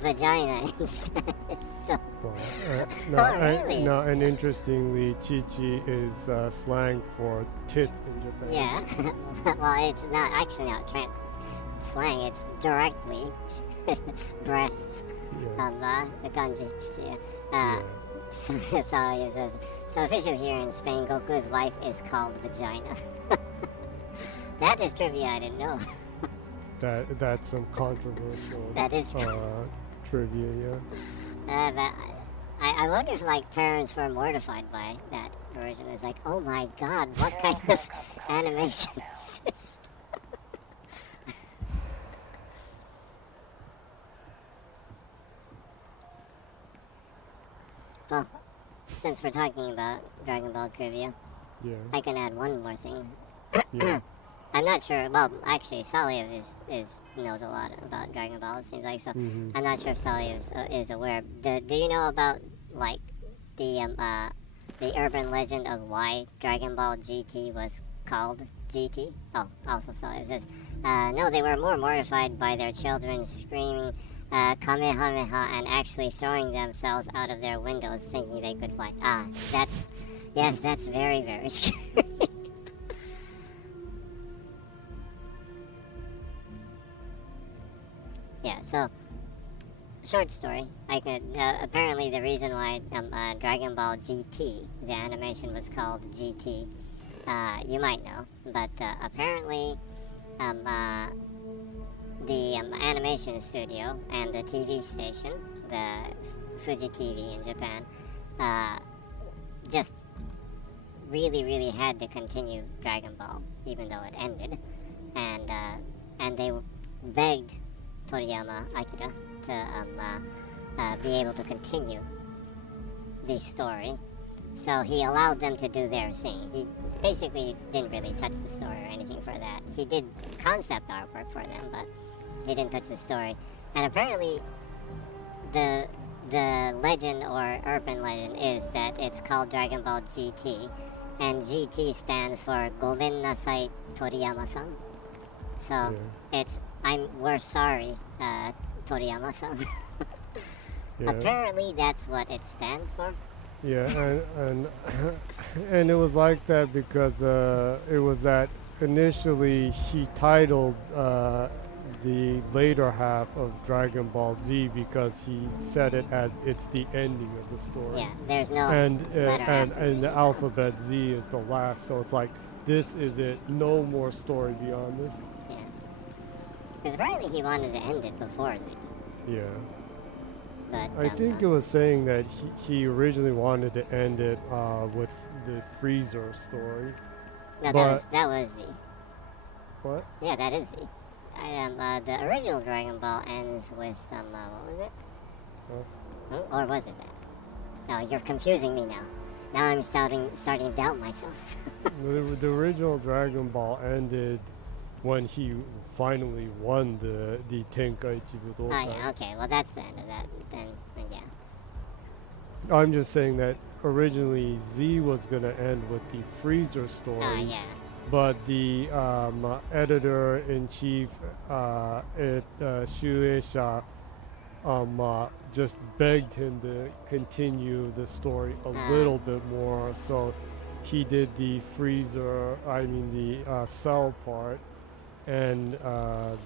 vagina in Spanish, so... really? No, and interestingly, Chichi is slang for tit in Japan. Yeah, well, it's not slang, it's directly breasts of the kanji Chichi. Sawyer says, so officially here in Spain, Goku's wife is called vagina. That is trivia I didn't know. That's some controversial that is trivia, yeah. But I wonder if like parents were mortified by that originally. It's like, oh my god, what kind of animation is this? Well, since we're talking about Dragon Ball trivia, Yeah. I can add one more thing. Yeah. I'm not sure. Well, actually, Saliev knows a lot about Dragon Ball. It seems like so. Mhm. I'm not sure if Saliev is aware. Do you know about like the urban legend of why Dragon Ball GT was called GT? Oh, also Saliev says, no, they were more mortified by their children screaming Kamehameha and actually throwing themselves out of their windows thinking they could fly. That's very, very scary. Yeah, so, short story. I could, apparently the reason why Dragon Ball GT, the animation was called GT, you might know, but apparently the animation studio and the TV station, the Fuji TV in Japan, just really had to continue Dragon Ball, even though it ended, and they begged Toriyama Akira to be able to continue the story. So he allowed them to do their thing. He basically didn't really touch the story or anything for that. He did concept artwork for them, but he didn't touch the story. And apparently the legend or urban legend is that it's called Dragon Ball GT, and GT stands for Gomen Nasai Toriyama-san. So it's we're sorry, Toriyama-san. Yeah. Apparently that's what it stands for. Yeah, and it was like that because it was that initially he titled the later half of Dragon Ball Z because he said it as it's the ending of the story. Yeah, there's no and the alphabet Z is the last, so it's like this is it, no more story beyond this. Yeah, because apparently he wanted to end it before Z. Yeah. But I think it was saying that he originally wanted to end it with the Freezer story. No, but that was Z. What? Yeah, that is Z. The original Dragon Ball ends with what was it? Huh? Or was it that? No, you're confusing me now. Now I'm starting to doubt myself. The original Dragon Ball ended when he finally won the Tenkaichi Budokan. Oh yeah, okay. Well, that's the end of that. Then yeah. I'm just saying that originally Z was gonna end with the Freezer story. Oh yeah. But the editor-in-chief Shueisha just begged him to continue the story a little bit more, so he did the Cell part and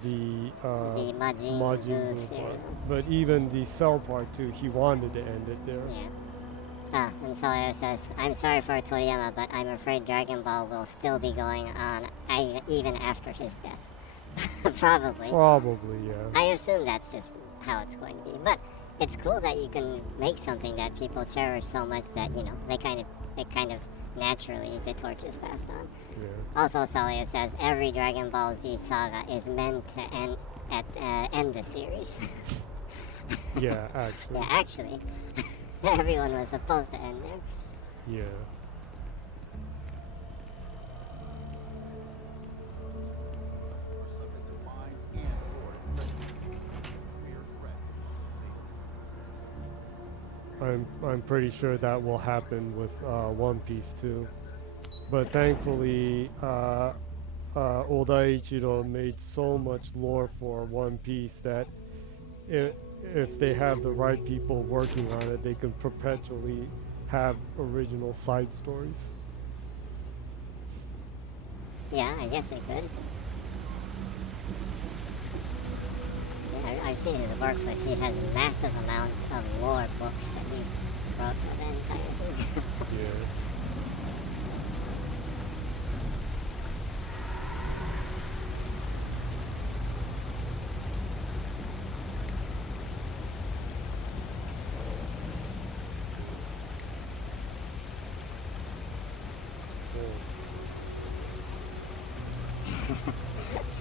the Majin Buu part. But even the Cell part too, he wanted to end it there. Yeah. And Sawyer says, I'm sorry for Toriyama, but I'm afraid Dragon Ball will still be going on even after his death. Probably. Probably, yeah. I assume that's just how it's going to be. But it's cool that you can make something that people cherish so much that, they kind of naturally, the torch is passed on. Yeah. Also, Sawyer says, every Dragon Ball Z saga is meant to end the series. Yeah, actually. Yeah, actually. Everyone was supposed to end there. Yeah. I'm pretty sure that will happen with One Piece too. But thankfully, Oda Ichiro made so much lore for One Piece that if they have the right people working on it, they can perpetually have original side stories. Yeah, I guess they could. Yeah, I've seen his workplace. He has massive amounts of lore books that he wrote for the entire thing. Yeah.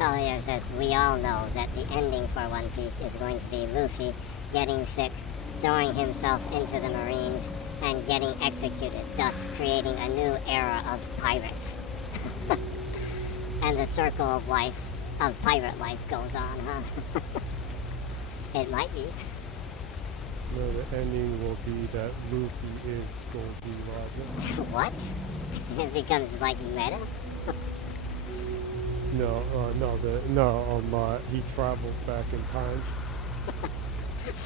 Talia says, we all know that the ending for One Piece is going to be Luffy getting sick, throwing himself into the Marines, and getting executed, thus creating a new era of pirates. And the circle of life, of pirate life goes on, huh? It might be. No, the ending will be that Luffy is going to be Robin. What? It becomes like meta? He travels back in time.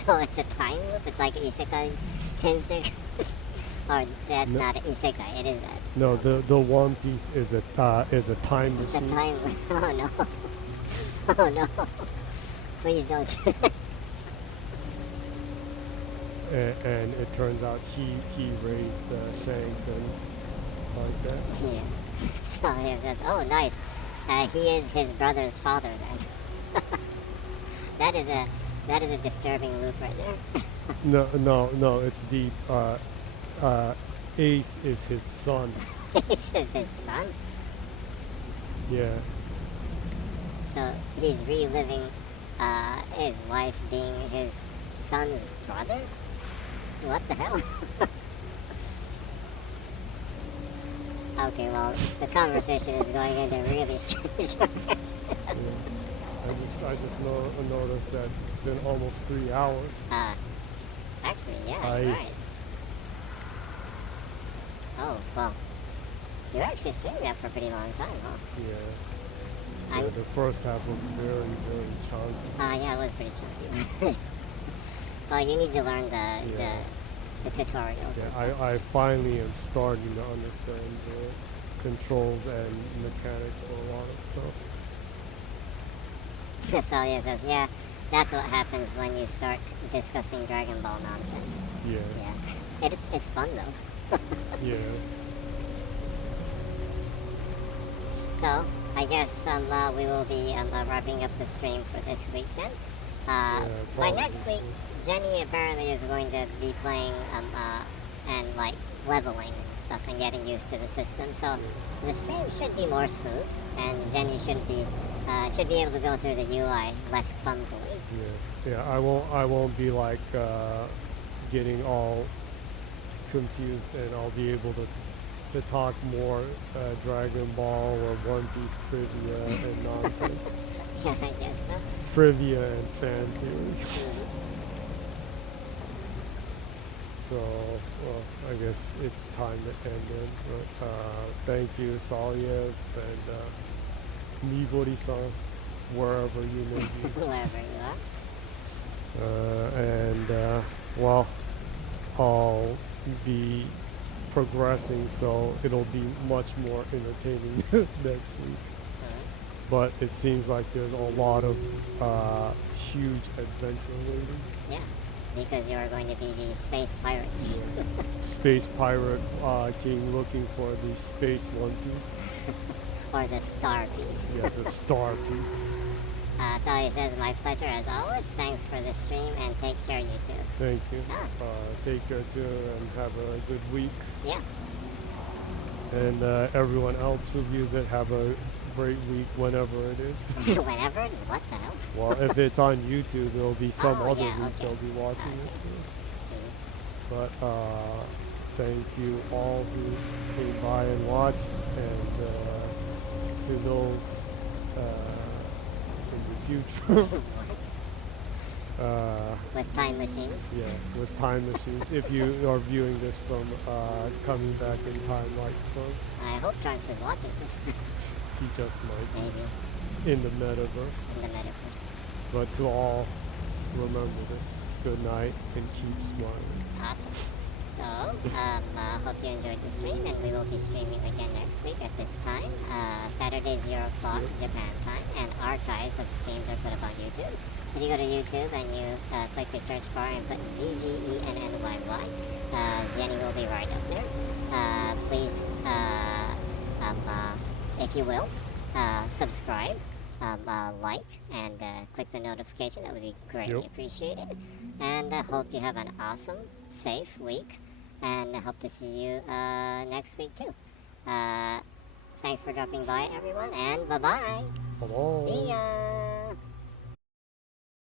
So it's a time loop? It's like isekai tensei? Or that's not an isekai, it is that. No, the One Piece is a time machine. It's a time loop. Oh no. Oh no. Please don't. and it turns out he raised Shanks and like that. Yeah. So he says, oh nice. He is his brother's father then. That is a disturbing loop right there. No, it's deep. Ace is his son. Ace is his son? Yeah. So he's reliving his life being his son's brother? What the hell? Okay, well, the conversation is going into really strange direction. I just noticed that it's been almost 3 hours. Actually, yeah, you're right. Oh, well, you're actually streaming that for a pretty long time, huh? Yeah. The first half was very, very chunky. Yeah, it was pretty chunky. Well, you need to learn the tutorials. Yeah, I finally am starting to understand the controls and mechanics for a lot of stuff. Salia says, yeah, that's what happens when you start discussing Dragon Ball nonsense. Yeah. It's fun though. Yeah. So, I guess we will be wrapping up the stream for this week then. By next week, Jenny apparently is going to be playing and like leveling and stuff and getting used to the system. So the stream should be more smooth, and Jenny should be able to go through the UI less clumsily. Yeah. I won't be like getting all confused, and I'll be able to talk more Dragon Ball or One Piece trivia and nonsense. Yeah, I guess so. Trivia and fan theory. So, well, I guess it's time to end it. But, thank you, Salyev and Nibori-san, wherever you may be. Wherever you are. And, well, I'll be progressing, so it'll be much more entertaining next week. But it seems like there's a lot of huge adventure waiting. Yeah, because you're going to be the space pirate king. Space pirate king looking for the space One Piece. Or the star piece. Yeah, the star piece. So he says, my pleasure as always. Thanks for the stream and take care, you two. Thank you. Take care too and have a good week. Yeah. And everyone else who views it, have a great week whenever it is. Whenever? What the hell? Well, if it's on YouTube, there'll be some other week okay. they'll be watching it too. But thank you all who came by and watched, and to those in the future. With time machines? Yeah, with time machines. If you are viewing this from coming back in time, like from. I hope Trunks is watching this. He just might. Maybe. In the metaverse. In the metaverse. But to all, remember this. Good night and keep smiling. Awesome. So, hope you enjoyed the stream, and we will be streaming again next week at this time. Saturday 0 o'clock Japan time, and archives of streams are put up on YouTube. If you go to YouTube and you click the search bar and put ZGENNYY, Jenny will be right up there. Please, if you will, subscribe, like, and click the notification. That would be greatly appreciated. And I hope you have an awesome, safe week, and I hope to see you next week too. Thanks for dropping by, everyone, and bye-bye. Bye-bye. See ya.